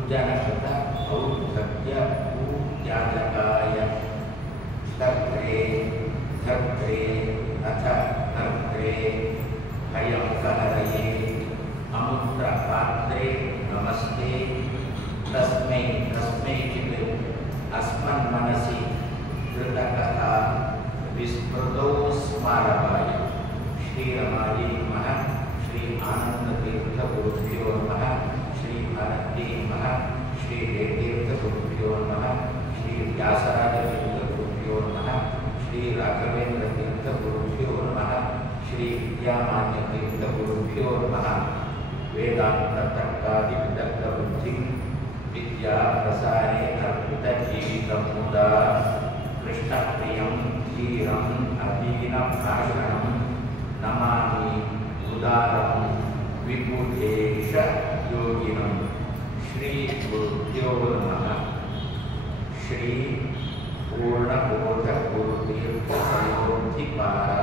ಕುಜನಕೃತ ಔದ್ಧತ್ಯ ಪೂಜ್ಯಾಜಕಾಯ ತರ್ತ್ರೇ ಧರ್ತ್ರೇ ಅಥ ತರ್ತ್ರೇ ಭಯಂಕರಯೇ ಅಮುತ್ರ ಪಾತ್ರೇ ನಮಸ್ತೆ ತಸ್ಮೈ ತಸ್ಮೈಚಿತ್ ಅಸ್ಮನ್ಮನಸಿ ಧೃತಕಥಾ ವಿಸ್ಮೃತೌ ಸ್ಮಾರಕಾಯ ಶ್ರೀರಮಾಯೇ ನಮಃ ಶ್ರೀ ಆನಂದತೀರ್ಥಗುರುಭ್ಯೋ ನಮಃ ಶ್ರೀ ಭಾರತೀ ನಮಃ ಶ್ರೀ ಜಯತೀರ್ಥಗುರುಭ್ಯೋ ನಮಃ ಶ್ರೀ ವ್ಯಾಸರಾಜತೀರ್ಥಗುರುಭ್ಯೋ ನಮಃ ಶ್ರೀ ರಾಘವೇಂದ್ರತೀರ್ಥಗುರುಭ್ಯೋ ನಮಃ ಶ್ರೀ ವಿದ್ಯಾಮಾನ್ಯತೀರ್ಥಗುರುಭ್ಯೋ ನಮಃ ವೇದಾಂತತರ್ಕಾದಿವಿದಗ್ಧಬುದ್ಧಿಂ ವಿದ್ಯಾಪ್ರಸಾರೇ ಅರ್ಪಿತಜೀವಿತಂ ಮುದಾ ಕೃಷ್ಣಪ್ರಿಯಂ ಧೀರಂ ಅಧೀನಭಾಷಣಂ ನಮಾಮಿ ಉದಾರಂ ವಿಬುಧೇಶ ಯೋಗಿನಂ ಶ್ರೀ ಗುರುಭ್ಯೋ ನಮಃ ಶ್ರೀ ಪೂರ್ಣಬೋಧ ಗುರುತೀರ್ಥಸಂಯೋಧಿಪಾರ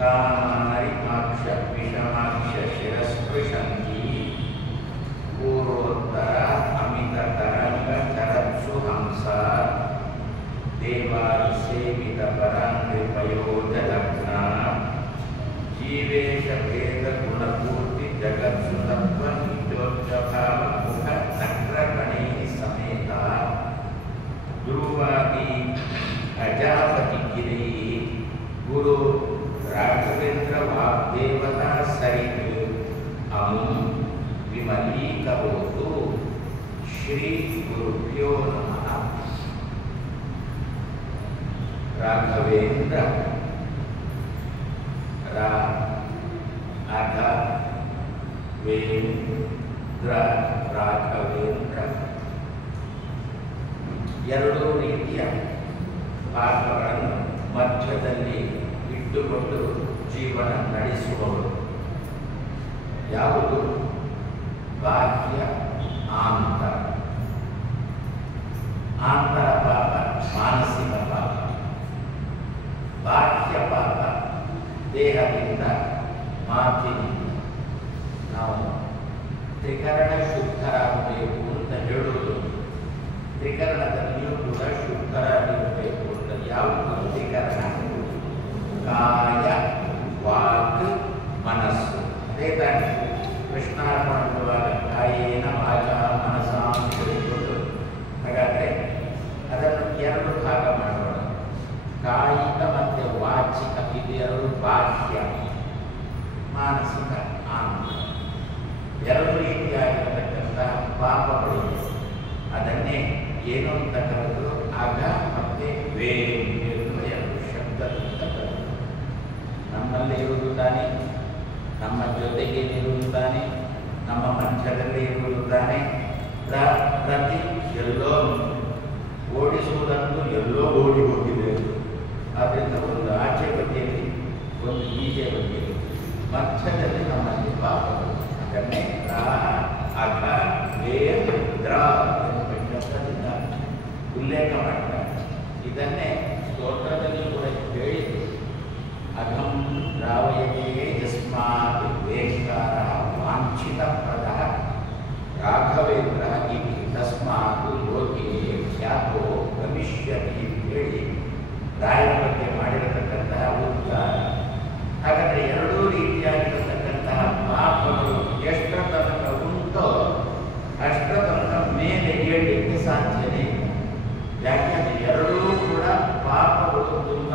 ಕಾಮಾರಿಮಾಕ್ಷ ವಿಷಮಾಕ್ಷ ಶಿರಸ್ಪೃಶಂತಿ ಪೂರ್ವೋತ್ತರ ಅಮಿತ ತರಂಗ ಚರತ್ಸು ಹಂಸ ದೇವಾದಿ ಸೇವಿತ ಪರಾಂಗ್ರಿ ಪಯೋಜಲಗ್ನ ಜೀವೇಶ ಭೇದ ಗುಣಪೂರ್ತಿ ಜಗತ್ಸು ತತ್ವ ನಿಜೋಚ್ಚಭಾವ ಮುಖ ಚಕ್ರಗಣೇ ಸಮೇತ ಧ್ರುವಾದಿ ಅಜಾಪತಿ ಗಿರಿ ಗುರು ರಾಘವೇಂದ್ರ ವಾಗ್ದೇವತಾ ಸರಿತ್ ಅಮು ವಿಮಲೀಕರೋತು ಶ್ರೀ ಗುರುಭ್ಯೋ ನಮಃ ರಾಘವೇಂದ್ರ ರಾಘವೇಂದ್ರ ಎರಡೂ ರೀತಿಯ ಪಾಪಗಳನ್ನು ಮಧ್ಯದಲ್ಲಿ ಇಟ್ಟುಕೊಂಡು ಜೀವನ ನಡೆಸುವವರು. ಯಾವುದು? ಬಾಹ್ಯ ಆಂತರ. ಆಂತರ ಪಾಪ ಮಾನಸಿಕ ಪಾಪ. ಬಾಹ್ಯ ಪಾಪ ದೇಹದಿಂದ ಮಾತಿನಿಂದ. ನಾವು ತ್ರಿಕರಣ ಶುದ್ಧರಾಗಬೇಕು ಅಂತ ಹೇಳುವುದು, ತ್ರಿಕರಣದಲ್ಲಿಯೂ ಕೂಡ ಶುದ್ಧರಾಗಿರಬೇಕು ಅಂತ. ಯಾವುದು ತ್ರಿಕರಣ? ಕಾಯ, ವಾಕ್, ಮನಸ್ಸು. ಅದೇ ತಾನೇ ಕೃಷ್ಣಾರ್ಪಣವಾದ ಕಾಯೇನ ವಾಚ ಮನಸ ಅಂತ ಹೇಳಿಕೊಂಡು. ಹಾಗಾದರೆ ಅದನ್ನು ಎರಡು ಭಾಗ ಮಾಡೋಣ. ಕಾಯಿಕ ಮತ್ತು ವಾಚಿಕ ಇದೆರಡು ಬಾಹ್ಯ, ಮಾನಸಿಕ ಆಂತರ. ಎರಡು ರೀತಿಯಾಗಿರತಕ್ಕಂತಹ ಪಾಪಗಳು. ಅದನ್ನೇ ಏನು ಅಂತ ಕರೆದು ಅಗ ಮತ್ತು ವೇ ಎನ್ನುವ ಎರಡು ಶಬ್ದದಿಂದ ಕರೆದು. ನಮ್ಮಲ್ಲಿ ಇರುವುದು ತಾನೆ, ನಮ್ಮ ಜೊತೆಗೆ ಇರುವುದು ತಾನೆ, ನಮ್ಮ ಮಧ್ಯದಲ್ಲಿ ಇರುವುದು ತಾನೆ. ಪ್ರತಿ ಎಲ್ಲೋ ಓಡಿಸುವುದಂತೂ ಎಲ್ಲೋ ಓಡಿ ಹೋಗಿದೆ. ಆದ್ದರಿಂದ ಒಂದು ಆಚೆ ಬದಿಯಲ್ಲಿ, ಒಂದು ಈಚೆ ಬದಿಯಲ್ಲಿ, ಮಧ್ಯದಲ್ಲಿ ನಮ್ಮಲ್ಲಿ ಪಾಪಗಳು. ಅದನ್ನೇ ಅಘ ವೇ ದ್ರ ಎನ್ನುವ ಶಬ್ದದಿಂದ ಉಲ್ಲೇಖ ಮಾಡ್ತಾರೆ. ಇದನ್ನೇ ಸ್ತೋತ್ರದಲ್ಲಿ ಕೂಡ ಹೇಳಿದ್ದು. ಅಘಂ ದ್ರಾವಯತೆ ಯಸ್ಮಾತ್ ವೇಷಕಾರ ವಾಂಛಿತ ಪದ ರಾಘವೇಂದ್ರ ಇತಿ ತಸ್ಮಾತ್ ಲೋಕೆ ಖ್ಯಾತೋ ಭವಿಷ್ಯತಿ ಹೇಳಿ ರಾಯರ ಬಗ್ಗೆ ಮಾಡಿರತಕ್ಕಂತಹ ಉದ್ಧಾರ. ಹಾಗಾದರೆ ಎರಡೂ ರೀತಿಯಾಗಿರತಕ್ಕಂತಹ ಪಾಪಗಳು ಎಷ್ಟರ ತನಕ ಉಂಟೋ ಅಷ್ಟರ ತನಕ ಮೇಲೆ ಏಳಲಿಕ್ಕೆ ಸಾಧ್ಯನೇ ಇಲ್ಲ. ಯಾಕೆಂದರೆ ಎರಡೂ ಕೂಡ ಪಾಪಗಳು ತುಂಬ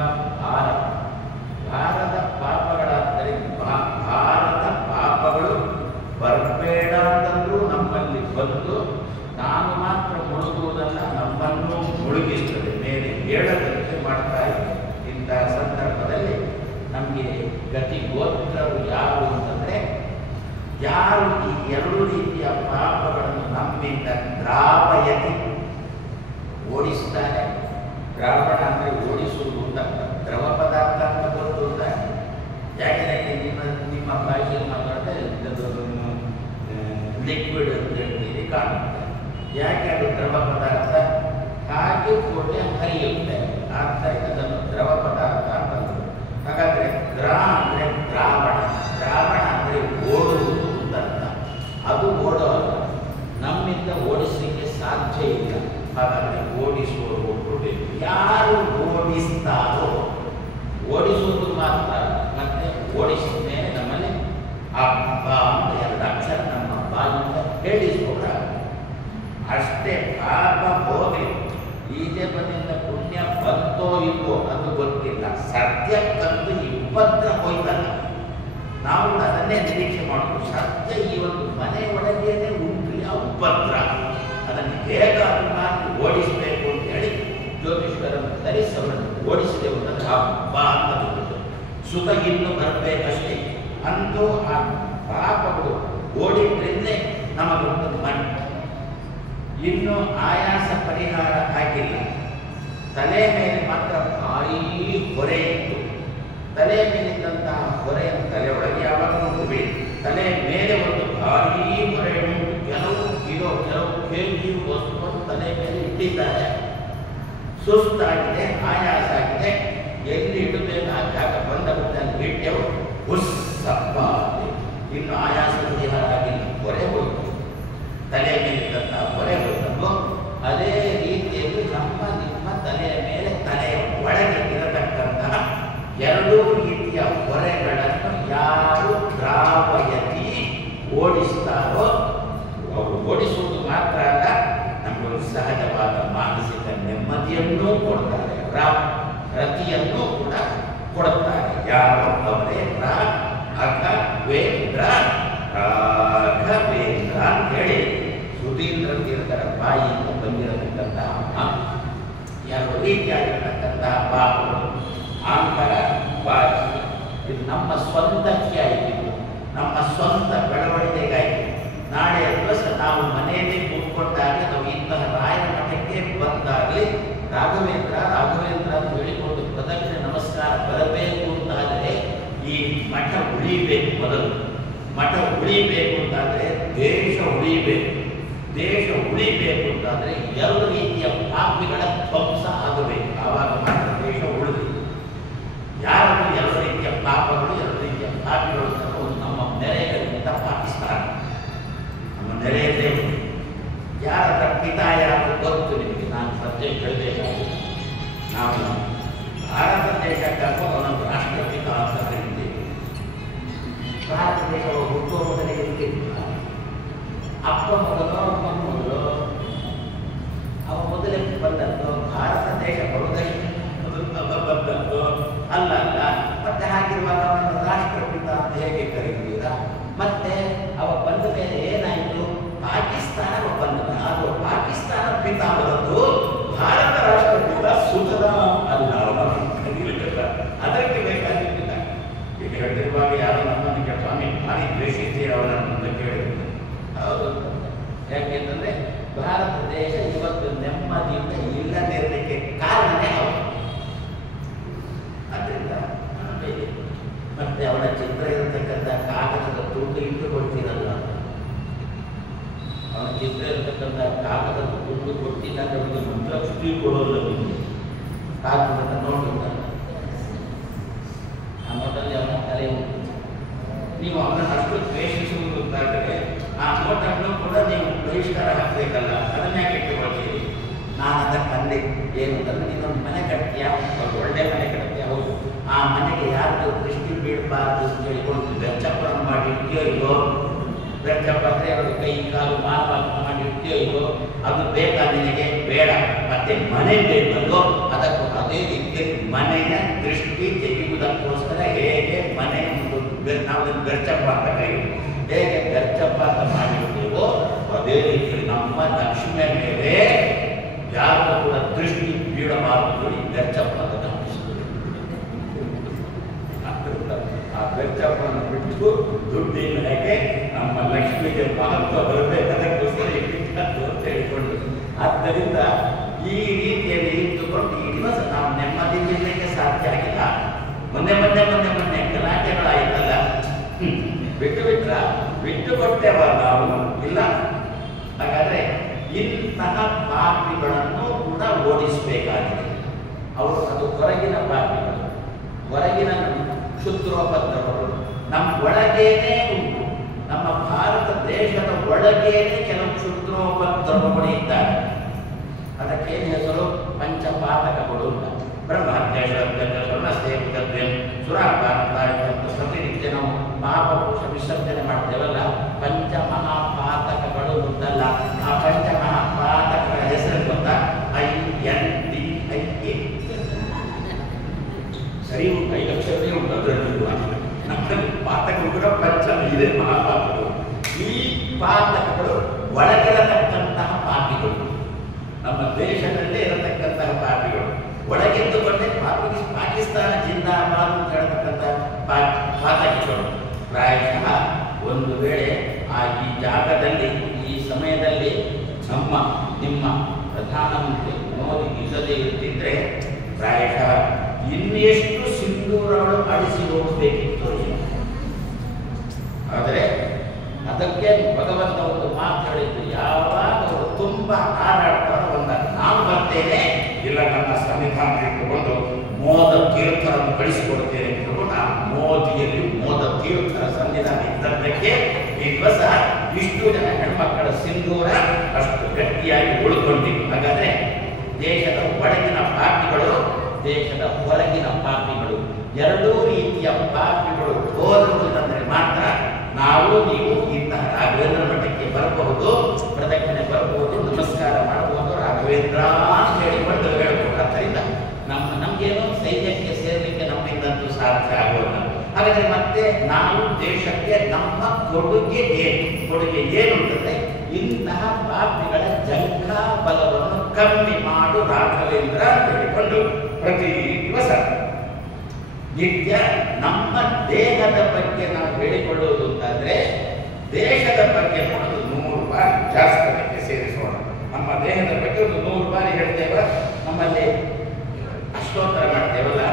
ಭಾರದ ಪಾಪಗಳಾದ್ದರಿಂದ ಭಾರದ ಪಾಪಗಳು ಬರಬೇಡ ಅಂತಂದ್ರೂ ನಮ್ಮಲ್ಲಿ ಬಂದು ನಾನು ಮಾತ್ರ ಮುಳುಗುವುದನ್ನು ನಮ್ಮನ್ನು ಮುಳುಗಿಸ್ತದೆ, ಮೇಲೆ ಏಳದಂತೆ ಮಾಡ್ತಾ ಇದೆ. ಇಂತಹ ಸಂದರ್ಭದಲ್ಲಿ ನಮಗೆ ಗತಿ ಗೋತ್ರರು ಯಾರು ಅಂತಂದರೆ, ಯಾರು ಈ ಎರಡು ರೀತಿಯ ಪಾಪಗಳನ್ನು ನಮ್ಮಿಂದ ದ್ರಾವಯತಿ ಓಡಿಸ್ತಾರೆ. ದ್ರಾವಣ ಅಂದರೆ ಓಡಿಸುವುದು ಅಂತ, ದ್ರವ ಪದಾರ್ಥ ಅಂತ ಗೊತ್ತು ಅಂತ. ಯಾಕೆಂದರೆ ನಿಮ್ಮ ಭಾಷೆಯಲ್ಲಿ ಮಾತಾಡಿದ್ರೆ ಲಿಕ್ವಿಡ್ ಅಂತ ಹೇಳ್ತೀವಿ, ಕಾಣುತ್ತೆ. ಯಾಕೆ ಅದು ದ್ರವ ಪದಾರ್ಥ? ಹಾಗೆ ಕೋಟೆ ಹರಿಯುತ್ತೆ. ಆದ್ದರಿಂದ ಅದನ್ನು ದ್ರವ ಪದಾರ್ಥ ಅಂತ. ಹಾಗಾದರೆ ದ್ರಾ ಅಂದರೆ ದ್ರಾವಣ, ದ್ರಾವಣ ಅಂದರೆ ಓಡುವುದು ಅಂತ. ಅದು ಓಡೋಲ್ಲ. ಹೇಳಿಸ್ಬೋದ? ಅಷ್ಟೇ ಪಾಪ ಹೋಗಿ ಈಜೆ ಬಂದಿಂದ ಪುಣ್ಯ ಬಂತೋ ಇಲ್ವೋ ಅದು ಗೊತ್ತಿಲ್ಲ. ಸತ್ಯಕ್ಕಂತೂ ಈ ಉಪದ್ರ ಹೋಯ್ತಲ್ಲ, ನಾವು ಅದನ್ನೇ ನಿರೀಕ್ಷೆ ಮಾಡೋದು. ಸತ್ಯ ಈ ಒಂದು ಮನೆ ಒಳಗೇನೆ ಉಂಟು ಆ ಉಪದ್ರ, ಅದನ್ನು ಹೇಗೆ ಅಭಿಮಾನಿ ಓಡಿಸಬೇಕು ಅಂತ ಹೇಳಿ ಜ್ಯೋತಿಷ್ಕರನ್ನು ಧರಿಸಿ ಅವರನ್ನು ಓಡಿಸಿದೆವು ಅಂದರೆ ಹಬ್ಬ ಅಂತ ಬಂದಿದ್ದು. ಸುಖ ಇನ್ನು ಬರಬೇಕಷ್ಟೇ. ಅಂತೂ ಆ ಪಾಪಗಳು ಓಡಿದ್ರಿಂದ ನಮಗೊಂದು ಮಣ್ಣು. ಇನ್ನು ಆಯಾಸ ಪರಿಹಾರ ಆಗಿಲ್ಲ. ತಲೆ ಮೇಲೆ ಮಾತ್ರ ಭಾರೀ ಹೊರೆ ಇತ್ತು. ತಲೆ ಮೇಲಿದ್ದಂತಹ ಹೊರೆಯನ್ನು ತಲೆ ಒಳಗೆ ಯಾವಾಗಲೂ ಬಿಡಿ. ತಲೆ ಮೇಲೆ ಒಂದು ಭಾರೀ ಹೊರೆ ಉಂಟು. ಕೆಲವು ಕಿಲೋ ಕೆಲವು ಕೆಜಿ ವಸ್ತುವನ್ನು ತಲೆ ಮೇಲೆ ಇಟ್ಟಿದ್ದಾರೆ. ಸುಸ್ತಾಗಿದೆ, ಆಯಾಸ ಆಗಿದೆ, ಎಲ್ಲಿ ಇಡಬೇಕು ಆ ಜಾಗ ಬಂದ ಇಟ್ಟೆವು, ಹುಸ್ಸಪ್ಪ. ಇನ್ನು ಆಯಾಸ ಪರಿಹಾರ ಆಗಿಲ್ಲ, ಹೊರೆ ಹೋಯ್ತು. ತಲೆ ಮೇಲಿದ್ದಂತಹ ಹೊರೆ ಹೋಯ್ತಂದು ಅದೇ ರೀತಿಯಲ್ಲಿ ನಿಮ್ಮ ತಲೆಯ ಮೇಲೆ ತಲೆಯ ಒಳಗೆ ಇರತಕ್ಕಂತಹ ಎರಡೂ ರೀತಿಯ ಹೊರೆಗಳನ್ನು ಯಾರು ದ್ರಾವಯತಿ ಓಡಿಸ್ತಾರೋ ಅವರು ಓಡಿಸುವುದು ಮಾತ್ರ ಅಲ್ಲ, ನಮಗೆ ಸಹಜವಾದ ಮಾನಸಿಕ ನೆಮ್ಮದಿಯನ್ನೂ ಕೊಡ್ತಾರೆ, ರತಿಯನ್ನೂ ಕೂಡ ಕೊಡುತ್ತಾರೆ. ಯಾರು ಅವರೇ ರಾಘವೇಂದ್ರ ರಾಘವೇಂದ್ರ ಅಂತ ಹೇಳಿ ಸುಧೀಂದ್ರ ತೀರ್ಥರ ಬಾಯಿಯಿಂದ ಬಂದಿರತಕ್ಕಂತಹ ಎರಡು ರೀತಿಯಾಗಿರ್ತಕ್ಕಂತಹ ಪಾಪಗಳು ಆಂತರ ಬಾಯಿ. ಇದು ನಮ್ಮ ಸ್ವಂತಕ್ಕೆ ಆಯಿತು, ನಮ್ಮ ಸ್ವಂತ ಬೆಳವಣಿಗೆಗಾಯಿತು. ನಾಳೆಯ ದಿವಸ ನಾವು ಮನೆಯಲ್ಲಿ ಕೂತ್ಕೊಂಡಾಗ ನಾವು ಇಂತಹ ರಾಯರ ಮಠಕ್ಕೆ ಬಂದಾಗಲಿ ರಾಘವೇಂದ್ರ ರಾಘವೇಂದ್ರ ಅಂತ ಹೇಳಿಕೊಂಡು ಪ್ರದಕ್ಷಿಣೆ ನಮಸ್ಕಾರ ಬರಬೇಕು ಅಂತಾದರೆ ಈ ಮಠ ಉಳಿಬೇಕು. ಮೊದಲು ಮಠ ಉಳಿಬೇಕು ಅಂತಾದರೆ ದೇಶ ಉಳಿಬೇಕು. ದೇಶ ಉಳಿಬೇಕು ಅಂತಾದರೆ ಎರಡು ರೀತಿಯ ಪಾಪಿಗಳ ಧ್ವಂಸ ಆಗಬೇಕು. ಆವಾಗ ಮಾತ್ರ ದೇಶ ಉಳಿದು. ಯಾರು ಎರಡು ರೀತಿಯ ಪಾಪಗಳು ಎರಡು ರೀತಿಯ ಪಾಪಿಗಳು ನಮ್ಮ ನೆರೆಗಳಿಂದ ಪಾಕಿಸ್ತಾನ, ನಮ್ಮ ನೆರೆಯಲ್ಲೇ ಯಾರ ಪಿತ ಯಾರು ಗೊತ್ತು ನಿಮಗೆ? ನಾನು ಸಬ್ಜೆಕ್ಟ್ ಹೇಳಬೇಕಾಗಿದೆ. ನಾವು ಭಾರತ ದೇಶಕ್ಕಾಗ ಒಂದೊಂದು ರಾಷ್ಟ್ರಪಿತ ಅಂತ ಕರೀತೀವಿ. ಭಾರತ ದೇಶವು ಹುಟ್ಟುವ ಮೊದಲೇ ಇರ್ತಿಲ್ಲ. ಅಪ್ಪ ಮೊದಲು ಅಮ್ಮ ಮೊದಲು ಅವ ಮೊದಲೇ ಬಂದದ್ದು ಭಾರತ ದೇಶ ಬರುವುದಕ್ಕೆ ಬಂದದ್ದು ಅಲ್ಲ. ಮತ್ತೆ ಹಾಗಿರುವಾಗ ಅವನನ್ನು ರಾಷ್ಟ್ರಪಿತ ಅಂತ ಹೇಗೆ ಕರೀತೀರಾ? ಮತ್ತೆ ಅವ ಬಂದ ಮೇಲೆ ಏನಾಯಿತು? ಪಾಕಿಸ್ತಾನ ಬಂದ ಅದು ಪಾಕಿಸ್ತಾನ ಪಿತ ಬರೋದು, ಭಾರತ ರಾಷ್ಟ್ರಪಿತ ಸುತದ ಅಲ್ಲ. ಅವನನ್ನು ಕರೀಲಿಲ್ಲ. ಅದಕ್ಕೆ ಬೇಕಾಗಿಲ್ಲ. ಈಗ ಹೇಳ್ತಿರುವಾಗ ಯಾರು ನಮ್ಮನ್ನು ಸ್ವಾಮಿ ಭಾರಿ ದ್ವೇಷಿಸ್ತೀರ ಅವನನ್ನು ಅಂತ ಕೇಳಿದ್ರು. ಹೌದು. ಯಾಕೆಂತಂದ್ರೆ ಭಾರತ ದೇಶ ಇವತ್ತು ನೆಮ್ಮದಿಯಿಂದ ಇಲ್ಲದಿರಲಿಕ್ಕೆ ಕಾರಣನೇ ಹೌದು. ಅದರಿಂದ ಮತ್ತೆ ಅವನ ಚಿತ್ರ ಇರತಕ್ಕಂಥ ಕಾಗದದ ತುಂಡು ಇಟ್ಟುಕೊಳ್ತೀರಲ್ಲ, ಅವನ ಚಿತ್ರ ಇರತಕ್ಕಂಥ ಕಾಗದದ ತುಂಡು ಕೊಟ್ಟಿಲ್ಲ ಅಂದ್ರೆ ಅವನಿಗೆ ಮಂತ್ರಕ್ಷಿ ಕೊಡೋಲ್ಲ. ಕಾಗದವನ್ನು ನೋಡುತ್ತಾರೆ, ಆ ನೋಟಲ್ಲಿ ಅವನ ತಲೆ ಉಂಟು. ನೀವು ಅವನನ್ನು ಅಷ್ಟು ದ್ವೇಷಿಸುವುದು ಅಂತಾದರೆ ಆ ನೋಟನ್ನು ಕೂಡ ನೀವು ಬಹಿಷ್ಕಾರ ಹಾಕಬೇಕಲ್ಲ. ಅದನ್ನ ಯಾಕೆ ಇಟ್ಟುಕೊಳ್ತೀರಿ? ನಾನು ಅದಕ್ಕೆ ಅಂದೆ ಏನು ಅಂತಂದ್ರೆ, ನೀನೊಂದು ಮನೆ ಕಟ್ತೀಯ, ಒಂದು ಒಳ್ಳೆ ಮನೆ ಕಟ್ತೀಯ, ಹೌದು. ಆ ಮನೆಗೆ ಯಾರ್ದು ದೃಷ್ಟಿ ಬೀಳಬಾರ್ದು ಅಂತ ಹೇಳಿಕೊಂಡು ಬೆಚ್ಚಪ್ಪನ ಮಾಡಿ ಇಡ್ತೀಯೋ ಇಲ್ಲೋ? ಬೆಚ್ಚಪ್ಪ ಅಂದರೆ ಅವರು ಕೈ ಕಾಲು ಮಾನವಾಗಿ ಮಾಡಿ ಇಡ್ತೀಯೋ ಇಲ್ಲೋ? ಅದು ಬೇಕಾ ನಿನಗೆ? ಬೇಡ. ಮತ್ತೆ ಮನೆ ಬೇಕಲ್ಲೋ? ಅದಕ್ಕೂ ಅದೇ ರೀತಿಯಲ್ಲಿ ಮನೆಯ ದೃಷ್ಟಿ ತೆಗೆಯುವುದಕ್ಕೋಸ್ಕರ ಹೇಗೆ ಮನೆ ನಾವು ಬೆರ್ಚಪ್ಪ ಅಂತ ಕರೀತೀವಿ, ಹೇಗೆ ಬೆರ್ಚಪ್ಪ ಅಂತ ಮಾಡಿರ್ತೀವೋ ಅದೇ ರೀತಿಯಲ್ಲಿ ನಮ್ಮ ಲಕ್ಷ್ಮಿಯ ಮೇಲೆ ಯಾರು ಕೂಡ ದೃಷ್ಟಿ ಬೀಳಬಾರದು. ಬೆರ್ಚಪ್ಪ ಅಂತ ಗಮನಿಸಿದ್ರು. ಆ ಬೆರ್ಚಪ್ಪನ್ನು ಬಿಟ್ಟು ದುಡ್ಡಿನ ಹೇಗೆ ನಮ್ಮ ಲಕ್ಷ್ಮಿಗೆ ಮಹತ್ವ ಬರಬೇಕದಕ್ಕೋಸ್ಕರ ಅಂತ ಹೇಳಿಕೊಂಡು, ಆದ್ದರಿಂದ ಈ ರೀತಿಯಲ್ಲಿ ಇಟ್ಟುಕೊಂಡು ಈ ದಿವಸ ನಾವು ನೆಮ್ಮದಿಗೆ ಸಾಧ್ಯ ಆಗಿಲ್ಲ. ಮೊನ್ನೆ ಗಲಾಟೆಗಳಾಯಿತಲ್ಲ, ಬಿಟ್ಟು ಕೊಟ್ಟೇವ ನಾವು ಇಲ್ಲ. ಹಾಗಾದ್ರೆ ಇಂತಹ ಪಾಪಿಗಳನ್ನು ಕೂಡ ಓಡಿಸಬೇಕಾಗಿದೆ. ಅವರು ಅದು ಹೊರಗಿನ ಪಾಪಿಗಳು, ಹೊರಗಿನ ಕ್ಷುದ್ರೋಪದ್ರವರು ನಮ್ಮ ಒಳಗೇನೆ ಉಂಟು. ನಮ್ಮ ಭಾರತ ದೇಶದ ಒಳಗೇನೆ ಕೆಲವು ಕ್ಷುದ್ರೋಪದ್ರವಗಳು ಇದ್ದಾರೆ. ಅದಕ್ಕೇನು ಹೆಸರು? ಪಂಚಪಾತಕಗಳು ಅಂತ. ಬ್ರಹ್ಮಹತ್ಯೆ, ಸ್ವರ್ಣಸ್ಥೇಪುತತ್ವ, ಸುರಾಪಾನ ಪ್ರತಿನಿತ್ಯ ನಾವು ಮಹಾಪುರುಷ ವಿಸರ್ಜನೆ ಮಾಡ್ತೇವಲ್ಲ, ಪಂಚಮಹಾಪಾತಕಗಳು ಪಾಪಿಗಳು ಒಳಗಿರತಕ್ಕಂತಹ ಪಾಪಿಗಳು, ನಮ್ಮ ದೇಶದಲ್ಲೇ ಇರತಕ್ಕಂತಹ ಪಾಪಿಗಳು, ಒಳಗೆದ್ದುಕೊಂಡೇ ಪಾಕಿಸ್ತಾನ ಜಿಂದಾಬಾದ್ ಅಂತ ಹೇಳ್ತಕ್ಕಂಥ ಪಾತಕಿಗಳು ಪ್ರಾಯಶಃ ಒಂದು ವೇಳೆ ಈ ಜಾಗದಲ್ಲಿ ಈ ಸಮಯದಲ್ಲಿ ನಿಮ್ಮ ಪ್ರಧಾನಮಂತ್ರಿ ಮೋದಿ ಇಲ್ಲದೆ ಇರ್ತಿದ್ರೆ ಪ್ರಾಯಶಃ ಇನ್ನೆಷ್ಟು ಸಿಂಧೂರಗಳು ಅಳಿಸಿ ಹೋಗಬೇಕಿತ್ತು. ಆದರೆ ಅದಕ್ಕೆ ಭಗವಂತ ಒಂದು ಮಾತು ಹೇಳಿದ್ದು, ಯಾವಾಗ ಅವರು ತುಂಬಾ ಹಾರಾಡ್ತಾರೋ ಒಂದಾಗ ನಾನು ಬರ್ತೇನೆ, ಇಲ್ಲ ನನ್ನ ಸಂವಿಧಾನ ಇಟ್ಟುಕೊಂಡು ಮೋದ ತೀರ್ಥರನ್ನು ಕಳಿಸಿಕೊಡ್ತೇನೆ ಅಂತ ಆ ಮೋದಿಯಲ್ಲಿ ಮೋದ ತೀರ್ಥರ ಸಂವಿಧಾನ ಇದ್ದದ್ದಕ್ಕೆ ಈ ದಿವಸ ಇಷ್ಟು ಜನ ಹೆಣ್ಮಕ್ಕಳ ಸಿಂಧೂರ ಅಷ್ಟು ಗಟ್ಟಿಯಾಗಿ ಉಳ್ಕೊಂಡಿತ್ತು. ಹಾಗಾದ್ರೆ ದೇಶದ ಒಳಗಿನ ಪಾಪಿಗಳು, ದೇಶದ ಹೊರಗಿನ ಪಾಪಿಗಳು, ಎರಡೂ ರೀತಿಯ ಪಾಪಿಗಳು ಹೋರುವುದಂದ್ರೆ ಮಾತ್ರ ನಾವು ನೀವು ಇಂತಹ ರಾಘವೇಂದ್ರ ಮಠಕ್ಕೆ ಬರಬಹುದು, ಪ್ರದಕ್ಷಿಣೆ ಬರಬಹುದು, ನಮಸ್ಕಾರ ಮಾಡಬಹುದು, ರಾಘವೇಂದ್ರ ಅಂತ ಹೇಳಿಕೊಂಡು ಹೇಳ್ಬೋದು. ಆದ್ದರಿಂದ ನಮ್ಗೇನೋ ಸೈನ್ಯಕ್ಕೆ ಸೇರಲಿಕ್ಕೆ ನಮ್ಮಿಂದಂತೂ ಸಾಧ್ಯ ಆಗೋಲ್ಲ. ಹಾಗಾದ್ರೆ ಮತ್ತೆ ನಾವು ದೇಶಕ್ಕೆ ನಮ್ಮ ಕೊಡುಗೆ ಏನು ಅಂತಂದ್ರೆ ಇಂತಹ ಪಾಪಿಗಳ ಜಂಘಾ ಬಲವನ್ನು ಕಮ್ಮಿ ಮಾಡು ರಾಘವೇಂದ್ರ ಅಂತ ಹೇಳಿಕೊಂಡು ಪ್ರತಿ ದಿವಸ ನಿತ್ಯ ನಮ್ಮ ದೇಹದ ಬಗ್ಗೆ ನಾವು ಹೇಳಿಕೊಳ್ಳುವುದು ಅಂತಾದ್ರೆ ದೇಶದ ಬಗ್ಗೆ ಒಂದು 100 ಬಾರಿ ಜಾಸ್ತಿ ಅದಕ್ಕೆ ಸೇರಿಸೋಣ. ನಮ್ಮ ದೇಹದ ಬಗ್ಗೆ ಒಂದು 100 ಬಾರಿ ಹೇಳ್ತೇವ. ನಮ್ಮಲ್ಲಿ ಅಷ್ಟೋತ್ತರ ಮಾಡ್ತೇವಲ್ಲ,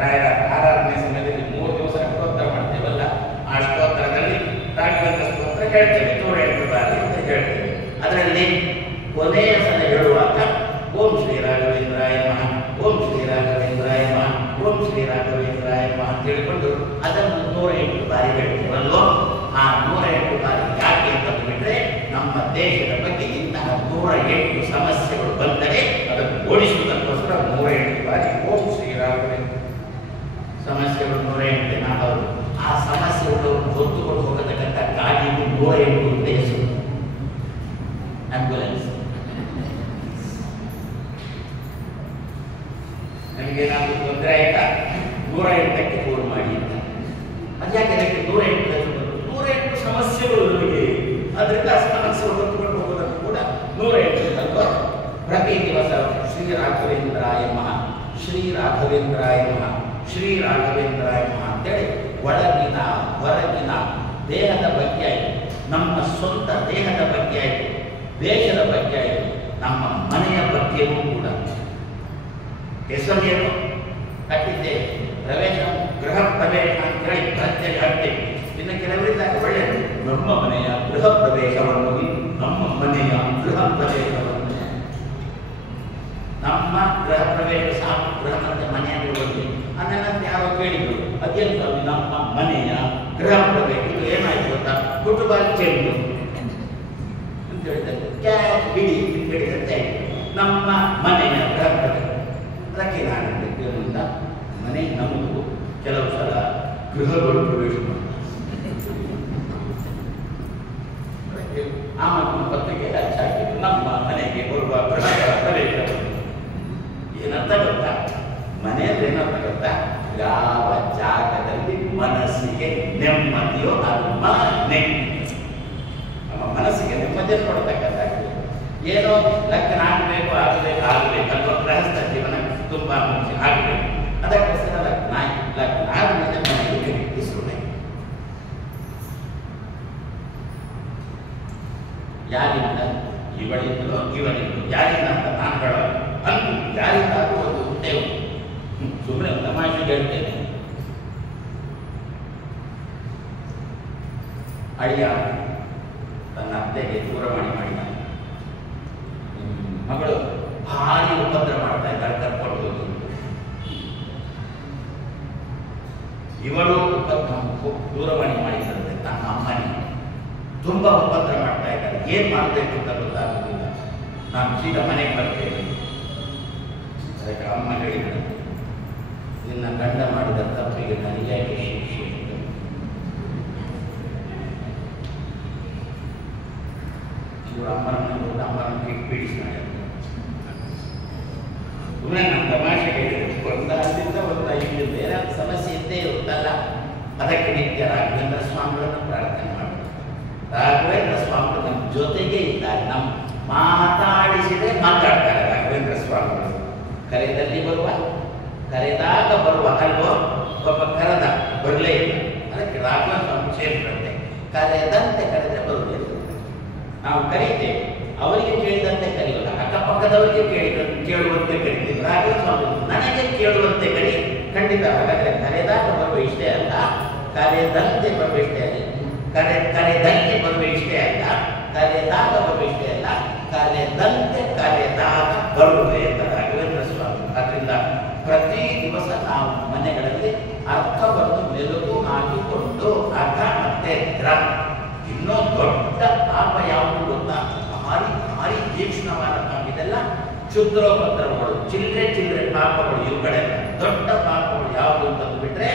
ರಾಯರ ಆರಾಧನೆ ಸಮಯದಲ್ಲಿ 3 ದಿವಸ ಅಷ್ಟೋತ್ತರ ಮಾಡ್ತೇವಲ್ಲ, ಆ ಅಷ್ಟೋತ್ತರದಲ್ಲಿ ರಾಘವೇಂದ್ರ ಸ್ತೋತ್ರ ಹೇಳ್ತೇವೆ 108 ಬಾರಿ ಅಂತ ಹೇಳ್ತೇವೆ. ಅದರಲ್ಲಿ ಕೊನೆಯ ಸಲ ಹೇಳುವಾಗ ಓಂ ಶ್ರೀ ರಾಘವೇಂದ್ರಾಯ ನಮಃ, ಓಂ ಶ್ರೀ ರಾಘವೇಂದ್ರಾಯ ನಮಃ, ಓಂ ಶ್ರೀ ರಾಘವೇಂದ್ರಾಯ ನಮಃ ಅಂತ ಹೇಳಿಕೊಂಡು ಅದನ್ನು 108 ಬಾರಿ ಹೇಳ್ತೇವಲ್ಲೋ. ಆ 108 ಬಾರಿ ಯಾಕೆ ಅಂತ ಬಿಟ್ಟರೆ ನಮ್ಮ ದೇಶದ ಬಗ್ಗೆ ಇಂತಹ 108 ಸಮಸ್ಯೆಗಳು ಬಂದರೆ ಅದನ್ನು ಓಡಿಸುವುದಕ್ಕೋಸ್ಕರ 108 ಬಾರಿ ಓಂ ಶ್ರೀ ರಾಘವೇಂದ್ರ. ಸಮಸ್ಯೆಗಳು 108 ನಾವು ಆ ಸಮಸ್ಯೆಗಳು ಹೊತ್ತುಕೊಂಡು ಹೋಗತಕ್ಕಂಥ ಗಾಡಿಗೂ 108 ಅಂತ ಹೆಸರು, ಆಂಬ್ಯುಲೆನ್ಸ್. ನಮಗೇನಾದ್ರೂ ತೊಂದರೆ ಆಯ್ತಾ 108ಕ್ಕೆ ಫೋನ್ ಮಾಡಿ ಅಂತ. ಅದ್ಯಾಕೆ ಅದಕ್ಕೆ 108 ಸಮಸ್ಯೆಗಳು ನಮಗೆ, ಅದರಿಂದ ಸಮಸ್ಯೆಗಳು ಹೊತ್ತುಕೊಂಡು ಹೋಗೋದನ್ನು ಕೂಡ 108 ತಲುಪ ಪ್ರತಿ ದಿವಸ ಶ್ರೀ ರಾಘವೇಂದ್ರಾಯ ನಮಃ, ಶ್ರೀ ರಾಘವೇಂದ್ರಾಯ ನಮಃ, ಶ್ರೀ ರಾಘವೇಂದ್ರಾಯ ನಮಃ ಅಂತೇಳಿ ಒಳಗಿನ ಹೊರಗಿನ ದೇಹದ ಬಗ್ಗೆ ಆಯಿತು, ನಮ್ಮ ಸ್ವಂತ ದೇಹದ ಬಗ್ಗೆ ಆಯಿತು, ದೇಶದ ಬಗ್ಗೆ ಆಯಿತು, ನಮ್ಮ ಮನೆಯ ಬಗ್ಗೆಯೂ ಕೂಡ. ಹೆಸರೇನು ಕಟ್ಟಿದ್ದೆ ಪ್ರವೇಶ, ಗೃಹ ಪ್ರವೇಶ ಅಂತ ಹೇಳಿ ಪ್ರತ್ಯೇಕ ಹಟ್ಟೆ. ಇನ್ನು ಕೆಲವರಿದ್ದಾಗ ಒಳ್ಳೆಯದು, ನಮ್ಮ ಮನೆಯ ಗೃಹ ಪ್ರವೇಶವನ್ನು, ನಮ್ಮ ಮನೆಯ ಗೃಹ ಪ್ರವೇಶವನ್ನು, ನಮ್ಮ ಗೃಹ ಪ್ರವೇಶ ಸಾಕು, ಗೃಹದಂತೆ ಮನೆಯನ್ನು ಹೋಗಿ ಅನ್ನಂತೆ ಯಾರೋ ಕೇಳಿದ್ರು, ಅದೇನು ಸ್ವಾಮಿ ನಮ್ಮ ಮನೆಯ ಗೃಹ ಪ್ರವೇಶ, ಇದು ಏನಾಯ್ತು ಅಂತ ಫುಟ್ಬಾಲ್ ಚೆಂಡು ಅಂತ ಹೇಳಿದಂತೆ ಕ್ಯಾಚ್ ಬಿಡಿ ಅಂತ ಹೇಳಿದಂತೆ ನಮ್ಮ ಮನೆಯ ಗೃಹ ಪ್ರವೇಶ. ಅದಕ್ಕೆ ನಾನು ಅಂತ ಮನೆ ನಮ್ಮದು ಕೆಲವು ಸಲ ಗೃಹಗಳು ಪ್ರವೇಶ ಮಾಡ್ತಾರೆ. ಆ ಮಕ್ಕಳ ಪತ್ರಿಕೆ ಹಚ್ಚಾಕಿದ್ದು ನಮ್ಮ ಮನೆಗೆ ಬರುವ ಗೃಹಗಳ ಪ್ರವೇಶ. ಏನಂತ ಗೊತ್ತಾ? ಮನೆಯಲ್ಲಿ ಏನಂತ ಗೊತ್ತಾ? ಯಾವ ಜಾಗದಲ್ಲಿ ಮನಸ್ಸಿಗೆ ನೆಮ್ಮದಿಯೋ ಅದು ಮನೆ. ನಮ್ಮ ಮನಸ್ಸಿಗೆ ನೆಮ್ಮದಿಯನ್ನು ಕೊಡತಕ್ಕಂಥದ್ದು. ಏನೋ ಲಗ್ನ ಆಗಬೇಕು ಆಗಬೇಕು ಅನ್ನೋ ಗೃಹಸ್ಥ ಜೀವನ ತುಂಬಾ ಮುಖ್ಯ ಆಗಬೇಕು. ಅದಕ್ಕೋಸ್ಕರ ಲಗ್ನ ಆದಮೇಲೆ ಮನೆಗೆ ಕಟ್ಟಿಸುವುದೇ. ಯಾರಿಂದ? ಇವಳಿಂದಲೋ ಇವನಿಂದಲೋ, ಯಾರಿಂದ ಅಂತ ನಾನು ಹೇಳೋದು ಅಂದು ಯಾರಿಂದಾದ್ರೂ ಒಂದು ಹುಟ್ಟೆವು. ಸುಮ್ಮನೆ ತಮಾಷೆ ಹೇಳ್ತೇನೆ. ಅಳಿಯ ತನ್ನ ಅತ್ತೆಗೆ ದೂರವಾಣಿ ಮಾಡಿದ, ಮಗಳು ಭಾರಿ ಉಪದ್ರ ಮಾಡ್ತಾ ಇದ್ದಾಳೆ, ಕರ್ಕೊಂಡು ಹೋಗಿ. ಇವಳು ದೂರವಾಣಿ ಮಾಡಿದಂತೆ ತನ್ನ ಅಮ್ಮನಿಗೆ ತುಂಬಾ ಉಪದ್ರ ಮಾಡ್ತಾ ಇದ್ದಾರೆ, ಏನ್ ಮಾಡಬೇಕು ಅಂತ ಗೊತ್ತಾಗುತ್ತಿಲ್ಲ, ನಾನು ಸೀದಾ ಮನೆಗೆ ಬರ್ತೇನೆ. ಅದಕ್ಕೆ ಅಮ್ಮ ಹೇಳಿದರು, ನಿನ್ನ ಗಂಡ ಮಾಡಿದ ತಪ್ಪಿಗೆ ನನಗೆ ಯಾಕೆ ಶಿಕ್ಷೆ? ಇವರು ಅಮ್ಮನನ್ನು ಪೀಡಿಸ್ತಾರೆ. ನಮ್ಮ ತಮಾಷೆ ಹೇಳಿದ್ರು, ಒಂದಾದ್ರಿಂದ ಒಂದು ಇಲ್ಲಿಂದ ಏನಾದ್ರು ಸಮಸ್ಯೆ ಇದ್ದೇ ಇರುತ್ತಲ್ಲ, ಅದಕ್ಕೆ ನಿತ್ಯ ರಾಘವೇಂದ್ರ ಸ್ವಾಮಿಗಳನ್ನು ಪ್ರಾರ್ಥನೆ ಮಾಡೋದು. ರಾಘವೇಂದ್ರ ಸ್ವಾಮಿಗಳು ನಮ್ಮ ಮಾತಾಡಿಸಿದ್ರೆ ಮಾತಾಡ್ತಾರೆ ರಾಘವೇಂದ್ರ ಸ್ವಾಮಿಗಳು. ಕರೆದಲ್ಲಿ ಬರುವ, ಕರೆದಾಗ ಬರುವ ಅಲ್ವೋ, ಒಬ್ಬ ಕರೆದ ಬರಲೇ ಇಲ್ಲ, ಅದಕ್ಕೆ ರಾಘವೇಂದ್ರ ಸ್ವಾಮಿ ಸೇರಿದಂತೆ ಕರೆದಂತೆ ಕರೆದ್ರೆ ಬರುವುದಿಲ್ಲ. ನಾವು ಕರೀತೇವೆ, ಅವರಿಗೆ ಕೇಳಿದಂತೆ ಕರೆಯೋಲ್ಲ, ಅಕ್ಕಪಕ್ಕದವರಿಗೆ ಕೇಳುವಂತೆ ಕರೀತೀವಿ. ರಾಘವೇಂದ್ರ ಸ್ವಾಮಿ ನನಗೆ ಕೇಳುವಂತೆ ಕರಿ, ಖಂಡಿತ. ಹಾಗಾದ್ರೆ ಕರೆದಾಗ ಬರುವ ಇಷ್ಟೇ ಅಲ್ಲ, ಕರೆದಂತೆ ಬರುವ ಇಷ್ಟೇ ಅಲ್ಲ, ಕರೆದಂತೆ ಬರುವ ಇಷ್ಟೇ ಅಲ್ಲ, ಕರೆದಾಗ ಬರುವ ಇಷ್ಟೇ ಅಲ್ಲ, ಕರೆದಂತೆ ಕರೆದಾಗ ಬರುವೆ ಅಂತ ರಾಘವೇಂದ್ರ ಸ್ವಾಮಿ. ಅದರಿಂದ ಪ್ರತಿ ದಿವಸ ನಾವು ಮನೆಗಳಲ್ಲಿ ಅರ್ಥವನ್ನು ಮೆಲುಕು ಹಾಕಿಕೊಂಡು ಅರ್ಥ ಮತ್ತೆ ದ್ರ. ಇನ್ನೂ ದೊಡ್ಡ ಪಾಪ ಯಾವುದು ಗೊತ್ತಾ? ಭಾರಿ ಭಾರಿ ತೀಕ್ಷ್ಣವಾದ ಪಾಪ. ಇದೆಲ್ಲ ಕ್ಷುದ್ರೋಪದ್ರವಗಳು, ಚಿಲ್ಲರೆ ಪಾಪಗಳು. ಇವುಗಳೆಲ್ಲ ದೊಡ್ಡ ಪಾಪಗಳು ಯಾವುದು ಅಂತಂದು ಬಿಟ್ರೆ,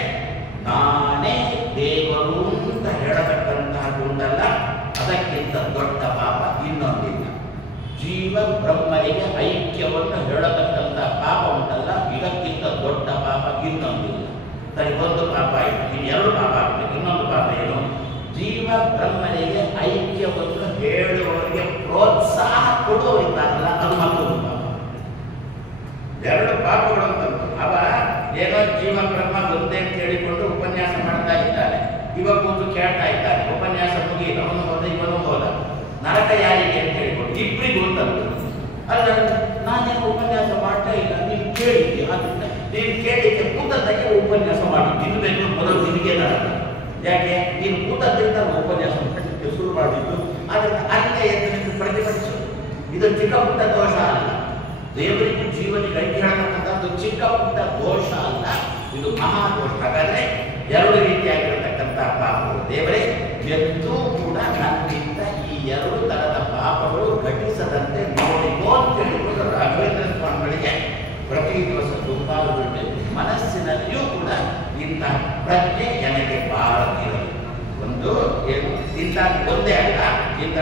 ನಾನೇ ದೇವರು ಅಂತ ಹೇಳತಕ್ಕಂತಹ ಉಂಟಲ್ಲ, ಅದಕ್ಕಿಂತ ದೊಡ್ಡ ಪಾಪ ಇನ್ನೊಂದಿಲ್ಲ. ಜೀವ ಬ್ರಹ್ಮರಿಗೆ ಐಕ್ಯವನ್ನು ಹೇಳತಕ್ಕಂಥ ಪಾಪ ಉಂಟಲ್ಲ, ಇದಕ್ಕಿಂತ ದೊಡ್ಡ ಪಾಪ ಇನ್ನೊಂದಿಲ್ಲ. ಸರಿ, ಒಂದು ಪಾಪ ಆಯಿತು, ಇನ್ನೆರಡು ಪಾಪ ಆಗ್ಬೇಕು. ಇನ್ನೊಂದು ಪಾಪ ಏನು? ಜೀವ ಬ್ರಹ್ಮರಿಗೆ ಐಕ್ಯವನ್ನು ಹೇಳುವವರಿಗೆ ಪ್ರೋತ್ಸಾಹ ಕೊಡುವವರಿದ್ದಾರಲ್ಲ, ಅದು ಮತ್ತೊಂದು ಪಾಪ. ಎರಡು ಪಾಪಗಳು ಅಂತಂದು ಅವ ಏನೋ ಜೀವ ಬ್ರಹ್ಮ ಒಂದೇ ಅಂತ ಹೇಳಿಕೊಂಡು ಉಪನ್ಯಾಸ ಮಾಡ್ತಾ ಇದ್ದಾನೆ, ಇವ ಕೂತು ಕೇಳ್ತಾ ಇದ್ದಾನೆ, ಉಪನ್ಯಾಸ ಮುಗಿಯಿತು, ಅವನು ಹೋದ ಇವನು ಹೋದ, ನರಕ ಯಾರಿಗೆ ಅಂತ ಹೇಳಿಕೊಂಡು ಇಬ್ಬರಿಗೂ ಅಂತಂದು. ಅಲ್ಲ, ನಾನೇನು ಉಪನ್ಯಾಸ ಮಾಡ್ತಾ ಇಲ್ಲ, ನೀವು ಕೇಳಿದ್ದೆ, ಅದರಿಂದ ನೀವು ಕೇಳಿದ್ದೆ ಕೂತದ್ದಾಗೆ ಉಪನ್ಯಾಸ ಮಾಡಿ ತಿನ್ನಬೇಕು, ಮೊದಲು ನಿಮಗೆ ನರಕ. ಯಾಕೆ? ನೀನು ಕೂತದ್ರಿಂದ ಉಪನ್ಯಾಸ ಮಾಡಲಿಕ್ಕೆ ಶುರು ಮಾಡಿದ್ದು, ಅದರಿಂದ ಅಲ್ಲೇ ಎದ್ದು ಪ್ರತಿಭಟಿಸು. ಇದು ಚಿಕ್ಕ ಪುಟ್ಟ ದೋಷ ಅಲ್ಲ, ದೇವರಿಗೂ ಜೀವನಿಗೆ ಐಕ್ಯ ಹೇಳತಕ್ಕಂಥದ್ದು ಚಿಕ್ಕ ಪುಟ್ಟ ದೋಷ ಅಲ್ಲ, ಇದು ಮಹಾದೋಷ. ಹಾಗಾದ್ರೆ ಎರಡು ರೀತಿಯಾಗಿರತಕ್ಕಂಥ ಪಾಪಗಳು. ದೇವರೇ ಎಂದೂ ಕೂಡ ನನ್ನಿಂದ ಈ ಎರಡು ತರದ ಪಾಪಗಳು ಘಟಿಸದಂತೆ ನೋಡಿಕೋ ಅಂತ ಹೇಳಿಕೊಂಡು ರಾಘವೇಂದ್ರ ಸ್ವಾಮಿಗಳಿಗೆ ಪ್ರತಿ ದಿವಸ ತುಂಬಾರು ಬಿಡಬೇಕು. ಮನಸ್ಸಿನಲ್ಲಿಯೂ ಕೂಡ ಇಂಥ ಪ್ರಜ್ಞೆ ನನಗೆ ಬಾರದಿರಲಿ. ಒಂದು ಏನು ಇಂಥ ಒಂದೇ ಅಲ್ಲ, ಇಂಥ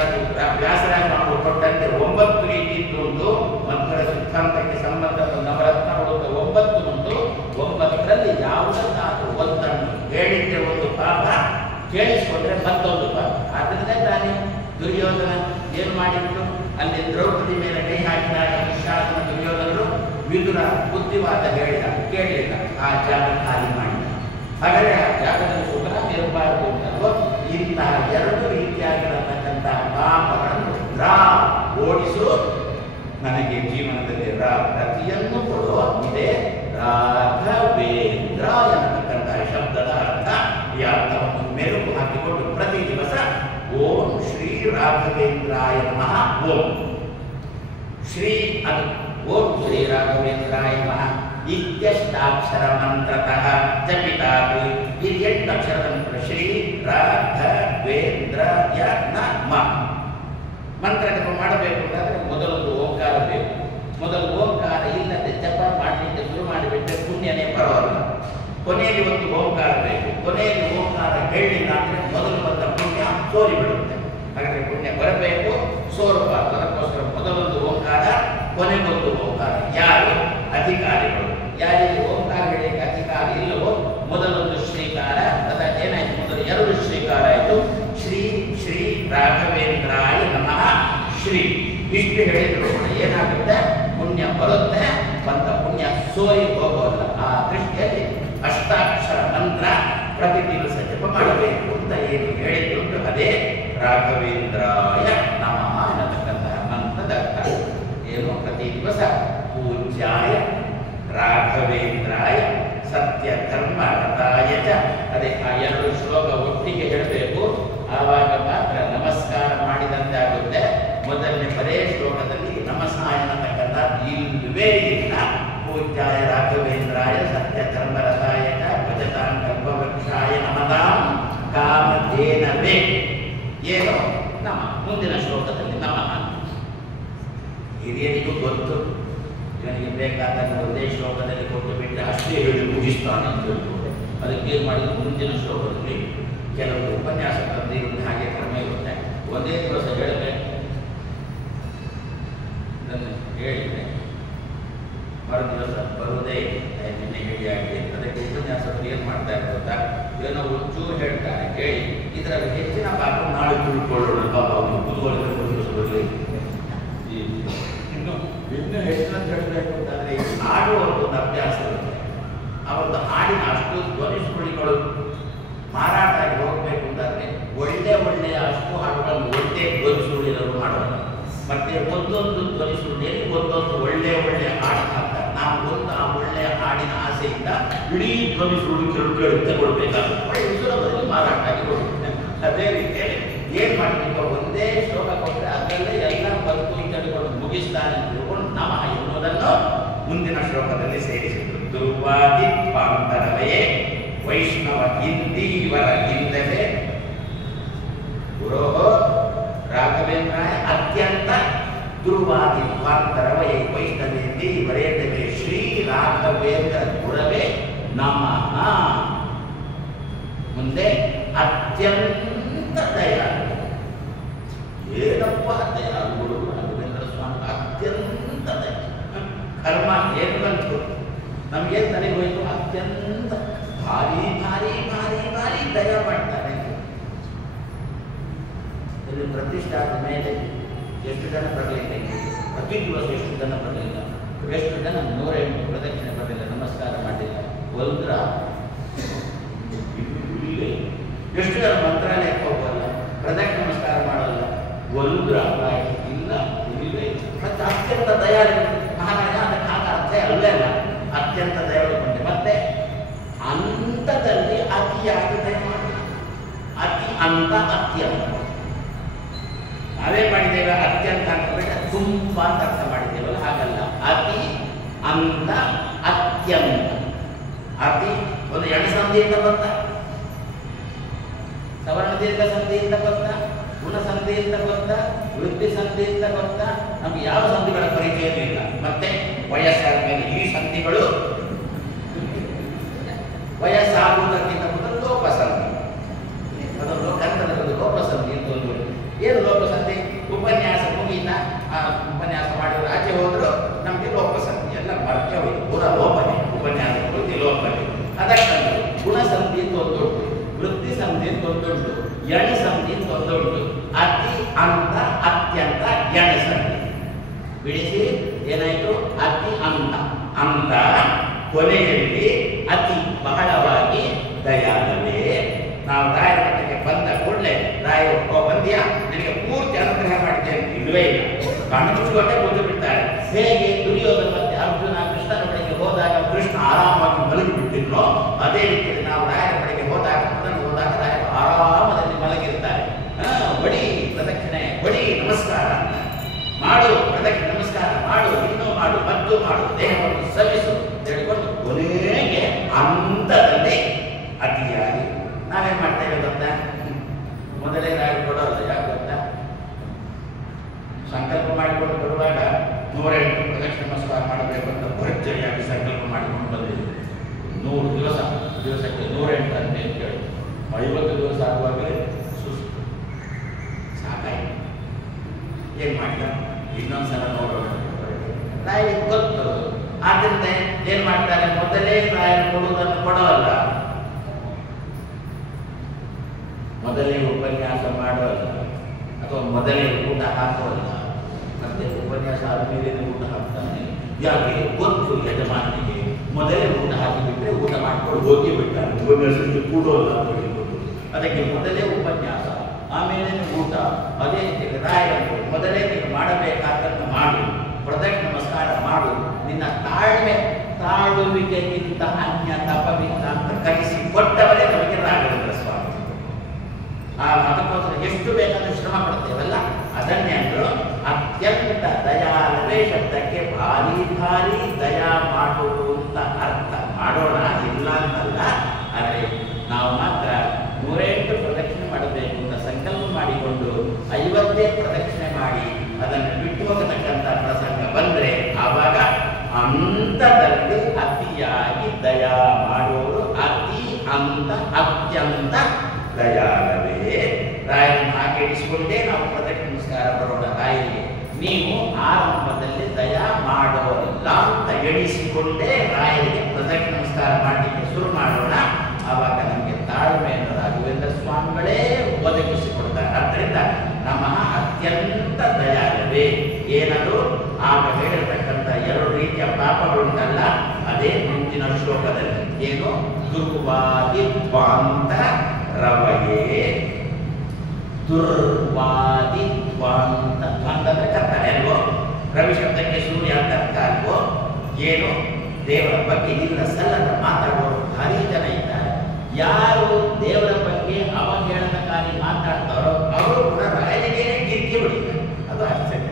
ವ್ಯಾಸರಾಜ ನಾವು ಕೊಟ್ಟಂತೆ 9 ರೀತಿ ಒಂದು ಮಧ್ವರ ಸಿದ್ಧಾಂತಕ್ಕೆ ಸಂಬಂಧಪಟ್ಟ ನವರತ್ನಗಳು 9 ಉಂಟು. 9ರಲ್ಲಿ ಯಾವುದನ್ನಾದರೂ ಒಂದನ್ನು ಹೇಳಿದ್ರೆ ಒಂದು ಪಾಪ, ಕೇಳಿಸಿಕೊಂಡ್ರೆ ಮತ್ತೊಂದು ಪಾಪ. ಆದ್ರಿಂದ ತಾನೇ ದುರ್ಯೋಧನ ಏನು ಮಾಡಿದ್ರು? ಅಲ್ಲಿ ದ್ರೌಪದಿ ಮೇಲೆ ಕೈ ಹಾಕಿದಾಗ ದುಶ್ಯಾಸನ ದುರ್ಯೋಧನರು ವಿದುರ ಬುದ್ಧಿವಾದ ಹೇಳಿದ, ಕೇಳಲಿಲ್ಲ, ಆ ಜಾಗ ಖಾಲಿ ಮಾಡಿದ. ಹಾಗಾದರೆ ಆ ಜಾಗದಲ್ಲಿ ಸುಖ ಇರಬಾರದು ಅಂತಲೋ ಇಂತಹ ಎರಡು ರೀತಿಯಾಗಿರತಕ್ಕಂಥ ಪಾಪಗಳನ್ನು ಓಡಿಸು, ನನಗೆ ಜೀವನದಲ್ಲಿ ಪ್ರತಿಯನ್ನು ಕೊಡೋ ಇದೆ ರಾಘವೇಂದ್ರ ಎನ್ನತಕ್ಕಂತಹ ಶಬ್ದದ ಅರ್ಥ. ಈ ಅರ್ಥವನ್ನು ಮೆರುಗು ಹಾಕಿಕೊಂಡು ಪ್ರತಿ ದಿವಸ ಓಂ ಶ್ರೀ ರಾಘವೇಂದ್ರಾಯ ನಮಃ, ಓಂ ಶ್ರೀ ಅದು ಓಂ ಶ್ರೀ ರಾಘವೇಂದ್ರಾಯ ನಮಃ ಇತ್ಯಷ್ಟಾಕ್ಷರ ಮಂತ್ರತಃ ಜಪಿತಾತ್. ಇದು 8 ಅಕ್ಷರದ ಮಂತ್ರ. ಶ್ರೀ ರಾಘವೇಂದ್ರಾಯ ನಮಃ ಮಂತ್ರ ಜಪ ಮಾಡಬೇಕು ಅಂತಂದ್ರೆ ಮೊದಲೊಂದು ಓಂಕಾರ ಬೇಕು. ಮೊದಲು ಓಂಕಾರ ಇಲ್ಲದೆ ಜಪ ಮಾಡಲಿಕ್ಕೆ ಶುರು ಮಾಡಿಬಿಟ್ರೆ ಪುಣ್ಯನೇ ಬರೋಲ್ಲ. ಕೊನೆಯಲ್ಲಿ ಒಂದು ಓಂಕಾರ ಬೇಕು. ಕೊನೆಯಲ್ಲಿ ಓಂಕಾರ ಹೇಳಲಿಲ್ಲ ಅಂದ್ರೆ ಮೊದಲು ಬಂದ ಪುಣ್ಯ ಸೋರಿ ಬಿಡುತ್ತೆ. ಹಾಗಾದ್ರೆ ಪುಣ್ಯ ಬರಬೇಕು, ಸೋರಬಾರದು. ಅದಕ್ಕೋಸ್ಕರ ಮೊದಲೊಂದು ಓಂಕಾರ, ಕೊನೆಗೊಂದು ಓಂಕಾರ. ಯಾರು? ಅಧಿಕಾರಿಗಳು. ಯಾರಿಗೆ ಓಂಕಾರ ಹೇಳಲಿಕ್ಕೆ ಅಧಿಕಾರ ಇಲ್ಲವೋ ಮೊದಲೊಂದು ಶ್ರೀಕಾರ. ಅದಕ್ಕೆ ಏನಾಯ್ತು? ಮೊದಲು 2 ಶ್ರೀಕಾರ ಆಯಿತು. ಶ್ರೀ ಶ್ರೀ ರಾಘವೇಂದ್ರಾಯ ನಮಃ ಶ್ರೀ. ಇಷ್ಟು ಹೇಳಿದ್ರು ಏನಾಗುತ್ತೆ? ಪುಣ್ಯ ಬರುತ್ತೆ, ಬಂದ ಪುಣ್ಯ ಸೋರಿ ಹೋಗೋಲ್ಲ. ಆ ದೃಷ್ಟಿಯಲ್ಲಿ ಅಷ್ಟಾಕ್ಷರ ಮಂತ್ರ ಪ್ರತಿ ದಿವಸ ಜಪ ಮಾಡಬೇಕು ಅಂತ ಏನು ಹೇಳಿದ್ರು ಅದೇ ರಾಘವೇಂದ್ರಾಯ ನಮಃ ಅನ್ನತಕ್ಕಂತಹ ಮಂತ್ರದ ಅರ್ಥ. ಏನು? ಪ್ರತಿ ದಿವಸ ಪೂಜ್ಯಾಯ ರಾಘವೇಂದ್ರಾಯ ಸತ್ಯ ಧರ್ಮ ರಥಾಯ ಚ. ಅದೇ ಆ 2 ಶ್ಲೋಕ ಒಟ್ಟಿಗೆ ಹೇಳಬೇಕು. ಆವಾಗ ಮಾತ್ರ ನಮಸ್ಕಾರ ಮಾಡಿದಂತೆ ಆಗುತ್ತೆ. ಮೊದಲನೇ ಬರೇ ಶ್ಲೋಕದಲ್ಲಿ ನಮಸ್ಕಾರ ಅನ್ನತಕ್ಕಂಥ ಇಲ್ಲವೇ ಇಲ್ಲ. ಪೂಜ್ಯಾಯ ರಾಘವೇಂದ್ರಾಯ ಸತ್ಯ ಧರ್ಮ ರಥಾಯ ಚ ಭಜತಾಂ ಕಲ್ಪವೃಕ್ಷಾಯ ನಮತಾಂ ಕಾಮಧೇನವೇ. ಏನು? ನಮ. ಮುಂದಿನ ಶ್ಲೋಕದಲ್ಲಿ ನಮಃ. ಹಿರಿಯರಿಗೂ ಗೊತ್ತು, ಇವನಿಗೆ ಬೇಕಾದಾಗ ಒಂದೇ ಶ್ಲೋಕದಲ್ಲಿ ಕೊಟ್ಟು ಬಿಟ್ಟರೆ ಅಷ್ಟೇ ಹೇಳಿ ಮುಗಿಸ್ತಾನೆ ಅಂತ ಹೇಳ್ಬೋದು. ಅದಕ್ಕೆ ಏನು ಮಾಡಿದ್ರು? ಮುಂದಿನ ಶ್ಲೋಕದಲ್ಲಿ ಕೆಲವು ಉಪನ್ಯಾಸಕರಲ್ಲಿ ಹಾಗೆ ಕ್ರಮ ಇರುತ್ತೆ. ಒಂದೇ ದಿವಸ ಹೇಳಬೇಕು, ಇದನ್ನು ಹೇಳಿದರೆ ಮರುದಿವಸ ಬರುವುದೇ ನಿನ್ನೆ ಹೇಳಿ ಆಗಿದೆ. ಅದಕ್ಕೆ ಉಪನ್ಯಾಸಕರು ಏನು ಮಾಡ್ತಾ ಇರ್ಬೋದಾ, ಏನೋ ಒಂಚೂರು ಹೇಳ್ತಾರೆ, ಹೇಳಿ ಇದರಲ್ಲಿ ಹೆಚ್ಚಿನ ಪಾಠ ನಾಳೆ ತಿಳ್ಕೊಳ್ಳೋಣ, ಪಾಪ ಅವನು ಕುತೂಹಲದ ದಿವಸ ಬರಲಿ. ಇನ್ನು ಹೆಚ್ಚಿನ ಹೇಳಬೇಕು ಅಂತಂದ್ರೆ ಹಾಡುವವರದೊಂದು ಅಭ್ಯಾಸ ಇರುತ್ತೆ. ಅವರದ್ದು ಹಾಡಿನ ಅಷ್ಟು ಧ್ವನಿಸುಳಿಗಳು ಮಾರಾಟ ಆಗಿ ಹೋಗಬೇಕು ಅಂತಂದ್ರೆ ಒಳ್ಳೆಯ ಅಷ್ಟು ಹಾಡುಗಳನ್ನು ಒಂದೇ ಧ್ವನಿಸುಳಿಗಳು ಮಾಡೋದು. ಮತ್ತೆ ಒಂದೊಂದು ಧ್ವನಿಸುಳಿಯಲ್ಲಿ ಒಂದೊಂದು ಒಳ್ಳೆಯ ಹಾಡು ಹಾಕ್ತಾರೆ. ನಾವು ಒಂದು ಆ ಒಳ್ಳೆಯ ಹಾಡಿನ ಆಸೆಯಿಂದ ಇಡೀ ಧ್ವನಿಸುಳಿ ಕೇಳುತ್ತೆ ಕೊಡ್ಬೇಕಾಗುತ್ತೆ. ಸುಲಭದಲ್ಲಿ ಮಾರಾಟ ಆಗಿ ಹೋಗುತ್ತೆ. ಅದೇ ರೀತಿಯಲ್ಲಿ ಏನ್ ಮಾಡಬೇಕು, ಒಂದೇ ಶ್ಲೋಕ ಕೊಟ್ಟರೆ ಅದರಲ್ಲೇ ಎಲ್ಲ ಬದುಕು ಇಟ್ಟುಕೊಂಡು ಮುಗಿಸ್ತಾನೆ ಅಂತ ತಿಳ್ಕೊಂಡು ನಮಃ ಎನ್ನುವುದನ್ನು ಮುಂದಿನ ಶ್ಲೋಕದಲ್ಲಿ ಸೇರಿಸಿದರು. ದುರ್ವಾದಿ ಪಾಂತರವೇ ವೈಷ್ಣವ ಇಂದೀವರ ಹಿಂದಲೇ ಗುರೋ ರಾಘವೇಂದ್ರಾಯ ಅತ್ಯಂತ ದುರ್ವಾದಿ ಪಾಂತರವೇ ವೈಷ್ಣವೇಂದಿ ವರೇಂದ್ರವೇ ಶ್ರೀ ರಾಘವೇಂದ್ರ ಗುರವೇ ನಮಃ. ಮುಂದೆ ಅತ್ಯಂತ ದಯಾಳು. ಏನಪ್ಪ ದಯಾಳುಗಳು ರಾಘವೇಂದ್ರ ಸ್ವಾಮಿ ಅತ್ಯಂತ ದಯ. ಕರ್ಮ ಏನು ಬಂತು ನಮಗೇನು ತಲೆಗೆ ಹೋಯಿತು, ಅತ್ಯಂತ ಭಾರಿ ಭಾರಿ ಭಾರಿ ಭಾರಿ ದಯ ಮಾಡ್ತಾರೆ. ಇಲ್ಲಿ ಪ್ರತಿಷ್ಠೆ ಆದ ಮೇಲೆ ಎಷ್ಟು ಜನ ಬರಲಿಲ್ಲ, ಪ್ರತಿ ದಿವಸ ಎಷ್ಟು ಜನ ಬರಲಿಲ್ಲ, ಎಷ್ಟು ಜನ 108 ಪ್ರದಕ್ಷಿಣೆ ಬರಲಿಲ್ಲ, ನಮಸ್ಕಾರ ಮಾಡಿಲ್ಲ, ಒಲ್ದ್ರ ಇಲ್ಲೇ ಎಷ್ಟು ಜನ ಮಂತ್ರಾಲಯಕ್ಕೆ ಹೋಗಲ್ಲ, ಪ್ರದಕ್ಷಿಣೆ ನಮಸ್ಕಾರ ಮಾಡಲ್ಲ, ಒಲ್ದ್ರ ಇಲ್ಲ ಇಲ್ಲೇ. ಮತ್ತೆ ಅತ್ಯಂತ ದಯಾಳು ಮಹಾರಾಜ ಅದಕ್ಕೆ ಆಗ ಅರ್ಥ ಅಲ್ಲೇ ಅಲ್ಲ, ಅತ್ಯಂತ ದಯಾಳು ಬಂದೆ. ಮತ್ತೆ ಅಂತದಲ್ಲಿ ಅತಿಯಾಗಿ ದಯ ಮಾಡಿ, ಅತಿ ಅಂತ ಅತ್ಯಂತ. ನಾವೇ ಮಾಡಿದ್ದೇವೆ ಅತ್ಯಂತ ಅಂತ ಬಿಟ್ಟರೆ ತುಂಬಾ ಅಂತ ಅರ್ಥ ಮಾಡಿದ್ದೇವಲ್ಲ, ಹಾಗಲ್ಲ. ಅತಿ ಅಂತ ಅತ್ಯಂತ. ಅತಿ ಒಂದು ಎಣಸಂಧಿಯಿಂದ ಬಂತ, ಸವರ್ಣ ದೀರ್ಘ ಸಂಧಿಯಿಂದ ಬಂತ, ಗುಣ ಸಂಧಿಯಿಂದ ಬಂತ, ವೃದ್ಧಿ ಸಂಧಿಯಿಂದ ಬಂತ. ನಮ್ಗೆ ಯಾವ ಸಂಧಿಗಳ ಪರಿಚಯ ಇಲ್ಲ. ಮತ್ತೆ ವಯಸ್ಸಾದ ಮೇಲೆ ಈ ಸಂಧಿಗಳು ವಯಸ್ಸಾಗುವುದಕ್ಕಿಂತ ಮೊದಲು ಲೋಪಸಂಧಿ, ಮೊದಲು ಕನ್ನಡದಲ್ಲಿ ಲೋಪಸಂಧಿ ಅಂತ ಒಂದು. ಏನು ಲೋಪಸಂಧಿ? ಉಪನ್ಯಾಸ ಮುಗಿಯಿತ, ಉಪನ್ಯಾಸ ಮಾಡಿದ್ರು ಆಚೆ ಹೋದ್ರು ನಮಗೆ ಲೋಪಸಂಧಿ ಎಲ್ಲ ಮರ್ತ್ಯ ಹೋಯ್ತು, ಪೂರ ಲೋಪನೆ, ಉಪನ್ಯಾಸ ಪೂರ್ತಿ ಲೋಪನೆ. ಅದಕ್ಕಂದು ಗುಣಸಂಧಿ ಅಂತ ಒಂದುಂಟು, ವೃತ್ತಿ ಸಂಧಿ ಅಂತ ಒಂದುಂಟು, ಎಣಿ ಸಂಧಿ ಅಂತ ಒಂದುಂಟು. ಅತಿ ಅಂತ ಅತ್ಯಂತ ಎಣಿ ಸಂಧಿ ಬಿಡಿಸಿ ಏನಾಯ್ತು? ಅತಿ ಅಂತ ಅಂತ ಕೊನೆಯಲ್ಲಿ ಅತಿ ಬಹಳವಾಗಿ ದಯಾಳವೇ. ನಾವು ರಾಯರ ಮಠಕ್ಕೆ ಬಂದ ಕೂಡಲೇ ರಾಯರು ಬಂದ್ಯಾ ನಿನಗೆ ಪೂರ್ತಿ ಅನುಗ್ರಹ ಮಾಡಿದ್ದೇನೆ ಇಲ್ಲವೇ ಇಲ್ಲ, ಕಣ್ಣುಚ್ಚುಗಟ್ಟೆ ಬಂದು ಬಿಡ್ತಾರೆ. ಹೇಗೆ ದುರ್ಯೋಧನ ಮತ್ತೆ ಅರ್ಜುನ ಕೃಷ್ಣನ ಬಳಿಗೆ ಹೋದಾಗ ಕೃಷ್ಣ ಆರಾಮಾಗಿ ಮಲಗಿ ಬಿಟ್ಟಿದ್ರು, ಅದೇ ರೀತಿಯಲ್ಲಿ ನಾವು ರಾಯರ ಬಳಿಗೆ ಹೋದಾಗ ರಾಯರು ಆರಾಮದಲ್ಲಿ ಮಲಗಿರ್ತಾರೆ. ಬಡಿ ಪ್ರದಕ್ಷಿಣೆ, ಬಡಿ ನಮಸ್ಕಾರ ಮಾಡು, ಪ್ರದಕ್ಷಿಣೆ ನಮಸ್ಕಾರ ಮಾಡು, ಇನ್ನೂ ಮಾಡು, ಮದ್ದು ಮಾಡು, ದೇಹವನ್ನು ಸವಿಸು ಹೇಳಿಕೊಂಡು ಕೊನೆಗೆ ಅಂತದಲ್ಲಿ ಅತಿಯಾಗಿ ನಾವೇನ್ ಮಾಡ್ತೇವೆ ಗೊತ್ತಾ? ಮೊದಲೇ ರಾಯರು ಕೊಡೋಲ್ಲ. ಯಾಕೆ ಗೊತ್ತಾ? ಸಂಕಲ್ಪ ಮಾಡಿಕೊಂಡು ಬರುವಾಗ 108 ಪ್ರದಕ್ಷಿಣೆ ನಮಸ್ಕಾರ ಮಾಡಬೇಕು ಅಂತ ಭರ್ಜರಿಯಾಗಿ ಸಂಕಲ್ಪ ಮಾಡಿಕೊಂಡು ಬಂದಿದೆ. 100 ದಿವಸಕ್ಕೆ 108 ಅಂತ ಹೇಳಿ 50 ದಿವಸ ಆಗುವಾಗಲೇ ಸುಸ್ತು, ಸಾಕಾಯ್ತು. ಏನ್ ಮಾಡಿದ? ಇನ್ನೊಂದ್ಸಲ ನೋಡೋಣ. ರಾಯರಿಗೆ ಗೊತ್ತು. ಆದ್ರಿಂದ ಏನ್ ಮಾಡ್ತಾರೆ? ಮೊದಲೇ ರಾಯರು ಕೊಡುವುದನ್ನು ಕೊಡೋಲ್ಲ, ಮೊದಲೇ ಉಪನ್ಯಾಸ ಮಾಡೋಲ್ಲ, ಅಥವಾ ಮೊದಲೇ ಊಟ ಹಾಕೋಲ್ಲ, ಮತ್ತೆ ಉಪನ್ಯಾಸ ಆದಮೇಲೆ ಊಟ ಹಾಕ್ತಾನೆ. ಯಾಕೆ? ಗೊತ್ತು ಯಜಮಾನಿಗೆ ಮೊದಲೇ ಊಟ ಹಾಕಿಬಿಟ್ರೆ ಊಟ ಮಾಡ್ಕೊಂಡು ಹೋಗಿ ಬಿಡ್ತಾನೆ, ಉಪನ್ಯಾಸಕ್ಕೆ ಕೂಡೋಲ್ಲ ಅಂತ ಹೇಳ್ಬೋದು. ಅದಕ್ಕೆ ಮೊದಲೇ ಉಪನ್ಯಾಸ, ಆಮೇಲೆ ಊಟ. ಅದೇ ರೀತಿ ರಾಯರು ಮೊದಲೇ ನೀನು ಮಾಡಬೇಕಾದನ್ನು ಮಾಡು, ಪ್ರದಕ್ಷಿಣೆ ನಮಸ್ಕಾರ ಮಾಡು, ನಿನ್ನ ತಾಳುವಿಕೆಗಿಂತ ಅನ್ಯ ತಪವಿಲ್ಲ ಅಂತ ಕಲಿಸಿ ಕೊಟ್ಟವರೇ ನಮಗೆ ರಾಘವೇಂದ್ರ ಸ್ವಾಮಿ. ಅದಕ್ಕೋಸ್ಕರ ಎಷ್ಟು ಬೇಕಾದ್ರೂ ಶ್ರಮ ಪಡ್ತೇವಲ್ಲ, ಅದನ್ನೇ ಅಂದ್ರು ಅತ್ಯಂತ ದಯಾಲವೇ ಶಬ್ದಕ್ಕೆ ಭಾರಿ ಭಾರಿ ದಯಾ ಮಾಡುವುದು ಅಂತ ಅರ್ಥ ಮಾಡೋಣ, ಇಲ್ಲ ಅಂತಲ್ಲ. ಆದರೆ ನಾವು ಮಾತ್ರ 108 ಪ್ರದಕ್ಷಿಣೆ ಮಾಡಬೇಕು ಅಂತ ಸಂಕಲ್ಪ ಮಾಡಿಕೊಂಡು 50 ಪ್ರದಕ್ಷಿಣೆ ಮಾಡಿ ಅದನ್ನು ಬಿಟ್ಟು ಹೋಗತಕ್ಕಂಥ ಪ್ರಸಂಗ ಬಂದ್ರೆ ಆವಾಗ ಅಂತದಲ್ಲಿ ಅತಿಯಾಗಿ ದಯಾ ಮಾಡೋರು ಅತಿ ಅಂತ ಅತ್ಯಂತ ದಯಾಳವೇ. ರಾಯರನ್ನು ಹಾಗೆ ಇಡಿಸಿಕೊಂಡೇ ನಾವು ಪ್ರದಕ್ಷಿಣೆ ನಮಸ್ಕಾರ ಬರೋಣ. ರಾಯರಿಗೆ ನೀವು ಆರಂಭದಲ್ಲಿ ದಯಾ ಮಾಡೋಲ್ಲ ಅಂತ ಎಣಿಸಿಕೊಂಡೇ ರಾಯರಿಗೆ ಪ್ರದಕ್ಷಿಣೆ ನಮಸ್ಕಾರ ಮಾಡಲಿಕ್ಕೆ ಶುರು ಮಾಡೋಣ. ಆವಾಗ ನಮಗೆ ತಾಳ್ಮೆಯನ್ನು ರಾಘವೇಂದ್ರ ಸ್ವಾಮಿಗಳೇ ಒದಗಿಸಿಕೊಡ್ತಾರೆ. ಆದ್ದರಿಂದ ನಮಃ ಅತ್ಯಂತ ದಯಾಳವೇ. ಏನದು ಆಗ ಹೇಳಿರ್ತಕ್ಕಂಥ ಎರಡು ರೀತಿಯ ಪಾಪಗಳುಂಟಲ್ಲ, ಅದೇ ಮುಂದಿನ ಶ್ಲೋಕದಲ್ಲಿ ಏನು ದುರ್ವಾದಿ ದ್ವಾಂತ ರವಯೇ. ದುರ್ವಾದಿ ದ್ವಾಂತ, ದ್ವಾಂತ ಅಂದ್ರೆ ಕತ್ತಲೆ ಅಲ್ವೋ, ರವಿ ಶಬ್ದಕ್ಕೆ ಸೂರ್ಯ ಅಂತ ಅರ್ಥ ಅಲ್ವೋ. ಏನು ದೇವರ ಬಗ್ಗೆ ಇಲ್ಲ ಸಲ್ಲದ ಮಾತಾಡುವವರು ಭಾರಿ ಜನ ಇದ್ದಾರೆ. ಯಾರು ದೇವರ ಬಗ್ಗೆ ಅವಹೇಳನಕಾರಿ ಮಾತಾಡ್ತಾರೋ ಅವರು ಕೂಡ ರಾಯನಿಗೆ ಗಿರ್ಕಿ ಹೊಡಿತಾರೆ. ಅದು ಆಶ್ಚರ್ಯ.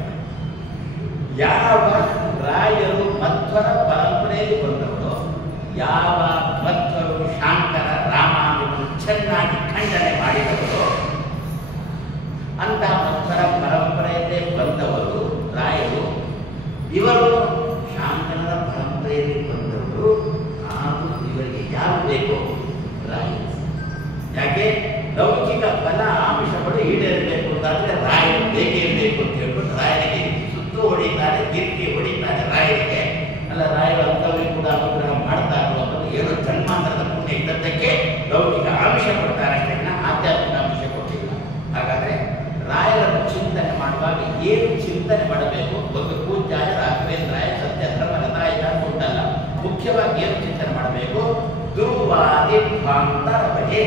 ಯಾವ ರಾಯರು ಮಧ್ವರ ಪರಂಪರೆಯಲ್ಲಿ ಬಂದವರು, ಯಾವ ಮಧ್ವರು ಶಾಂಕರ ರಾಮಾಯಣವನ್ನು ಚೆನ್ನಾಗಿ ಖಂಡನೆ ಮಾಡಿದವರು, ಅಂತ ಮಧ್ವರ ಪರಂಪರೆಯಲ್ಲೇ ಬಂದವರು ರಾಯರು. ಇವರು ಶಾಂಕರರ ಪರಂಪರೆಯಲ್ಲಿ ಬಂದವರು. ಹಾಗೂ ಇವರಿಗೆ ಯಾರು ಬೇಕು? ರಾಯ. ಯಾಕೆ ಲೌಕಿಕ ಫಲ ಆಮಿಷಗಳು ಈಡೇರಬೇಕು ಅಂತಾದ್ರೆ ರಾಯರು ಬೇಕೇ ಬೇಕು ಅಂತ ಹೇಳ್ಬಿಟ್ಟು ರಾಯರಿಗೆ ಸುತ್ತು ಹೊಡಿತಾರೆ, ಗಿರ್ಕಿ ಹೊಡಿತಾರೆ ರಾಯರಿಗೆ. ಅಲ್ಲ, ರಾಯರು ಅಂಥವ್ರಿಗೆ ಕೂಡ ಅನುಗ್ರಹ ಮಾಡ್ತಾರೆ ಅನ್ನೋದು ಏನೋ ಜನ್ಮಾಂತರದ ಪುಣ್ಯ ಇದ್ದದ್ದಕ್ಕೆ ಲೌಕಿಕ ಆಮಿಷ ಕೊಡ್ತಾರೆ ಅಷ್ಟೇ, ಆಧ್ಯಾತ್ಮಿಕ ಆಮಿಷ ಕೊಟ್ಟಿಲ್ಲ. ಹಾಗಾದ್ರೆ ರಾಯರನ್ನು ಚಿಂತನೆ ಮಾಡುವಾಗ ಏನು ಚಿಂತನೆ ಮಾಡಬೇಕು? ಒಂದು ಪೂಜ್ಯಾಯ ರಾಘವೇಂದ್ರಾಯ ಸತ್ಯ ಧರ್ಮ ರಥಾಯ ಉಂಟಲ್ಲ, ಮುಖ್ಯವಾಗಿ ಏನು ಚಿಂತನೆ ಮಾಡಬೇಕು? ದುರ್ವಾದಿ ದ್ವಾಂತರ ಬಗ್ಗೆ,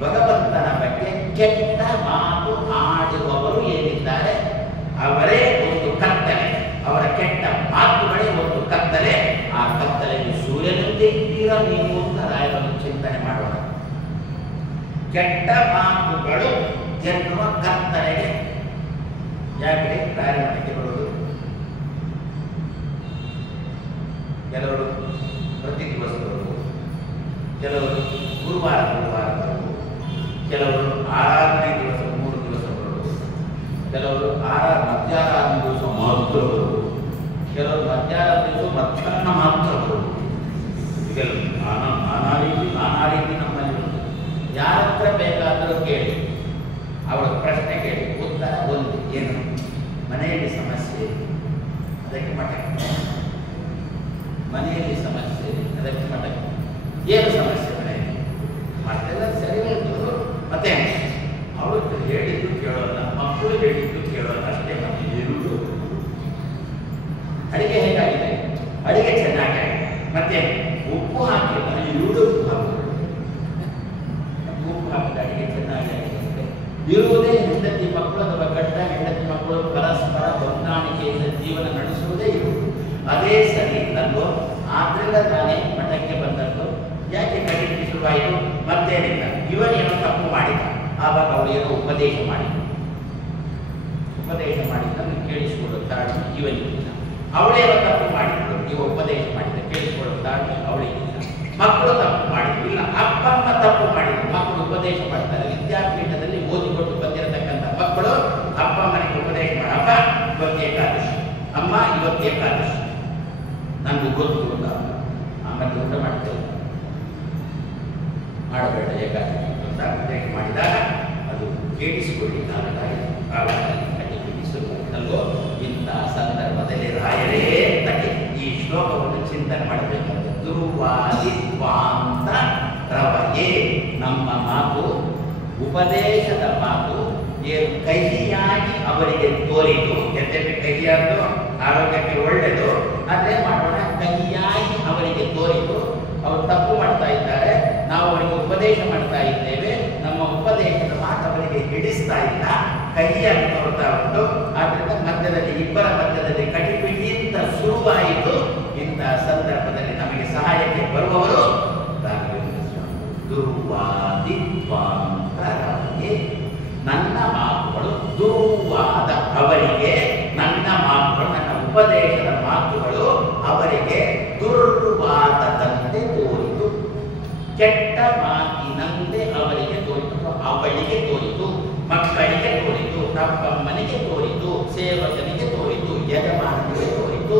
ಭಗವಂತನ ಬಗ್ಗೆ ಕೆಟ್ಟ ಮಾತು ಆಡುವವರು ಏನಿದ್ದಾರೆ ಅವರೇ ಒಂದು ಕತ್ತಲೆ. ಅವರ ಕೆಟ್ಟ ಮಾತುಗಳೇ ಒಂದು ಕತ್ತಲೆ. ಆ ಕತ್ತಲೆಗೆ ಸೂರ್ಯನಂತೆ ಇದ್ದೀರಾ ನೀವು ಅಂತ ರಾಯರನ್ನು ಚಿಂತನೆ ಮಾಡೋಣ. ಕೆಟ್ಟ ಮಾತುಗಳು ಎನ್ನುವ ಕತ್ತಲೆಗೆ ಯಾಕೆ ರಾಯರ ಮನೆಗೆ ಬರುವುದು? ಕೆಲವರು ಪ್ರತಿ ದಿವಸ ಬರುವುದು, ಕೆಲವರು ಗುರುವಾರ ಬರುವುದು, ಕೆಲವರು ಆರಾಧನೆ ದಿವಸ 3 ದಿವಸ ಬರುವುದು, ಕೆಲವರು ಮಧ್ಯಾಹ್ನ ದಿವಸ ಮಾತ್ರ ಬರುವುದು, ಕೆಲವರು ಮಧ್ಯಾಹ್ನ ದಿವಸ ಮಧ್ಯಾಹ್ನ ಮಾತ್ರ ಬರುವುದು. ಕೆಲವು ನಾನಾ ರೀತಿ ನಮ್ಮಲ್ಲಿ ಬರುವುದು. ಯಾರ ಹತ್ರ ಬೇಕಾದರೂ ಕೇಳಿ, ಅವರ ಪ್ರಶ್ನೆ ಕೇಳಿ, ಉತ್ತರ ಒಂದು. ಏನು? ಮನೆಯಲ್ಲಿ ಸಮಸ್ಯೆ, ಅದಕ್ಕೆ ಮಠಕ್ಕೆ. ಮನೆಯಲ್ಲಿ ಸಮಸ್ಯೆ, ಅದಕ್ಕೆ ಮಠಕ್ಕೆ. ಏನು ಸಮಸ್ಯೆ ಮನೆಯಲ್ಲಿ? ಮತ್ತೆಲ್ಲ ಸರಿ ಉಂಟು, ಮತ್ತೆ ಅವರು ಹೇಳಿದ್ದು ಕೇಳೋಲ್ಲ, ಮಕ್ಕಳು ಹೇಳಿದ್ದು ಕೇಳೋಲ್ಲ ಅಷ್ಟೇ. ಮತ್ತೆ ಇರುವುದು ಅಡಿಗೆ ಹೇಗಾಗಿದೆ? ಅಡಿಗೆ ಚೆನ್ನಾಗಿದೆ, ಮತ್ತೆ ಉಪ್ಪು ಹಾಕಿಲ್ಲ, ಇರುವುದು ಉಪ್ಪು ಹಾಕಿದ ಅಡಿಗೆ ಚೆನ್ನಾಗಿದೆ. ಇರುವುದೇ ಹೆಂಡತಿ ಮಕ್ಕಳು ಅಥವಾ ಗಂಡ ಹೆಂಡತಿ ಮಕ್ಕಳು ಪರಸ್ಪರ ಹೊಂದಾಣಿಕೆಯಿಂದ ಜೀವನ ನಡೆಸುವುದೇ ಇರುವುದು. ಅದೇ ಸರಿ ಅಲ್ವೋ? ಆದ್ರಿಂದ ತಾನೇ ಮಠಕ್ಕೆ ಬಂದದ್ದು. ಯಾಕೆ ಕಡಿಮೆ ಶುರುವಾಯಿತು? ಮತ್ತೇನಿಲ್ಲ, ಇವನೇನೋ ತಪ್ಪು ಮಾಡಿದ, ಆವಾಗ ಅವಳು ಏನೋ ಉಪದೇಶ ಮಾಡಿದ ಕೇಳಿಸಿಕೊಳ್ಳೋ ತಾಳ್ಮೆ ಇವನಿಗಿಲ್ಲ. ಅವಳೇನೋ ತಪ್ಪು ಮಾಡಿದ್ರು, ಇವ ಉಪದೇಶ ಮಾಡಿದ ಕೇಳಿಸಿಕೊಳ್ಳೋ ತಾಳ್ಮೆ ಅವಳಿಗಿಲ್ಲ. ಮಕ್ಕಳು ತಪ್ಪು ಮಾಡಿದ್ರು, ಇಲ್ಲ ಅಪ್ಪ ಅಮ್ಮ ತಪ್ಪು ಮಾಡಿದ್ರು, ಮಕ್ಕಳು ಉಪದೇಶ ಮಾಡ್ತಾರೆ. ವಿದ್ಯಾಪೀಠದಲ್ಲಿ ಓದಿಕೊಂಡು ಬಂದಿರತಕ್ಕಂಥ ಮಕ್ಕಳು ಅಪ್ಪ ಅಮ್ಮನಿಗೆ ಉಪದೇಶ ಮಾಡಿ, ಅಪ್ಪ ಇವತ್ತು ಏಕಾದಶಿ, ಅಮ್ಮ ಇವತ್ತು ಏಕಾದಶಿ, ನನಗೂ ಗೊತ್ತು ಅಂತ. ಆಮೇಲೆ ಊಟ ಮಾಡ್ತೇವೆ, ಮಾಡಬೇಡ ಏಕಾದಶಿ ಅಂತ ಉಪದೇಶ ಮಾಡಿದಾಗ ಅದು ಕೇಳಿಸಿಕೊಳ್ಳಿಕ್ಕಾಗಲ್ಲ. ಅಲ್ವೋ? ಇಂಥ ಸಂದರ್ಭದಲ್ಲಿ ರಾಯರೇ ತಕ್ಕೆ ಈ ಶ್ಲೋಕವನ್ನು ಚಿಂತನೆ ಮಾಡಬೇಕಂತ. ದುರ್ವಾದಿ ದ್ವಾಂತ ರವಯೇ. ನಮ್ಮ ಮಾತು, ಉಪದೇಶದ ಮಾತು ಏನು ಕಹಿಯಾಗಿ ಅವರಿಗೆ ತೋರಿತು. ಯದ್ಯಪಿ ಕಹಿಯಾದ್ದು ಆರೋಗ್ಯಕ್ಕೆ ಒಳ್ಳೆಯದು, ಅದೇ ಮಾಡೋಣ, ಕಹಿಯಾಗಿ ಅವರಿಗೆ ತೋರಿತು. ಅವರು ತಪ್ಪು ಮಾಡ್ತಾ ಇದ್ದಾರೆ, ನಾವು ಅವರಿಗೆ ಉಪದೇಶ ಮಾಡ್ತಾ ಇದ್ದೇವೆ, ನಮ್ಮ ಉಪದೇಶದ ಮಾತು ಅವರಿಗೆ ಹಿಡಿಸ್ತಾ ಇಲ್ಲ, ಕಹಿಯಾಗಿ ತೋರ್ತಾ ಉಂಟು. ಆದ್ರಿಂದ ಮಧ್ಯದಲ್ಲಿ, ಇಬ್ಬರ ಮಧ್ಯದಲ್ಲಿ ಕಟಿಪಿಟಿಯಿಂದ ಶುರುವಾಯಿತು. ಇಂತಹ ಸಂದರ್ಭದಲ್ಲಿ ನಮಗೆ ಸಹಾಯಕ್ಕೆ ಬರುವವರು ರಾಘವೇಂದ್ರ ಸ್ವಾಮಿ. ದುರ್ವಾದಿ ದ್ವಾಂತರವಯೇ. ನನ್ನ ಮಾತುಗಳು ದುರ್ವಾದ ಅವರಿಗೆ, ನನ್ನ ಮಾತುಗಳು, ನನ್ನ ಉಪದೇಶದ ಮಾತುಗಳು ಅವರಿಗೆ ದುರ್ವಾದದಂತೆ ತೋರಿತು. ಕೆಟ್ಟ ಮಾತಿನಂತೆ ಅವರಿಗೆ ತೋರಿತು, ಅವಳಿಗೆ ತೋರಿತು, ಮಕ್ಕಳಿಗೆ ತೋರಿತು, ತಪ್ಪಮ್ಮನಿಗೆ ತೋರಿತು, ಸೇವಕನಿಗೆ ತೋರಿತು, ಯಜಮಾನನಿಗೆ ತೋರಿತು.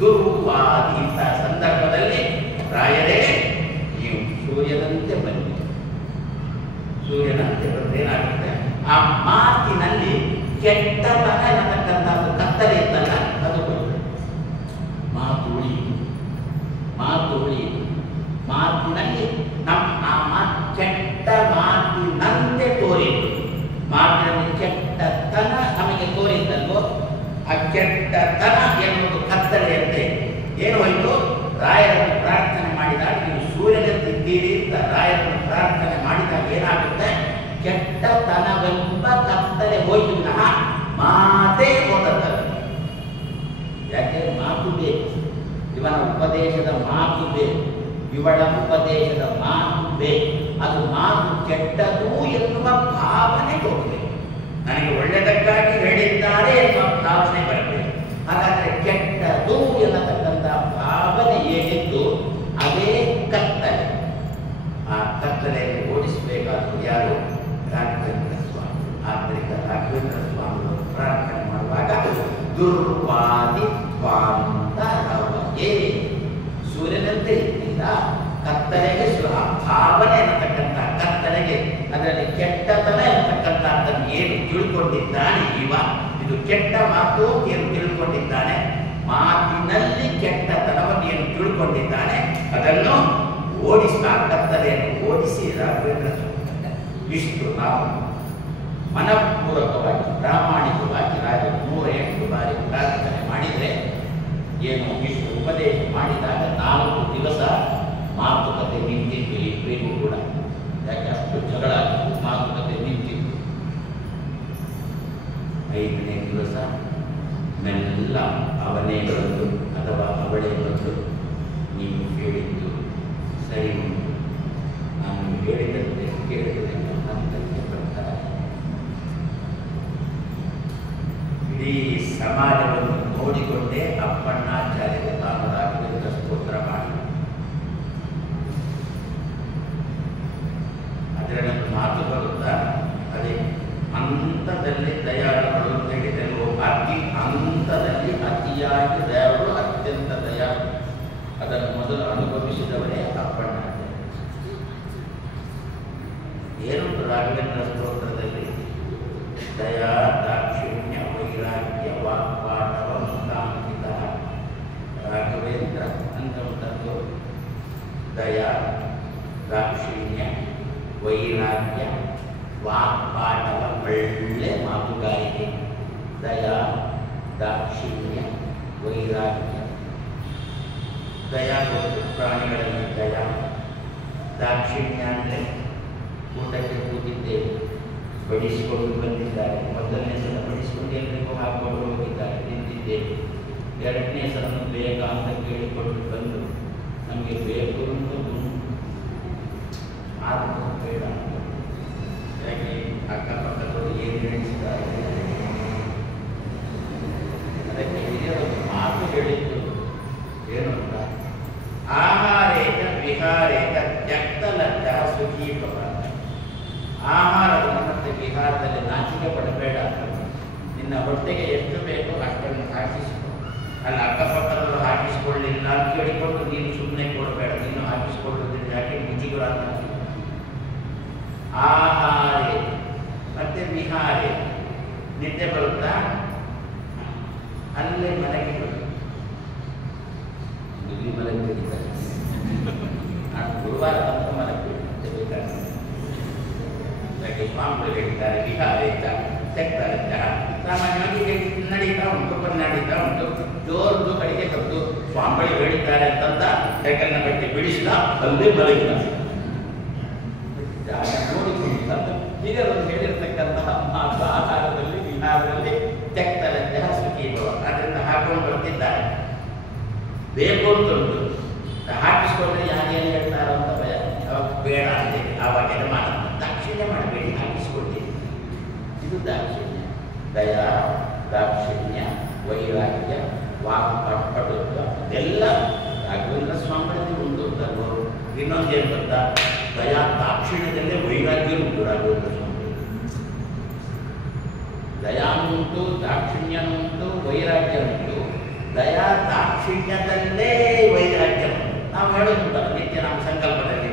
ದುರ್ವಾದಿ. ಇಂಥ ಸಂದರ್ಭದಲ್ಲಿ ರಾಯರೇ ನೀವು ಸೂರ್ಯನಂತೆ ಬನ್ನಿ. ಸೂರ್ಯನಂತೆ ಬಂದೇನಾಗುತ್ತೆ? ಆ ಮಾತಿನಲ್ಲಿ ಕೆಟ್ಟತನ ಅನ್ನತಕ್ಕಂಥದ್ದು ಕತ್ತಲೆ ಇತ್ತಲ್ಲ, ಅದು ಬಂತು. ಮಾತು ಉಳಿಯಿತು, ಮಾತು ಉಳಿಯಿತು. ಮಾತಿನಲ್ಲಿ ಕೆಟ್ಟ ಮಾತಿನಂತೆ ತೋರಿತು. ಮಾತಿನಲ್ಲಿ ಕೆಟ್ಟತನ ನಮಗೆ ತೋರಿ ಆ ಕೆಟ್ಟತನ ಎನ್ನುವುದು ಕತ್ತಲೆಯಂತೆ ಏನು ಹೋಯಿತು? ರಾಯರನ್ನು ಪ್ರಾರ್ಥನೆ ಮಾಡಿದಾಗ ನೀವು ಸೂರ್ಯನಂತಿದ್ದೀರಿ ಅಂತ ರಾಯರನ್ನು ಪ್ರಾರ್ಥನೆ ಮಾಡಿದಾಗ ಏನಾಗುತ್ತೆ? ಕೆಟ್ಟತನವೆಂಬ ಕತ್ತಲೆ ಹೋಯ್ತು ವಿನಃ ಮಾತೇ ಹೋಗುತ್ತದೆ. ಯಾಕೆ? ಮಾತು ಬೇಕು. ಇವನ ಉಪದೇಶದ ಮಾತು ಬೇಕು, ಇವಳ ಉಪದೇಶದ ಮಾತು ಬೇಕು. ಅದು ಮಾತು ಕೆಟ್ಟದು ಎನ್ನುವ ಭಾವನೆ ಹೋಗಬೇಕು. ನನಗೆ ಒಳ್ಳೆಯದಕ್ಕಾಗಿ ಹೇಳಿದ್ದಾರೆ ಎನ್ನುವ ಭಾವನೆ ಬರಬೇಕು. ಹಾಗಾದರೆ ಕೆಟ್ಟದು ಎನ್ನತಕ್ಕಂಥ ಭಾವನೆ ಏನಿತ್ತು ಅದೇ ಕತ್ತಲೆ. ಆ ಕತ್ತಲೆಯನ್ನು ಓಡಿಸಬೇಕಾದ್ರು ಯಾರು? ರಾಘವೇಂದ್ರ ಸ್ವಾಮಿ. ಆದ್ದರಿಂದ ರಾಘವೇಂದ್ರ ಸ್ವಾಮಿಗಳು ಪ್ರಾರ್ಥನೆ ಮಾಡುವಾಗ ದುರ್ವಾದಿ ತ್ವಾಂತರವಯೇ, ಸೂರ್ಯನಂತೆ ಇದ್ದಿಲ್ಲ ಕತ್ತಲೆಗೆ ಭಾವನೆ ಅನ್ನತಕ್ಕಂಥ ಕತ್ತಲೆಗೆ, ಅದರಲ್ಲಿ ಕೆಟ್ಟತನ ಎನ್ನತಕ್ಕಂಥದ್ದನ್ನು ಏನು ತಿಳ್ಕೊಂಡಿದ್ದಾನೆ ಇವ, ಇದು ಕೆಟ್ಟ ಮಾತು ಏನು ತಿಳ್ಕೊಂಡಿದ್ದಾನೆ, ಮಾತಿನಲ್ಲಿ ಕೆಟ್ಟತನವನ್ನು ಏನು ತಿಳ್ಕೊಂಡಿದ್ದಾನೆ ಅದನ್ನು ಓಡಿಸಿ, ಆ ಕತ್ತಲೆಯನ್ನು ಓಡಿಸಿ ರಾಘವೇಂದ್ರ ಇಷ್ಟು ನಾವು ಮನಪೂರ್ವಕವಾಗಿ ಪ್ರಾಮಾಣಿಕವಾಗಿ ರಾಜ 108 ಬಾರಿ ಪ್ರಾರ್ಥನೆ ಮಾಡಿದರೆ ಏನು ಇಷ್ಟು ಉಪದೇಶ ಮಾಡಿದಾಗ 4 ದಿವಸ ಮಾತುಕತೆ ನಿಂತಿತ್ತು ಇಬ್ಬರಿಗೂ ಕೂಡ. ಯಾಕೆ? ಅಷ್ಟು ಜಗಳ ಮಾತುಕತೆ ನಿಂತಿತ್ತು. 5ನೇ ದಿವಸ ಮೆಲ್ಲ ಅವನೇ ಬಂದು ಅಥವಾ ಅವಳೇ ಬಂದು ನೀವು ಹೇಳಿದ್ದು ಸರಿ ಉಂಟು, ನಾನು ಹೇಳಿದಂತೆ ಕೇಳಿದರೆ ಹಂತಕ್ಕೆ ಬರ್ತಾರೆ. ಇಡೀ ಸಮಾಜವನ್ನು ನೋಡಿಕೊಂಡೇ ಅಪ್ಪಣ್ಣಾಚಾರ್ಯರ ತಾನು ರಾಘವೇಂದ್ರ ಸ್ತೋತ್ರ ಮಾಡಿ ಅದರಲ್ಲೊಂದು ಮಾತು ಬರುತ್ತಾ, ಅದೇ ಹಂತದಲ್ಲಿ ದಯಾಳುಗಳು ಅಂತ ಹೇಳಿದರು. ಅತಿ ಹಂತದಲ್ಲಿ ಅತಿಯಾಗಿ ದಯಾಳು, ಅತ್ಯಂತ ದಯಾಳು. ಅದನ್ನು ಮೊದಲು ಅನುಭವಿಸಿದವರೇ ಅಪ್ಪಣ್ಣಾಚಾರ್ಯ. ಏನುಂಟು ರಾಘವೇಂದ್ರ ಸ್ತೋತ್ರದಲ್ಲಿ? ದಯಾ ದಾಕ್ಷಿಣ್ಯ ವೈರಾಗ್ಯ ವಾಕ್ಪಾಟವ ಮುಕ್ತಾಂಕಿತ. ರಾಘವೇಂದ್ರ ಅಂತ ಉಂಟದ್ದು ದಯಾ ದಾಕ್ಷಿಣ್ಯ ವೈರಾಗ್ಯ ವಾಕ್ಪಾಟವ, ಒಳ್ಳೆ ಮಾತುಗಾರಿಕೆ. ದಯಾ ದಾಕ್ಷಿಣ್ಯ ವೈರಾಗ್ಯ. ದಯಾ ಪ್ರಾಣಿಗಳಲ್ಲಿ ದಯಾ, ದಾಕ್ಷಿಣ್ಯ ಅಂದರೆ ಊಟಕ್ಕೆ ಕೂತಿದ್ದೇವೆ, ಬಡಿಸಿಕೊಂಡು ಬಂದಿದ್ದಾರೆ. ಮೊದಲನೇ ಸಲ ಬಡಿಸಿಕೊಂಡು ಎಲ್ಲರಿಗೂ ಹಾಕೊಂಡು ಹೋಗಿದ್ದಾರೆ, ತಿಂದಿದ್ದೇವೆ. 2ನೇ ಸಲ ಬೇಗ ಅಂತ ಕೇಳಿಕೊಂಡು ಬಂದು ನಮಗೆ ಬೇಕು ಅಂತ ಮಾತು ಬೇಡ. ಯಾಕೆ? ಅಕ್ಕಪಕ್ಕದವರು ಏನು ಹೇಳಿದ್ದಾರೆ ಅದಕ್ಕೆ ಹಿರಿಯರೊಂದು ಮಾತು ಹೇಳಿದ್ದು ಏನು ಅಂತ, ಆಹಾರೇತ ವಿಹಾರೇತ ತ್ಯಕ್ತಲಜ್ಜ ಸುಖೀಭವ. ಆಹಾರವನ್ನು ಮತ್ತು ವಿಹಾರದಲ್ಲಿ ನಾಚಿಕೆ ಪಡಬೇಡ. ನಿನ್ನ ಹೊಟ್ಟೆಗೆ ಎಷ್ಟು ಬೇಕೋ ಅಷ್ಟನ್ನು ಹಾಕಿಸಿಕೊ. ಅಲ್ಲಿ ಅಕ್ಕಪಕ್ಕದವರು ಹಾಕಿಸಿಕೊಳ್ಳಿಲ್ಲ ಅಂತ ಕೇಳಿಕೊಂಡು ನೀನು ಸುಮ್ಮನೆ ಕೊಡಬೇಡ. ನೀನು ಹಾಕಿಸಿಕೊಳ್ಳುವುದಿಲ್ಲ, ಯಾಕೆ? ಮುಜಿಗುರ ಅಂತ. ಆಹಾರೇ ಮತ್ತೆ ವಿಹಾರೇ. ನಿದ್ದೆ ಬರುತ್ತಾ? ಅಲ್ಲೇ ಮಲಗಿ ಇಲ್ಲಿ ಮಲಗಿ ಬಿಡಿದ್ದಾರೆ. ನಾನು ಗುರುವಾರ ತನಕ ಮಲಗಿ ಬೇಕಾಗ್ತದೆ. ಯಾಕೆ? ಸ್ವಾಮಿಗಳು ಹೇಳಿದ್ದಾರೆ ವಿಹಾರೇತ ತೆಕ್ತಲಜ್ಜ. ಸಾಮಾನ್ಯವಾಗಿ ನಡೀತಾ ಉಂಟು, ನಡೀತಾ ಉಂಟು, ಜೋರ್ದು ಕಡೆಗೆ ಕದ್ದು ಸ್ವಾಮಿಗಳು ಹೇಳಿದ್ದಾರೆ ಅಂತಂದ ತೆಕ್ಕನ್ನ ಕಟ್ಟಿ ಬಿಡಿಸಿದ, ಅಲ್ಲೇ ಮಲಗಿದ. ನೋಡಿಕೊಂಡು ಹಿರಿಯರನ್ನು ಹೇಳಿರ್ತಕ್ಕಂತಹ ಮಾತು ಆಹಾರದಲ್ಲಿ ವಿಹಾರದಲ್ಲಿ ತೆಕ್ತಲಜ್ಜ ಸುಖೀಭವ. ಅದರಿಂದ ಹಾಕೊಂಡು ಬರ್ತಿದ್ದಾರೆ. ಬೇಕು ಅಂತುಂಟು, ಹಾಕಿಸ್ಕೊಂಡ್ರೆ ಯಾರೇನು ಹೇಳ್ತಾರೋ ಅಂತ ಭಯ. ಅವಾಗ ಬೇಡ ಅಂತೇಳಿ ಆವಾಗ ಮಾಡ ದಾಕ್ಷಿಣ್ಯ ಮಾಡಬೇಡಿ, ಹಾಕಿಸ್ಕೊಳ್ತೀವಿ. ಇದು ದಾಕ್ಷಿಣ್ಯ. ದಯಾ ದಾಕ್ಷಿಣ್ಯ ವೈರಾಗ್ಯ ವಾಕ್ಪಟುತ್ವ ಇದೆಲ್ಲ ರಾಘವೇಂದ್ರ ಸ್ವಾಮಿಗಳಲ್ಲಿ ಉಂಟು ಅಂತಲ್ವರು. ಇನ್ನೊಂದೇನು ಗೊತ್ತಾ? ದಯಾ ದಾಕ್ಷಿಣ್ಯದಲ್ಲೇ ವೈರಾಗ್ಯ ಉಂಟು ರಾಘವೇಂದ್ರ ಸ್ವಾಮಿ. ದಯಾನುಂಟು, ದಾಕ್ಷಿಣ್ಯನುಂಟು, ವೈರಾಗ್ಯ ಉಂಟು. ದಯಾ ದಾಕ್ಷಿಣ್ಯದಲ್ಲೇ ವೈರಾಗ್ಯ ಉಂಟು. ನಾವು ಹೇಳೋದುಂಟಲ್ಲ ನಿತ್ಯ ನಮ್ಮ ಸಂಕಲ್ಪದಲ್ಲಿ,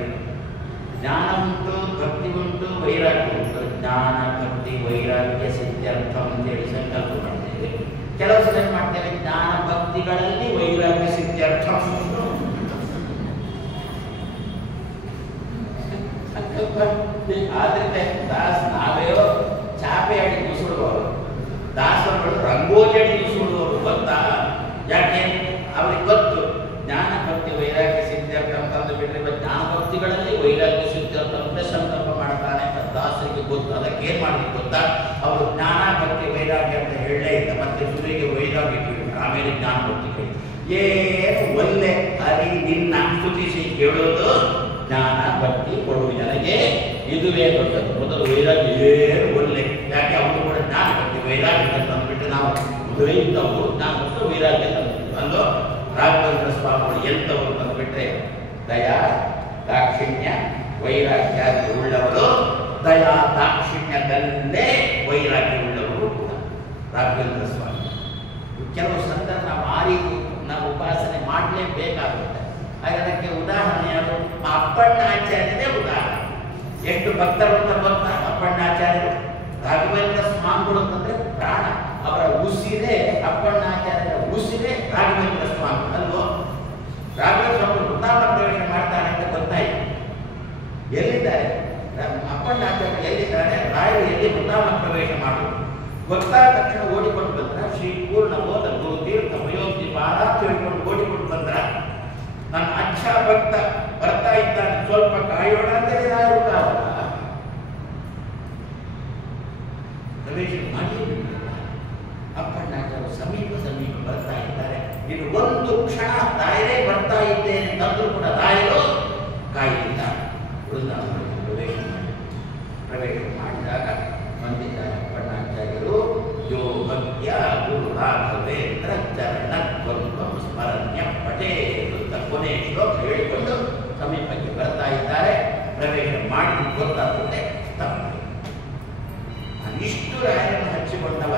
ಜ್ಞಾನ ಉಂಟು, ಭಕ್ತಿ ಉಂಟು, ವೈರಾಗ್ಯ ಉಂಟು. ಜ್ಞಾನ ಭಕ್ತಿ ವೈರಾಗ್ಯ ಸಿದ್ಧಾರ್ಥ ಅಂತೇಳಿ ಸಂಕಲ್ಪ ಮಾಡ್ತೇವೆ. ಕೆಲವು ಸಲ ಮಾಡ್ತೇವೆ ಜ್ಞಾನ ಭಕ್ತಿಗಳಲ್ಲಿ ವೈರಾಗ್ಯ ಸಿದ್ಧಾರ್ಥ. ಆದ್ರಿಂದ ನಾವೇ ಚಾಪೆ ಅಡಿ ಮುಸುಳುವವರು, ದಾಸರುಗಳು ರಂಗೋಲಿ ಅಡಿ ಮುಸುಳುವ ಅದಕ್ಕೆ ಏನು ಮಾಡಿದ್ರು ಗೊತ್ತಾ, ಅವರು ಜ್ಞಾನ ಭಕ್ತಿ ವೈರಾಗ್ಯ ಅಂತ ಹೇಳಲೇ ಇಲ್ಲ, ಮತ್ತೆ ಸುರಿಗೆ ವೈರಾಗ್ಯ ಕೇಳಿದ್ರು, ಆಮೇಲೆ ಜ್ಞಾನ ಭಕ್ತಿ ಕೇಳಿ ಏನು ಒಳ್ಳೆ ಹರಿ ನಿನ್ನ ಸ್ತುತಿಸಿ ಕೇಳೋದು ಜ್ಞಾನ ಭಕ್ತಿ ಕೊಡು ನನಗೆ ಇದುವೇ ದೊಡ್ಡದು. ಮೊದಲು ವೈರಾಗ್ಯ ಏನು ಒಳ್ಳೆ, ಯಾಕೆ ಅವರು ಕೂಡ ಜ್ಞಾನ ಭಕ್ತಿ ವೈರಾಗ್ಯ ಅಂತ ಅಂದ್ಬಿಟ್ಟು ನಾವು ಮದುವೆ ಇದ್ದವರು ಜ್ಞಾನ ಭಕ್ತಿ ವೈರಾಗ್ಯ ತಂದ್ಬಿಟ್ಟು ಅಲ್ಲೋ ರಾಘವೇಂದ್ರ ಸ್ವಾಮಿಗಳು ಎಂಥವರು ತಂದುಬಿಟ್ರೆ ದಯಾ ದಾಕ್ಷಿಣ್ಯ ವೈರಾಗ್ಯ ಉಳ್ಳವರು, ದಯಾ ದಾಕ್ಷಿಣ್ಯದಲ್ಲೇ ವೈರಾಗ್ಯ ಉಳ್ಳವರು ಕೂಡ ರಾಘವೇಂದ್ರ ಸ್ವಾಮಿ. ಕೆಲವು ಸಂದರ್ಭ ನಾವು ಆ ರೀತಿ ನಾವು ಉಪಾಸನೆ ಮಾಡಲೇಬೇಕಾಗುತ್ತೆ. ಅದಕ್ಕೆ ಉದಾಹರಣೆ ಯಾರು? ಅಪ್ಪಣ್ಣಾಚಾರ್ಯರೇ ಉದಾಹರಣೆ. ಎಷ್ಟು ಭಕ್ತರು ಅಂತ ಗೊತ್ತಾ ಅಪ್ಪಣ್ಣಾಚಾರ್ಯರು? ರಾಘವೇಂದ್ರ ಸ್ವಾಮಿಗಳು ಅಂತಂದ್ರೆ ಪ್ರಾಣ, ಅವರ ಉಸಿರೇ ಅಪ್ಪಣ್ಣಾಚಾರ್ಯರ ಉಸಿರೇ ರಾಘವೇಂದ್ರ ಸ್ವಾಮಿ ಅಲ್ವೋ. ರಾಘವೇಂದ್ರ ಸ್ವಾಮಿ ವೃಂದಾವನ ಪ್ರವೇಶ ಮಾಡ್ತಾರೆ ಅಂತ ಗೊತ್ತಾಯ್ತು. ಎಲ್ಲಿದ್ದಾರೆ ಅಪ್ಪಣ್ಣಾಚಾರ್ಯ? ಎಲ್ಲಿದ್ದಾರೆ? ರಾಯರು ಎಲ್ಲಿ ವೃಂದಾವನ ಪ್ರವೇಶ ಮಾಡೋದು ಗೊತ್ತಾದ ತಕ್ಷಣ ಓಡಿಕೊಂಡು ಬಂದ್ರ ಶ್ರೀ ಪೂರ್ಣ ಬೋಧ ಗುರು ತೀರ್ಥ ಮಯೋಗಿ ಪಾದ ತಿಳ್ಕೊಂಡು ಓಡಿಕೊಂಡು ಬಂದ್ರ. ನನ್ನ ಅಚ್ಚ ಭಕ್ತ ಬರ್ತಾ ಇದ್ದಾನೆ, ಸ್ವಲ್ಪ ಕಾಯೋಣ ಅಂತೇಳಿ ರಾಯರು ಪ್ರವೇಶ ಮಾಡಿ ಅಪ್ಪಣ್ಣಾಚಾರ್ಯರು ಸಮೀಪ ಬರ್ತಾ ಇದ್ದಾರೆ. ಇದು ಒಂದು ಕ್ಷಣ ರಾಯರೇ ಬರ್ತಾ ಇದ್ದೇನೆ ತಂದ್ರು ಕೂಡ ರಾಯರು ಕಾಯುತ್ತಿದ್ದಾರೆ. ವೃಂದಾವನ ಪ್ರವೇಶ ಮಾಡಿದಾಗ ಬಂದಿದ್ದಾರೆ ಅಪ್ಪಣ್ಣಾಚಾರ್ಯರು. ಯೋ ಭಕ್ತ್ಯ ಗುರು ರಾಘವೇಂದ್ರ ಚರಣ ತ್ವಂ ಸ್ಮರಣ್ಯ ಪಟೇ ಅಂತ ಕೊನೆ ಶ್ಲೋಕ ಹೇಳಿಕೊಂಡು ಸಮೀಪಕ್ಕೆ ಬರ್ತಾ ಇದ್ದಾರೆ. ಪ್ರವೇಶ ಮಾಡಿ ಗೊತ್ತಾಗುತ್ತೆ ತಪ್ಪು. ಇಷ್ಟು ರಾಯರನ್ನು ಹಚ್ಚಿಕೊಂಡವ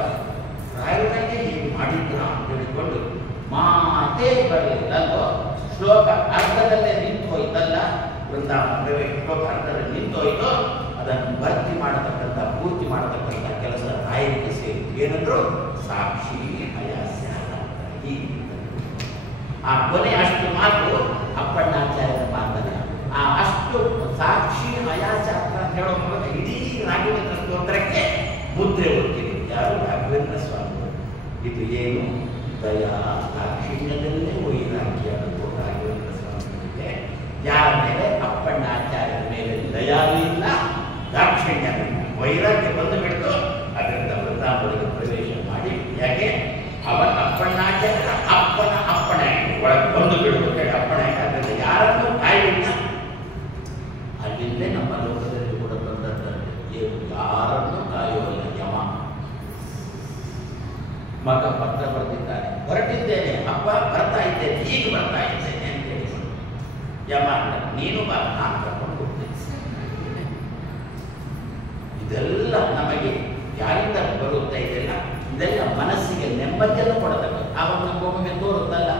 ರಾಯರನ್ನೇ ಹೀಗೆ ಮಾಡಿದ್ರ ಅಂತ ಹೇಳಿಕೊಂಡು ಮಾತೇ ಬರಲಿಲ್ಲ ಅಲ್ವೋ. ಶ್ಲೋಕ ಅರ್ಧದಲ್ಲೇ ನಿಂತು ಹೋಯ್ತಲ್ಲ, ವೃಂದಾವನ ಪ್ರವೇಶ ಶ್ಲೋಕ ಅರ್ಧದಲ್ಲಿ ನಿಂತು ಹೋಯ್ತು. ಅದನ್ನು ಭರ್ತಿ ಮಾಡತಕ್ಕಂಥ ಪೂರ್ತಿ ಮಾಡತಕ್ಕಂಥ ಕೆಲಸ ರಾಯರಿಗೆ ಸೇರಿತು. ಏನಂದ್ರು? ಸಾಕ್ಷಿ ಹಯಾಸ್ಯ. ಆ ಕೊನೆ ಅಷ್ಟು ಮಾತು ಅಪ್ಪಣ್ಣಾಚಾರ್ಯರ ಮಾತನ್ನ ಆ ಅಷ್ಟು ಸಾಕ್ಷಿ ಹಯಾಸ್ಯ ಅಂತ ಹೇಳೋ ಮೂಲಕ ಇಡೀ ರಾಘವೇಂದ್ರ ಸ್ತೋತ್ರಕ್ಕೆ ಮುದ್ರೆ ಹೊತ್ತಿದ್ರು. ಯಾರು? ರಾಘವೇಂದ್ರ ಸ್ವಾಮಿಗಳು. ಇದು ಏನು? ದಯಾ ದಾಕ್ಷಿಣ್ಯದಲ್ಲೇ ವೈರಾಗ್ಯ ಅನ್ನೋದು ರಾಘವೇಂದ್ರ ಸ್ವಾಮಿಗಳಿಗೆ. ಯಾರ ಮೇಲೆ? ಅಪ್ಪಣ್ಣಾಚಾರ್ಯರ ಮೇಲೆ ದಯಾವೂ ಇಲ್ಲ, ದಾಕ್ಷಿಣ್ಯ ವೈರಾಗ್ಯ ಬಂದು ಬಿಟ್ಟು ಅದರಿಂದ ವೃಂದಾವನಕ್ಕೆ ಪ್ರವೇಶ ಮಾಡಿ. ಯಾಕೆ? ಅವನ ಅಪ್ಪಣ್ಣಾಚಾರ್ಯರ ಅಪ್ಪನ ಅಪ್ಪಣೆ ಒಳಗೆ ಬಂದು ಬಿಡುತ್ತೆ ಅಪ್ಪಣೆ. ಅದರಿಂದ ಯಾರನ್ನು ಕಾಯಲಿಲ್ಲ. ಅಲ್ಲಿಂದೇ ನಮ್ಮ ಲೋಕದಲ್ಲಿ ಕೂಡ ಬಂದದ್ದು ಯಾರನ್ನು ಕಾಯುವಲ್ಲ ಯಮ. ಮಗ ಪತ್ರ ಬರೆದಿದ್ದಾನೆ, ಹೊರಟಿದ್ದೇನೆ ಅಪ್ಪ, ಬರ್ತಾ ಇದ್ದೇನೆ, ಈಗ ಬರ್ತಾ ಇದ್ದೇನೆ ಅಂತ ಹೇಳಿದ್ರು. ಯಮ ನೀನು ಬಾ, ನಾನು ಕರ್ಕೊಂಡು ಹೋಗ್ತೇನೆ. ಇದೆಲ್ಲ ನಮಗೆ ಯಾರಿಂದ ಬರುತ್ತೆ? ಇದೆಲ್ಲ ಮನಸ್ಸಿಗೆ ನೆಮ್ಮದಿಯನ್ನು ಕೊಡಬೇಕು. ಆವಾಗ ನಮಗೊಮ್ಮೆ ತೋರುತ್ತಲ್ಲ,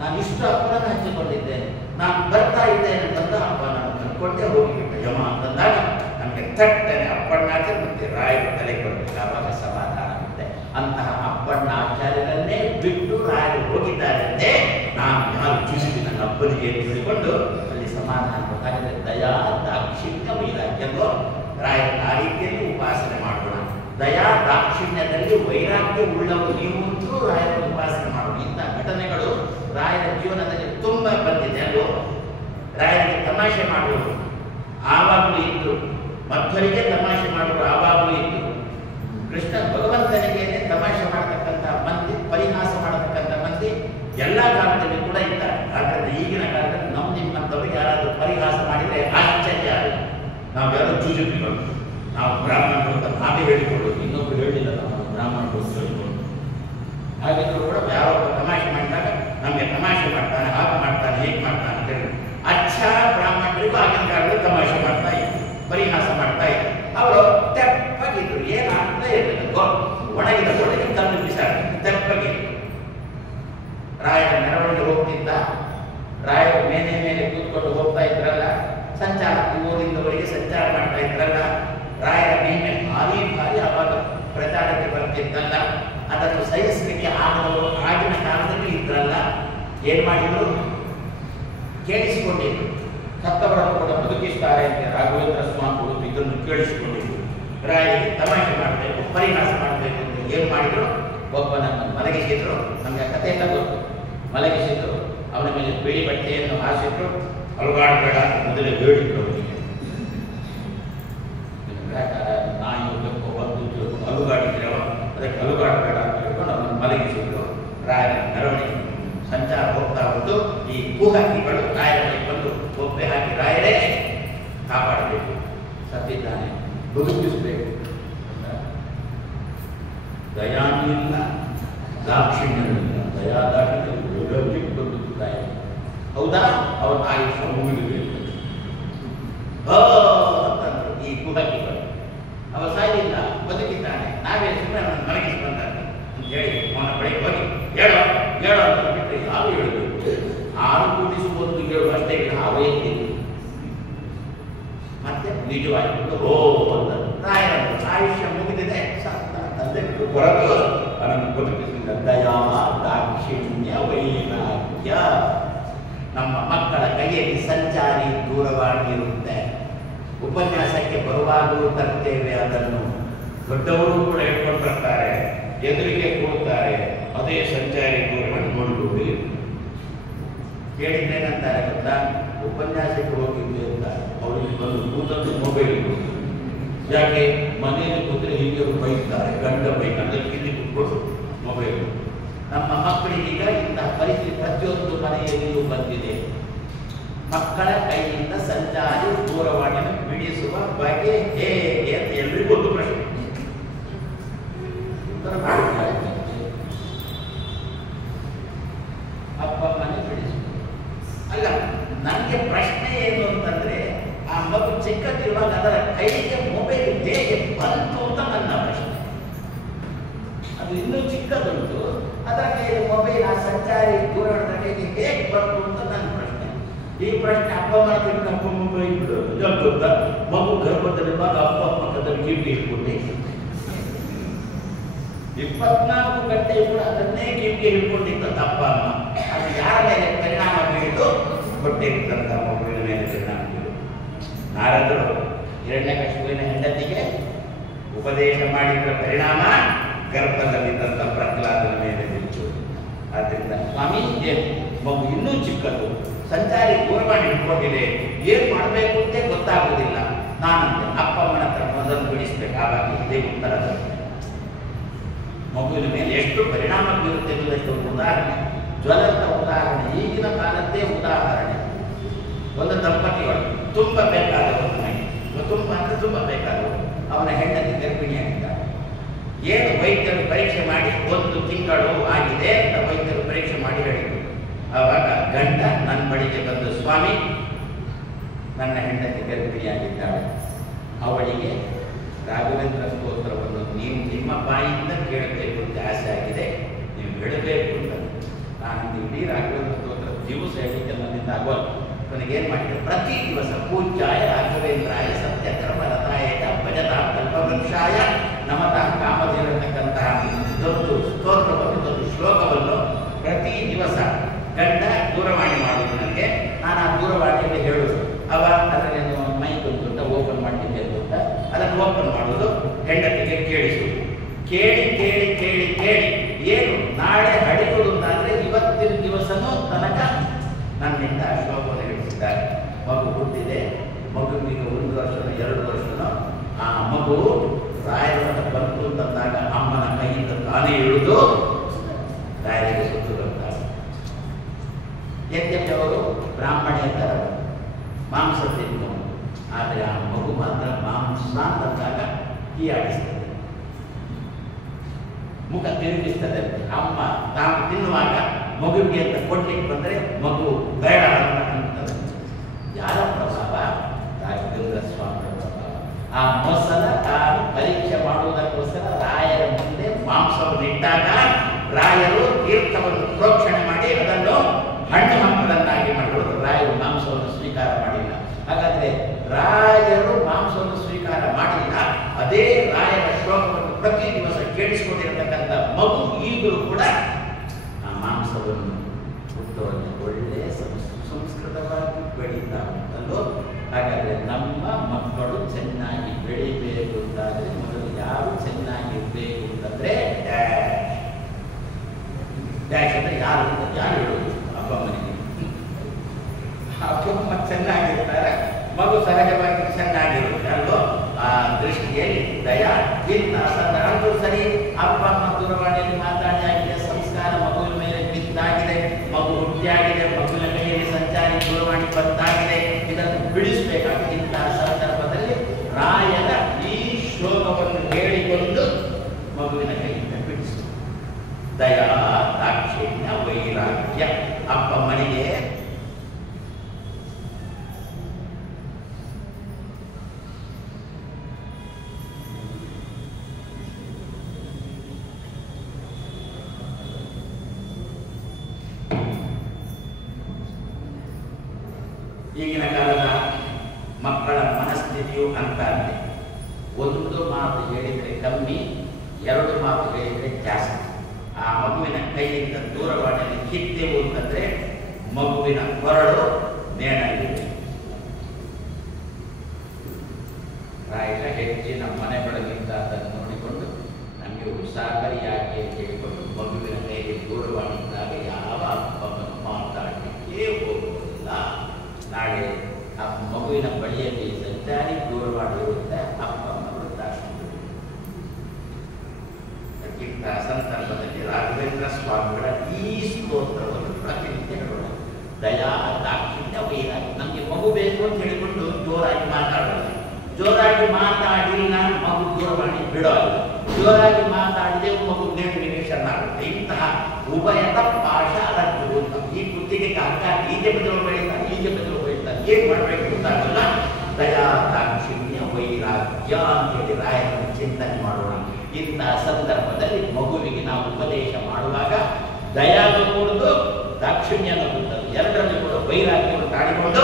ನಾನು ಇಷ್ಟು ಅಪ್ಪನನ್ನು ಹಂಚಿಕೊಂಡಿದ್ದೇನೆ, ನಾನು ಬರ್ತಾ ಇದ್ದೇನೆ ಅಂತಂದ ಅಪ್ಪ ನಾನು ಕರ್ಕೊಂಡೇ ಹೋಗಿಬಿಟ್ಟ ಯಮ ಅಂತಂದಾಗ ನಮಗೆ ತಟ್ಟನೆ ಅಪ್ಪಣ್ಣಾಚಾರ್ಯ ಮತ್ತೆ ರಾಯರು ತಲೆ ಕೊಡಬೇಕು. ಆವಾಗ ಸಮಾಧಾನ ಆಗುತ್ತೆ. ಅಂತಹ ಅಪ್ಪಣ್ಣಾಚಾರ್ಯರನ್ನೇ ಬಿಟ್ಟು ರಾಯರು ಹೋಗಿದ್ದಾರೆ ಅಂತೆ ನಾನು ಯಾರು ಚುಸಿದಿ ನನ್ನ ಅಪ್ಪನಿಗೆ ತಿಳಿದುಕೊಂಡು ಅಲ್ಲಿ ಸಮಾಧಾನ ಗೊತ್ತಾಗಿದೆ. ದಯಾ ದಾಕ್ಷಿಣ್ಯ ವೈರಾಗ್ಯವು ರಾಯರ ಆ ರೀತಿಯಲ್ಲಿ ಉಪಾಸನೆ ಮಾಡೋಣ. ದಯಾ ದಾಕ್ಷಿಣ್ಯದಲ್ಲಿ ವೈರಾಗ್ಯ ಉಳ್ಳವರು ನೀವು ಅಂತೂ ರಾಯರ ಉಪಾಸನೆ ಮಾಡೋಣ. ಇಂಥ ಘಟನೆಗಳು ರಾಯರ ಜೀವನದಲ್ಲಿ ತುಂಬಾ ಬಂದಿದೆ ಅಲ್ವೋ. ರಾಯರಿಗೆ ತಮಾಷೆ ಮಾಡುವರು ಆವಾಗಲೂ ಇತ್ತು, ಮಧ್ವರಿಗೆ ತಮಾಷೆ ಮಾಡುವರು ಆವಾಗಲೂ ಇತ್ತು. ಕೃಷ್ಣ ಭಗವಂತನಿಗೆ ತಮಾಷೆ ಮಾಡತಕ್ಕಂಥ ಮಂದಿ, ಪರಿಹಾಸ ಮಾಡತಕ್ಕಂಥ ಮಂದಿ ಎಲ್ಲ ಕಾಲದಲ್ಲಿ ಕೂಡ ಇದ್ದಾರೆ. ಆದ್ದರಿಂದ ಈಗಿನ ಕಾಲದಲ್ಲಿ ನಮ್ಮ ನಿಮ್ಮಂಥವ್ರಿಗೆ ಯಾರಾದರೂ ಪರಿಹಾಸ ಮಾಡಿದರೆ ಆಶ್ಚರ್ಯ ಆಗಲ್ಲ. ನಾವು ಯಾರು ಜೂಜುಗಳು, ನಾವು ಬ್ರಾಹ್ಮಣರು ಅಂತ ನಾವೇ ಹೇಳಿಕೊಳ್ಳೋದು, ಇನ್ನೊಬ್ರು ಹೇಳಿಲ್ಲ ನಾವು ಬ್ರಾಹ್ಮಣರು ಹೇಳಿಕೊಳ್ಳೋದು. ಹಾಗಿದ್ರು ಕೂಡ ಯಾರೊಬ್ಬ ತಮಾಷೆ ಮಾಡಿದಾಗ ನಮಗೆ ತಮಾಷೆ ಮಾಡ್ತಾನೆ, ಹಾಗೆ ಮಾಡ್ತಾನೆ, ಹೇಗೆ ಮಾಡ್ತಾನೆ ಅಂತ ಹೇಳಿ ಅಚ್ಚ ಬ್ರಾಹ್ಮಣರಿಗೂ ಆಗಿನ ಕಾಲದಲ್ಲಿ ತಮಾಷೆ ಮಾಡ್ತಾ ಇದ್ರು, ಪರಿಹಾಸ ಮಾಡ್ತಾ ಇದ್ರು. ಅವರು ತೆಪ್ಪಗಿದ್ರು, ಏನಾಗ್ತಾ ಇರಬೇಕು, ಒಣಗಿದ ಒಳಗೆ ತಂದು ಬಿಸಾಡಿ ತೆಪ್ಪಗಿದ್ರು. ರಾಯರ ಮೆರವಣಿಗೆ ಹೋಗ್ತಿದ್ದ, ರಾಯರು ಮೇಲೆ ಕೂತ್ಕೊಂಡು ಹೋಗ್ತಾ ಇದ್ರಲ್ಲ, ಸಂಚಾರ ಊರಿಂದ ಊರಿಗೆ ಸಂಚಾರ ಮಾಡ್ತಾ ಇದ್ರಲ್ಲ, ರಾಯರ ಮೇಲೆ ಭಾರಿ ಅವಾಗ ಪ್ರಚಾರಕ್ಕೆ ಬರ್ತಿದ್ದಲ್ಲ, ಅದನ್ನು ಸಹಿಸಲಿಕ್ಕೆ ಆಗದವರು ಆಗಿನ ಕಾಲದಲ್ಲಿ ಇದ್ರಲ್ಲ, ಏನ್ ಮಾಡಿದ್ರು? ಕೇಳಿಸಿಕೊಂಡಿದ್ರು. ಸತ್ತವರನ್ನು ಕೂಡ ಬದುಕಿಸ್ತಾರೆ ಅಂತ ರಾಘವೇಂದ್ರ ಸ್ವಾಮಿಗಳು ಇದನ್ನು ಕೇಳಿಸಿಕೊಂಡಿದ್ರು. ರಾಯರಿಗೆ ತಮಾಷೆ ಮಾಡಬೇಕು, ಪರಿಹಾಸ ಮಾಡಬೇಕು ಅಂತ ಏನ್ ಮಾಡಿದ್ರು? ಒಬ್ಬನನ್ನು ಮಲಗಿಸಿದ್ರು. ನಮಗೆ ಕಥೆ ಎಲ್ಲ ಗೊತ್ತು. ಮಲಗಿಸಿದ್ರು, ಅವನ ಮೇಲೆ ಬಿಳಿ ಬಟ್ಟೆಯನ್ನು ಹಾಸಿದ್ರು, ಅಲುಗಾಡಬೇಡ ಮೊದಲೇ ಹೇಳಿದ್ರು ಅವನಿಗೆ. ನಾಯಿ ರಾಯರ ಮೆರವಣಿಗೆ ಸಂಚಾರ ಹೋಗ್ತಾ ಉಂಟು. ಈ ಕುಹಕಿಗಳು ರಾಯರ ಬಳಿ ಬಂದು ಒಪ್ಪೆ ಹಾಕಿ ರಾಯರೇ ಕಾಪಾಡಬೇಕು, ಸತ್ತಿದ್ದಾನೆ, ಬದುಕಿಸಬೇಕು. ದಯಾನಿಲ್ಲ, ದಾಕ್ಷಿಣ್ಯನಿಲ್ಲ, ದಯಾದಾಕ್ಷಿಣ್ಯ ಬದುಕುತ್ತಾರೆ. ಹೌದಾ? ಅವರ ಆಯುಷ್ಯ ಮುಗಿದಬೇಕು ಅಂತಂದ್ರು ಈ ಕುಹಕಿಗಳು. ಅವ ಸಾಯಿಲ್ಲ, ಬದುಕಿದ್ದಾನೆ, ನಾವೇ ಸುಮ್ಮನೆ ಅವನ ಮನೆಗೆ ಬಂದಾನೆ ಅಂತ ಹೇಳಿ ಅವನ ಬಳಿ ಹೋಗಿ ಹೇಳೋ ಹೇಳೋ ಅಂತ ಬಿಟ್ಟರೆ ಯಾರು ಹೇಳಬೇಕು? 6 × 1 7 ಅಷ್ಟೇ ಅವೇ ಮತ್ತೆ ನಿಜವಾಗಿ ಓ ಅಂತ ರಾಯರ ಆಯುಷ್ಯ ಮುಗಿದಿದೆ, ತಂದೆ ಹೊರತು ಅವನನ್ನು ಬದುಕಿಸಿದ ದಯಾ ದಾಕ್ಷಿಣ್ಯ ವೈರಾಗ್ಯ. ನಮ್ಮ ಮಕ್ಕಳ ಕೈಯಲ್ಲಿ ಸಂಚಾರಿ ದೂರವಾಣಿ ಇರುತ್ತೆ. ಉಪನ್ಯಾಸಕ್ಕೆ ಬರುವಾಗಲೂ ತರ್ತೇವೆ ಅದನ್ನು. ದೊಡ್ಡವರು ಕೂಡ ಹೇಳ್ಕೊಂಡು ಬರ್ತಾರೆ, ಎದುರಿಗೆ ಕೂಡುತ್ತಾರೆ, ಅದೇ ಸಂಚಾರಿ ದೂರವಾಣಿ ನೋಡ್ಬೋದು. ಕೇಳಿದ್ದೇನಂತಾರೆ ಗೊತ್ತಾ? ಉಪನ್ಯಾಸಕ್ಕೆ ಹೋಗಿದ್ದೆ ಅಂತ ಅವರಿಗೆ ಬಂದು ಕೂತದ್ದು ಮೊಬೈಲ್. ಯಾಕೆ? ಮನೆಯಲ್ಲಿ ಕೂತ್ರೆ ಹೀಗೆ ಬೈತಾರೆ, ಗಂಡ ಬೈಕಂದ್ರೆ ಇಲ್ಲಿ ಕೂತ್ಕೊಂಡು ಮೊಬೈಲ್. ನಮ್ಮ ಮಕ್ಕಳಿಗೀಗ ಇಂತಹ ಪರಿಸ್ಥಿತಿ ಪ್ರತಿಯೊಂದು ಮನೆಯಲ್ಲಿಯೂ ಬಂದಿದೆ. ಮಕ್ಕಳ ಕೈಯಿಂದ ಸಂಚಾರಿ ದೂರವಾಣಿಯನ್ನು ಬಿಡಿಸುವ ಬಗೆ ಹೇಗೆ ಅಂತ ಎಲ್ರಿಗೂ ಒಂದು ಪ್ರಶ್ನೆ. ಉತ್ತರ ಮಾಡಿದ್ದಾರೆ. ಅಪ್ಪ ಮನೆ ಬಿಡಿಸುವುದು ಅಲ್ಲ. ನನಗೆ ಪ್ರಶ್ನೆ ಏನು ಅಂತಂದ್ರೆ, ಆ ಮಗು ಚಿಕ್ಕದಿರುವಾಗ ಅದರ ಕೈಗೆ ಮೊಬೈಲ್ ಹೇಗೆ ಬಂತು ಅಂತ ನನ್ನ ಪ್ರಶ್ನೆ. ಅದು ಇನ್ನೂ ಚಿಕ್ಕದುಂಟು, ಅದರ ಕೈಯಲ್ಲಿ ಮೊಬೈಲ್, ಆ ಸಂಚಾರಿ ದೂರವಾಣಿ ಕೈಗೆ ಹೇಗೆ ಬಂತು ಅಂತ ನನ್ನ ಪ್ರಶ್ನೆ. ಈ ಪ್ರಶ್ನೆ ಅಪ್ಪ ಮಾಡ್ತೀನಿ. ಅಪ್ಪ ಮೊಬೈಲ್ ಗೊತ್ತಾ? ಮಗು ಗರ್ಭದಲ್ಲಿರುವಾಗ ಅಪ್ಪ ಪಕ್ಕದಲ್ಲಿ ಕಿಟಕಿ ಹಿಡ್ಕೊಂಡೆ 24 ಗಂಟೆ ಕೂಡ ಅದನ್ನೇ ಕಿಟಕಿ ಹಿಡ್ಕೊಂಡಿದ್ದ ಅಪ್ಪ ಅಮ್ಮ. ಅದು ಯಾರ ಮೇಲೆ ಪರಿಣಾಮ ಬೀರಿತು? ಕೊಟ್ಟಿರ್ತಂತ ಮಗುವಿನ ಮೇಲೆ ಪರಿಣಾಮ ಬೀರಿತು. ನಾರದರು ಹಿರಣ್ಯಕಶಿಪುವಿನ ಹೆಂಡತಿಗೆ ಉಪದೇಶ ಮಾಡಿದ ಪರಿಣಾಮ ಗರ್ಭದಲ್ಲಿದ್ದಂಥ ಪ್ರಹ್ಲಾದನ ಮೇಲೆ ಬಿತ್ತು. ಆದ್ದರಿಂದ ಸ್ವಾಮಿ, ಮಗು ಇನ್ನೂ ಚಿಕ್ಕದು, ಸಂಚಾರಿ ದೂರವಾಣಿ ಹಿಡ್ಕೊಂಡಿದೆ, ಏನ್ ಮಾಡಬೇಕು ಅಂತ ಗೊತ್ತಾಗುವುದಿಲ್ಲ. ನಾನಂತೆ ಅಪ್ಪ ಅಮ್ಮನ ಹತ್ರ ಮೊದಲು ಬಿಡಿಸ್ಬೇಕು. ಆವಾಗ ಇದೇ ಉತ್ತರ ಬರುತ್ತೆ. ಮಗುವಿನ ಮೇಲೆ ಎಷ್ಟು ಪರಿಣಾಮ ಬೀರುತ್ತೆ ಎಂಬುದಕ್ಕೆ ಒಂದು ಉದಾಹರಣೆ, ಜ್ವಲಂತ ಉದಾಹರಣೆ, ಈಗಿನ ಕಾಲದ್ದೇ ಉದಾಹರಣೆ. ಒಂದು ದಂಪತಿಗಳು ತುಂಬ ಬೇಕಾದವರು, ತುಂಬ ಅಂದ್ರೆ ತುಂಬ ಬೇಕಾದವರು, ಅವನ ಹೆಂಡತಿ ಗರ್ಭಿಣಿಯಾಗಿದ್ದಾರೆ. ಏನು ವೈದ್ಯರು ಪರೀಕ್ಷೆ ಮಾಡಿ 1 ತಿಂಗಳು ಆಗಿದೆ ಅಂತ ವೈದ್ಯರು ಪರೀಕ್ಷೆ ಮಾಡಿ ಹೇಳಿದರು. ಆವಾಗ ಗಂಡ ನನ್ನ ಬಳಿಗೆ ಬಂದು, ಸ್ವಾಮಿ, ನನ್ನ ಹೆಂಡತಿ ಗರ್ಭಿಣಿಯಾಗಿದ್ದಾಳೆ, ಅವಳಿಗೆ ರಾಘವೇಂದ್ರ ಸ್ತೋತ್ರವನ್ನು ನೀವು ನಿಮ್ಮ ಬಾಯಿಂದ ಕೇಳಬೇಕು ಅಂತ ಆಸೆ ಆಗಿದೆ, ನೀವು ಹೇಳಬೇಕು ಅಂತ. ನಾನು ಇಡೀ ರಾಘವೇಂದ್ರ ಸ್ತೋತ್ರ ದಿವಸ ಹೇಳಿದ್ದೆ, ನನ್ನಿಂದ ಆಗೋಲ್ಲ. ನನಗೇನು ಮಾಡಿದೆ, ಪ್ರತಿ ದಿವಸ ಪೂಜ್ಯಾಯ ರಾಘವೇಂದ್ರಾಯ ಸತ್ಯಕರ್ಮ ರಥಾಯ ಭಜತಾಂ ಕಲ್ಪವೃಕ್ಷಾಯ ನಮತಾಂ ಕಾಮಧೇನಿರತಕ್ಕಂತಹ ದೊಡ್ಡ ಸ್ತೋತ್ರವನ್ನು, ದೊಡ್ಡ ಶ್ಲೋಕವನ್ನು ಪ್ರತಿ ದಿವಸ ಗಂಡ ದೂರವಾಣಿ ಮಾಡುವುದು ನನಗೆ. ನಾನು ಆ ದೂರವಾಣಿಯಲ್ಲಿ ಹೇಳುವುದು. ಅವ ಅದರಲ್ಲಿ ಮೈಕ್ ಅಂತ ಓಪನ್ ಮಾಡಲಿಕ್ಕೆ ಅಂತ ಅದನ್ನು ಓಪನ್ ಮಾಡುವುದು, ಹೆಂಡತಿಗೆ ಕೇಳಿಸುವುದು. ಕೇಳಿ ಕೇಳಿ ಕೇಳಿ ಕೇಳಿ ಏನು ನಾಳೆ ಹಡಿಯುವುದು ಅಂತಾದರೆ ಇವತ್ತಿನ ದಿವಸನೂ ತನಕ ನನ್ನಿಂದ ಶ್ಲೋಕವನ್ನು ಹೇಳಿಸಿದ್ದಾರೆ. ಮಗು ಹುಟ್ಟಿದೆ, ಮಗುವಿಗೆ 1 ವರ್ಷನೋ 2 ವರ್ಷನೋ, ಆ ಮಗು ರಾಯರ ಬಂತು ಅಂತಂದಾಗ ಅಮ್ಮನ ಕೈಯಿಂದ ತಾನೇ ಇಳಿದು ರಾಯರಿಗೆ ಸುತ್ತು ಬರ್ತಾರೆ. ಯದ್ಯಪಿ ಅವರು ಬ್ರಾಹ್ಮಣೇತರ ಮಾಂಸ ತಿನ್ನು, ಆದರೆ ಆ ಮಗು ಮಾತ್ರ ಮಾಂಸ ಅಂತಂದಾಗ ಹೀಯಾಡಿಸ್ತದೆ, ಮುಖ ತಿರುಗಿಸ್ತದೆ. ಅಮ್ಮ ತಾನು ತಿನ್ನುವಾಗ ಮಗುವಿಗೆ ಅಂತ ಕೊಡ್ಲಿಕ್ಕೆ ಬಂದರೆ ಮಗು ಬೇಡ ಅಂತಂತದೆ. ಯಾರ ಪ್ರಭಾವ? ರಾಘವೇಂದ್ರ ಸ್ವಾಮಿ ಪ್ರಭಾವ. ಆ ಮೊಸಲ ತಾನು ಪರೀಕ್ಷೆ ಮಾಡುವುದಕ್ಕೋಸ್ಕರ ರಾಯರ ಮುಂದೆ ಮಾಂಸವನ್ನು ಇಟ್ಟಾಗ ರಾಯರು ತೀರ್ಥವನ್ನು ಪ್ರೋಕ್ಷಣೆ ಮಾಡಿ ಅದನ್ನು ಹಣ್ಣು ಹಂಪಲನ್ನಾಗಿ ಮಾಡಿರೋದು. ರಾಯರು ಮಾಂಸವನ್ನು ಸ್ವೀಕಾರ ಮಾಡಿಲ್ಲ. ಹಾಗಾದ್ರೆ ರಾಯರು ಮಾಂಸವನ್ನು ಸ್ವೀಕಾರ ಮಾಡಿಲ್ಲ, ಅದೇ ರಾಯರ ಶ್ಲೋಕವನ್ನು ಪ್ರತಿ ದಿವಸ ಕೇಳಿಸಿಕೊಂಡಿರತಕ್ಕಂಥ ಮಗು ಈಗಲೂ ಕೂಡ ಆ ಮಾಂಸವನ್ನು ಹುಟ್ಟುವಲ್ಲಿ ಒಳ್ಳೆಯ ಸಂಸ್ಕೃತವಾಗಿ ಬೆಳೀತಾ ಉಂಟಲ್ಲೋ. ಹಾಗಾದರೆ ನಮ್ಮ ಮಕ್ಕಳು ಚೆನ್ನಾಗಿ ಬೆಳೀಬೇಕು ಅಂತಾದರೆ ಮೊದಲು ಯಾರು ಚೆನ್ನಾಗಿರ್ಬೇಕು ಅಂತಂದ್ರೆ ಡ್ಯಾಶ್ ಅಂದರೆ ಯಾರು ಹೇಳೋದು? ಅಪ್ಪ ಅಮ್ಮನಿಗೆ. ಅಪ್ಪ ಅಮ್ಮ ಚೆನ್ನಾಗಿರ್ತಾರೆ, ಮಗು ಸಹಜವಾಗಿ ಚೆನ್ನಾಗಿರುತ್ತೆ ಅಲ್ವೋ. ಆ ದೃಷ್ಟಿಯಲ್ಲಿ ದಯಾ ಇಂಥ ಸಂದರ್ಭ ಸರಿ. ಅಪ್ಪ ಅಮ್ಮ ದೂರವಾಣಿಯಲ್ಲಿ ಮಾತಾಡಿ ಆಗಿದೆ, ಸಂಸ್ಕಾರ ಮಗುವಿನ ದಾಕ್ಷಿಣ್ಯ ವೈರಾಗ್ಯ. ಅಪ್ಪಮ್ಮನಿಗೆ ಈಗಿನ ಕಾಲದ ಮಕ್ಕಳ ಮನಸ್ಥಿತಿಯು ಅಂತ ಅಂತೆ, ಒಂದು ಮಾತು ಹೇಳಿದರೆ ಕಮ್ಮಿ, ಎರಡು ಮಾತು ಹೇಳಿದರೆ ಜಾಸ್ತಿ. ಆ ಮಗುವಿನ ಕೈಯಿಂದ ದೂರವಾಣಿಯಲ್ಲಿ ಕಿತ್ತೆವು ಅಂತಂದ್ರೆ ಮಗುವಿನ ಕೊರಳು ನೇಣಾಗಿದೆ. ಪ್ರಾಯ ಹೆಚ್ಚಿನ ಮನೆಗಳಲ್ಲಿಂದ ಅದನ್ನು ನೋಡಿಕೊಂಡು ನಮಗೆ ಉಸಾಗರಿ ಯಾಕೆ ಅಂತ ಹೇಳಿಕೊಂಡು ಮಗುವಿನ ಕೈಗೆ ದೂರವಾಣಿ ಇದ್ದಾಗ ಯಾವ ಅಪ್ಪವನ್ನು ಮಾತಾಡಲಿಕ್ಕೆ ಹೋಗುವುದಿಲ್ಲ. ನಾಳೆ ಆ ಮಗುವಿನ ಬಳಿಯಲ್ಲಿ ಸಂಚಾರಿ ದೂರವಾಣಿ ಇರುತ್ತೆ, ಅಪ್ಪಮ್ಮ ವೃದ್ಧಾಶ್ರಮ. ಇಂಥ ಸಂದರ್ಭದಲ್ಲಿ ರಾಘವೇಂದ್ರ ಸ್ವಾಮಿಗಳ ಈ ಸ್ತೋತ್ರವನ್ನು ಪ್ರತಿನಿತ್ಯ ಹೇಳೋಣ. ದಯಾ ದಾಕ್ಷಿಣ್ಯ ವೈರಾಗ್ಯ. ನಮಗೆ ಮಗು ಬೇಕು ಅಂತ ಹೇಳಿಕೊಂಡು ಜೋರಾಗಿ ಮಾತಾಡೋದು. ಜೋರಾಗಿ ಮಾತಾಡಿ ನಾನು ಮಗು ದೂರವಾಣಿ ಬಿಡೋಲ್ಲ. ಜೋರಾಗಿ ಮಾತಾಡಿದೆ ಮಗು ನೇಣಿಗೆ ಶರಣಾಗುತ್ತೆ. ಇಂತಹ ಉಭಯದ ಪಾಶಾರದ್ದು ಅಂತ ಈ ಕುತ್ತಿಗೆ ಹಗ್ಗ ಈಜೆ ಬದಲು ಬೆಳೀತಾನೆ, ಈಜೆ ಬದಲು ಬೆಳೀತಾನೆ. ಏನ್ ಮಾಡಬೇಕು ಗೊತ್ತಾಗಲ್ಲ. ದಯಾ ದಾಕ್ಷಿಣ್ಯ ವೈರಾಗ್ಯ ಅಂತೇಳಿ ರಾಯರನ್ನು ಚಿಂತನೆ ಮಾಡೋಣ. ಇಂತಹ ಸಂದರ್ಭದಲ್ಲಿ ಮಗುವಿಗೆ ನಾವು ಉಪದೇಶ ಮಾಡುವಾಗ ದಯಾನು ಕೂಡದು, ದಾಕ್ಷಿಣ್ಯನ ಕೂಡದು, ಎರಡರಲ್ಲಿ ಕೂಡ ವೈರಾಗ್ಯವನ್ನು ತಾಡಿಕೊಂಡು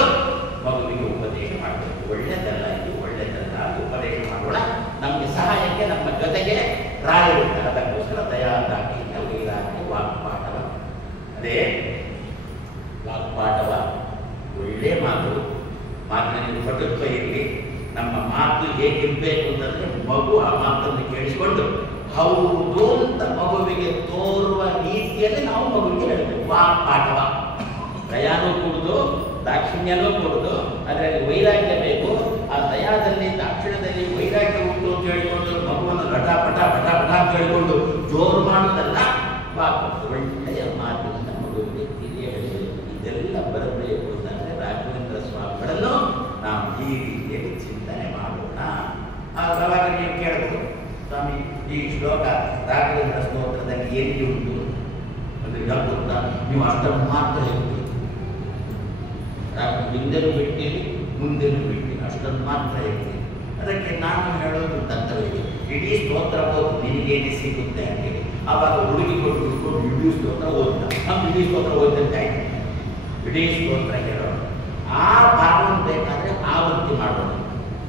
ಮಗುವಿಗೆ ಉಪದೇಶ ಮಾಡಬೇಕು. ಒಳ್ಳೆದಲ್ಲ ಇದು, ಒಳ್ಳೆದಲ್ಲ ಅದು ಉಪದೇಶ ಮಾಡೋಣ. ನಮಗೆ ಸಹಾಯಕ್ಕೆ ನಮ್ಮ ಜೊತೆಗೆ ರಾಯರಿರ್ತಾರೆ. ಅದಕ್ಕೋಸ್ಕರ ದಯಾ ದಾಕ್ಷಿಣ್ಯ ವೈರಾಗ್ಯ ವಾಗ್ಪಾಠವ. ಅದೇ ವಾಗ್ಪಾಠವ ಒಳ್ಳೆ ಮಾತಿನಲ್ಲಿ ಪಟುತ್ವ ಇರಲಿ. ನಮ್ಮ ಮಾತು ಹೇಗಿರ್ಬೇಕು ಅಂತಂದ್ರೆ ಮಗು ಆ ಮಾತನ್ನು ಕೇಳಿಸಿಕೊಂಡು ಹೌದು ಅಂತ ಮಗುವಿಗೆ ತೋರುವ ರೀತಿಯಲ್ಲಿ ನಾವು ಮಗುವಿಗೆ ಹೇಳಬೇಕು. ವಾಗ್ಪಾಠವ. ದಯಾನೂ ಕೂಡುದು, ದಾಕ್ಷಿಣ್ಯನೂ ಕೂಡುದು, ಅದರಲ್ಲಿ ವೈರಾಗ್ಯ ಬೇಕು. ಆ ದಯಾದಲ್ಲಿ ದಾಕ್ಷಿಣ್ಯದಲ್ಲಿ ವೈರಾಗ್ಯ ಉಂಟು ಅಂತ ಹೇಳಿಕೊಂಡು ಮಗುವನ್ನು ಘಟ ಪಟ ಪಟ ಪಟ ಅಂತ ಹೇಳಿಕೊಂಡು ಜೋರು ಮಾಡೋದಲ್ಲ. ಒಳ್ಳೆಯ ಮಾತಿನಿಂದ ಮಗುವಿಗೆ ತಿಳಿಯ ಹೇಳಬೇಕು. ಇದೆಲ್ಲ ಬರಬೇಕು ಅಂತಂದ್ರೆ ರಾಘವೇಂದ್ರ ಸ್ವಾಮಿಗಳನ್ನು ನಾವು ಈ ರೀತಿಯಲ್ಲಿ ಚಿಂತನೆ ಮಾಡೋಣ. ಆವಾಗ ನೀವು ಕೇಳಬಹುದು, ಸ್ವಾಮಿ ಈ ಶ್ಲೋಕ ರಾಘವೇಂದ್ರ ಸ್ತೋತ್ರದಲ್ಲಿ ಎಲ್ಲಿ ಉಂಟು ಅಂದ್ರೆ ಗೊತ್ತಾ? ನೀವು ಅಷ್ಟನ್ನು ಮಾತ್ರ ಹೇಳ್ತೀವಿ, ಹಿಂದೆನೂ ಬಿಡ್ತೀವಿ ಮುಂದೆನೂ ಬಿಡ್ತೀವಿ, ಅಷ್ಟನ್ನು ಮಾತ್ರ ಹೇಳ್ತೀವಿ. ಅದಕ್ಕೆ ನಾನು ಹೇಳೋದು ತತ್ವವಿದೆ. ಇಡೀ ಸ್ತೋತ್ರ ಓದು ನಿನಗೇನೆ ಸಿಗುತ್ತೆ ಅಂತೇಳಿ. ಆವಾಗ ಹುಡುಗಿಕೊಂಡು ಇಡೀ ಸ್ತೋತ್ರ ಓದ್ತಾ ನಮ್ಮ ಇಡೀ ಸ್ತೋತ್ರ ಓದಂತೆ ಆಯ್ತು. ಇಡೀ ಸ್ತೋತ್ರ ಹೇಳೋಣ. ಆ ಭಾಗವನ್ನು ಬೇಕಾದ್ರೆ ಆವೃತ್ತಿ ಮಾಡೋಣ.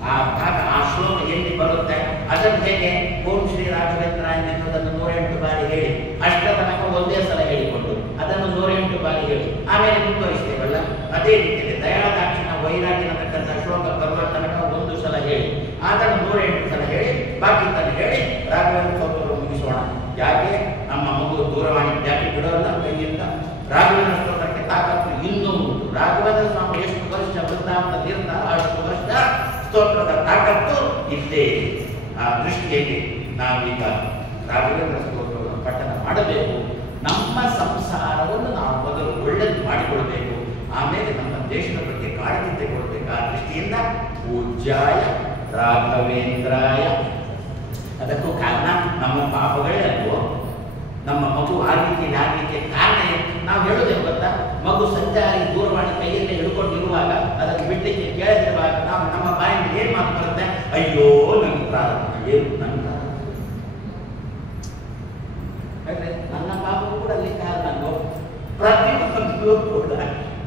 ಆ ಭಾಗ ಆ ಶ್ಲೋಕ ಎಲ್ಲಿ ಬರುತ್ತೆ ಅದನ್ನು ಹೇಗೆ ಓಂ ಶ್ರೀ ರಾಘವೇಂದ್ರ ಎನ್ನುವುದನ್ನು 108 ಬಾರಿ ಹೇಳಿ, ಅಷ್ಟ ತನಕ ಒಂದೇ ಸಲ ಹೇಳಿಕೊಂಡು ಅದನ್ನು 108 ಬಾರಿ ಹೇಳಿ ಆಮೇಲೆ ಮುಂದುವರಿಸ್ತೇವಲ್ಲ. ಅದೇ ರೀತಿಯಲ್ಲಿ ದಯಾ ದಾಕ್ಷಿಣ್ಯ ವೈರಾಗ್ಯ ಅನ್ನತಕ್ಕಂಥ ಶ್ಲೋಕ ಬರುವ ತನಕ ಒಂದು ಸಲ ಹೇಳಿ, ಅದನ್ನು 108 ಸಲ ಹೇಳಿ, ಬಾಕಿ ತನಕ ಹೇಳಿ ರಾಘವೇಂದ್ರ ಸ್ತೋತ್ರವನ್ನು ಮುಗಿಸೋಣ. ಯಾಕೆ ನಮ್ಮ ಮಗು ದೂರವಾಣಿ ಯಾಕೆ ಬಿಡೋಲ್ಲ ಕೈಯಿಂದ? ರಾಘವೇಂದ್ರ ಸ್ತೋತ್ರಕ್ಕೆ ತಾಕತ್ತು ಇನ್ನೂ ಉಂಟು. ರಾಘವೇಂದ್ರ ಸ್ವಾಮಿ ಎಷ್ಟು ವರ್ಷ ವೃದ್ಧಾಂತದಿರ್ತಾರ ಅಷ್ಟು ವರ್ಷ ಸ್ತೋತ್ರದ ತಾಕತ್ತು ಇದ್ದೇ. ಆ ದೃಷ್ಟಿಯಲ್ಲಿ ನಾವೀಗ ರಾಘವೇಂದ್ರ ಸ್ತೋತ್ರವನ್ನು ಪಠನ ಮಾಡಬೇಕು. ನಮ್ಮ ಸಂಸಾರವನ್ನು ನಾವು ಮೊದಲು ಒಳ್ಳೆದು ಮಾಡಿಕೊಳ್ಬೇಕು, ಆಮೇಲೆ ನಮ್ಮ ದೇಶದ ಬಗ್ಗೆ ಕಾಳಜಿ ತೆಗೊಳ್ಬೇಕು. ಆ ದೃಷ್ಟಿಯಿಂದ ಪೂಜ್ಯಾಯ ರಾಘವೇಂದ್ರಾಯ. ಅದಕ್ಕೂ ಕಾರಣ ನಮ್ಮ ಪಾಪಗಳೇ ಅಲ್ವೋ. ನಮ್ಮ ಮಗು ಆ ರೀತಿ ಕಾರಣ ನಾವು ಹೇಳೋದೇ ಗೊತ್ತಾ? ಮಗು ಸಂಚಾರಿ ದೂರವಾಣಿ ಕೈಯಲ್ಲೇ ಹಿಡ್ಕೊಂಡಿರುವಾಗ ಅದನ್ನು ಬಿಡ್ಲಿಕ್ಕೆ ಕೇಳದಿರುವಾಗ ನಾವು ನಮ್ಮ ಬಾಯಿಂದ ಏನ್ ಮಾತು ಬರುತ್ತೆ? ಅಯ್ಯೋ ನನ್ನ ಪ್ರಾರಂಭ, ಏನು ನನ್ನ ಪ್ರಾರಂಭ, ನನ್ನ ಪಾಪ ಕೂಡ ಅಲ್ಲಿ ಕಾರಣ. ಪ್ರತಿಯೊಂದು ಕೂಡ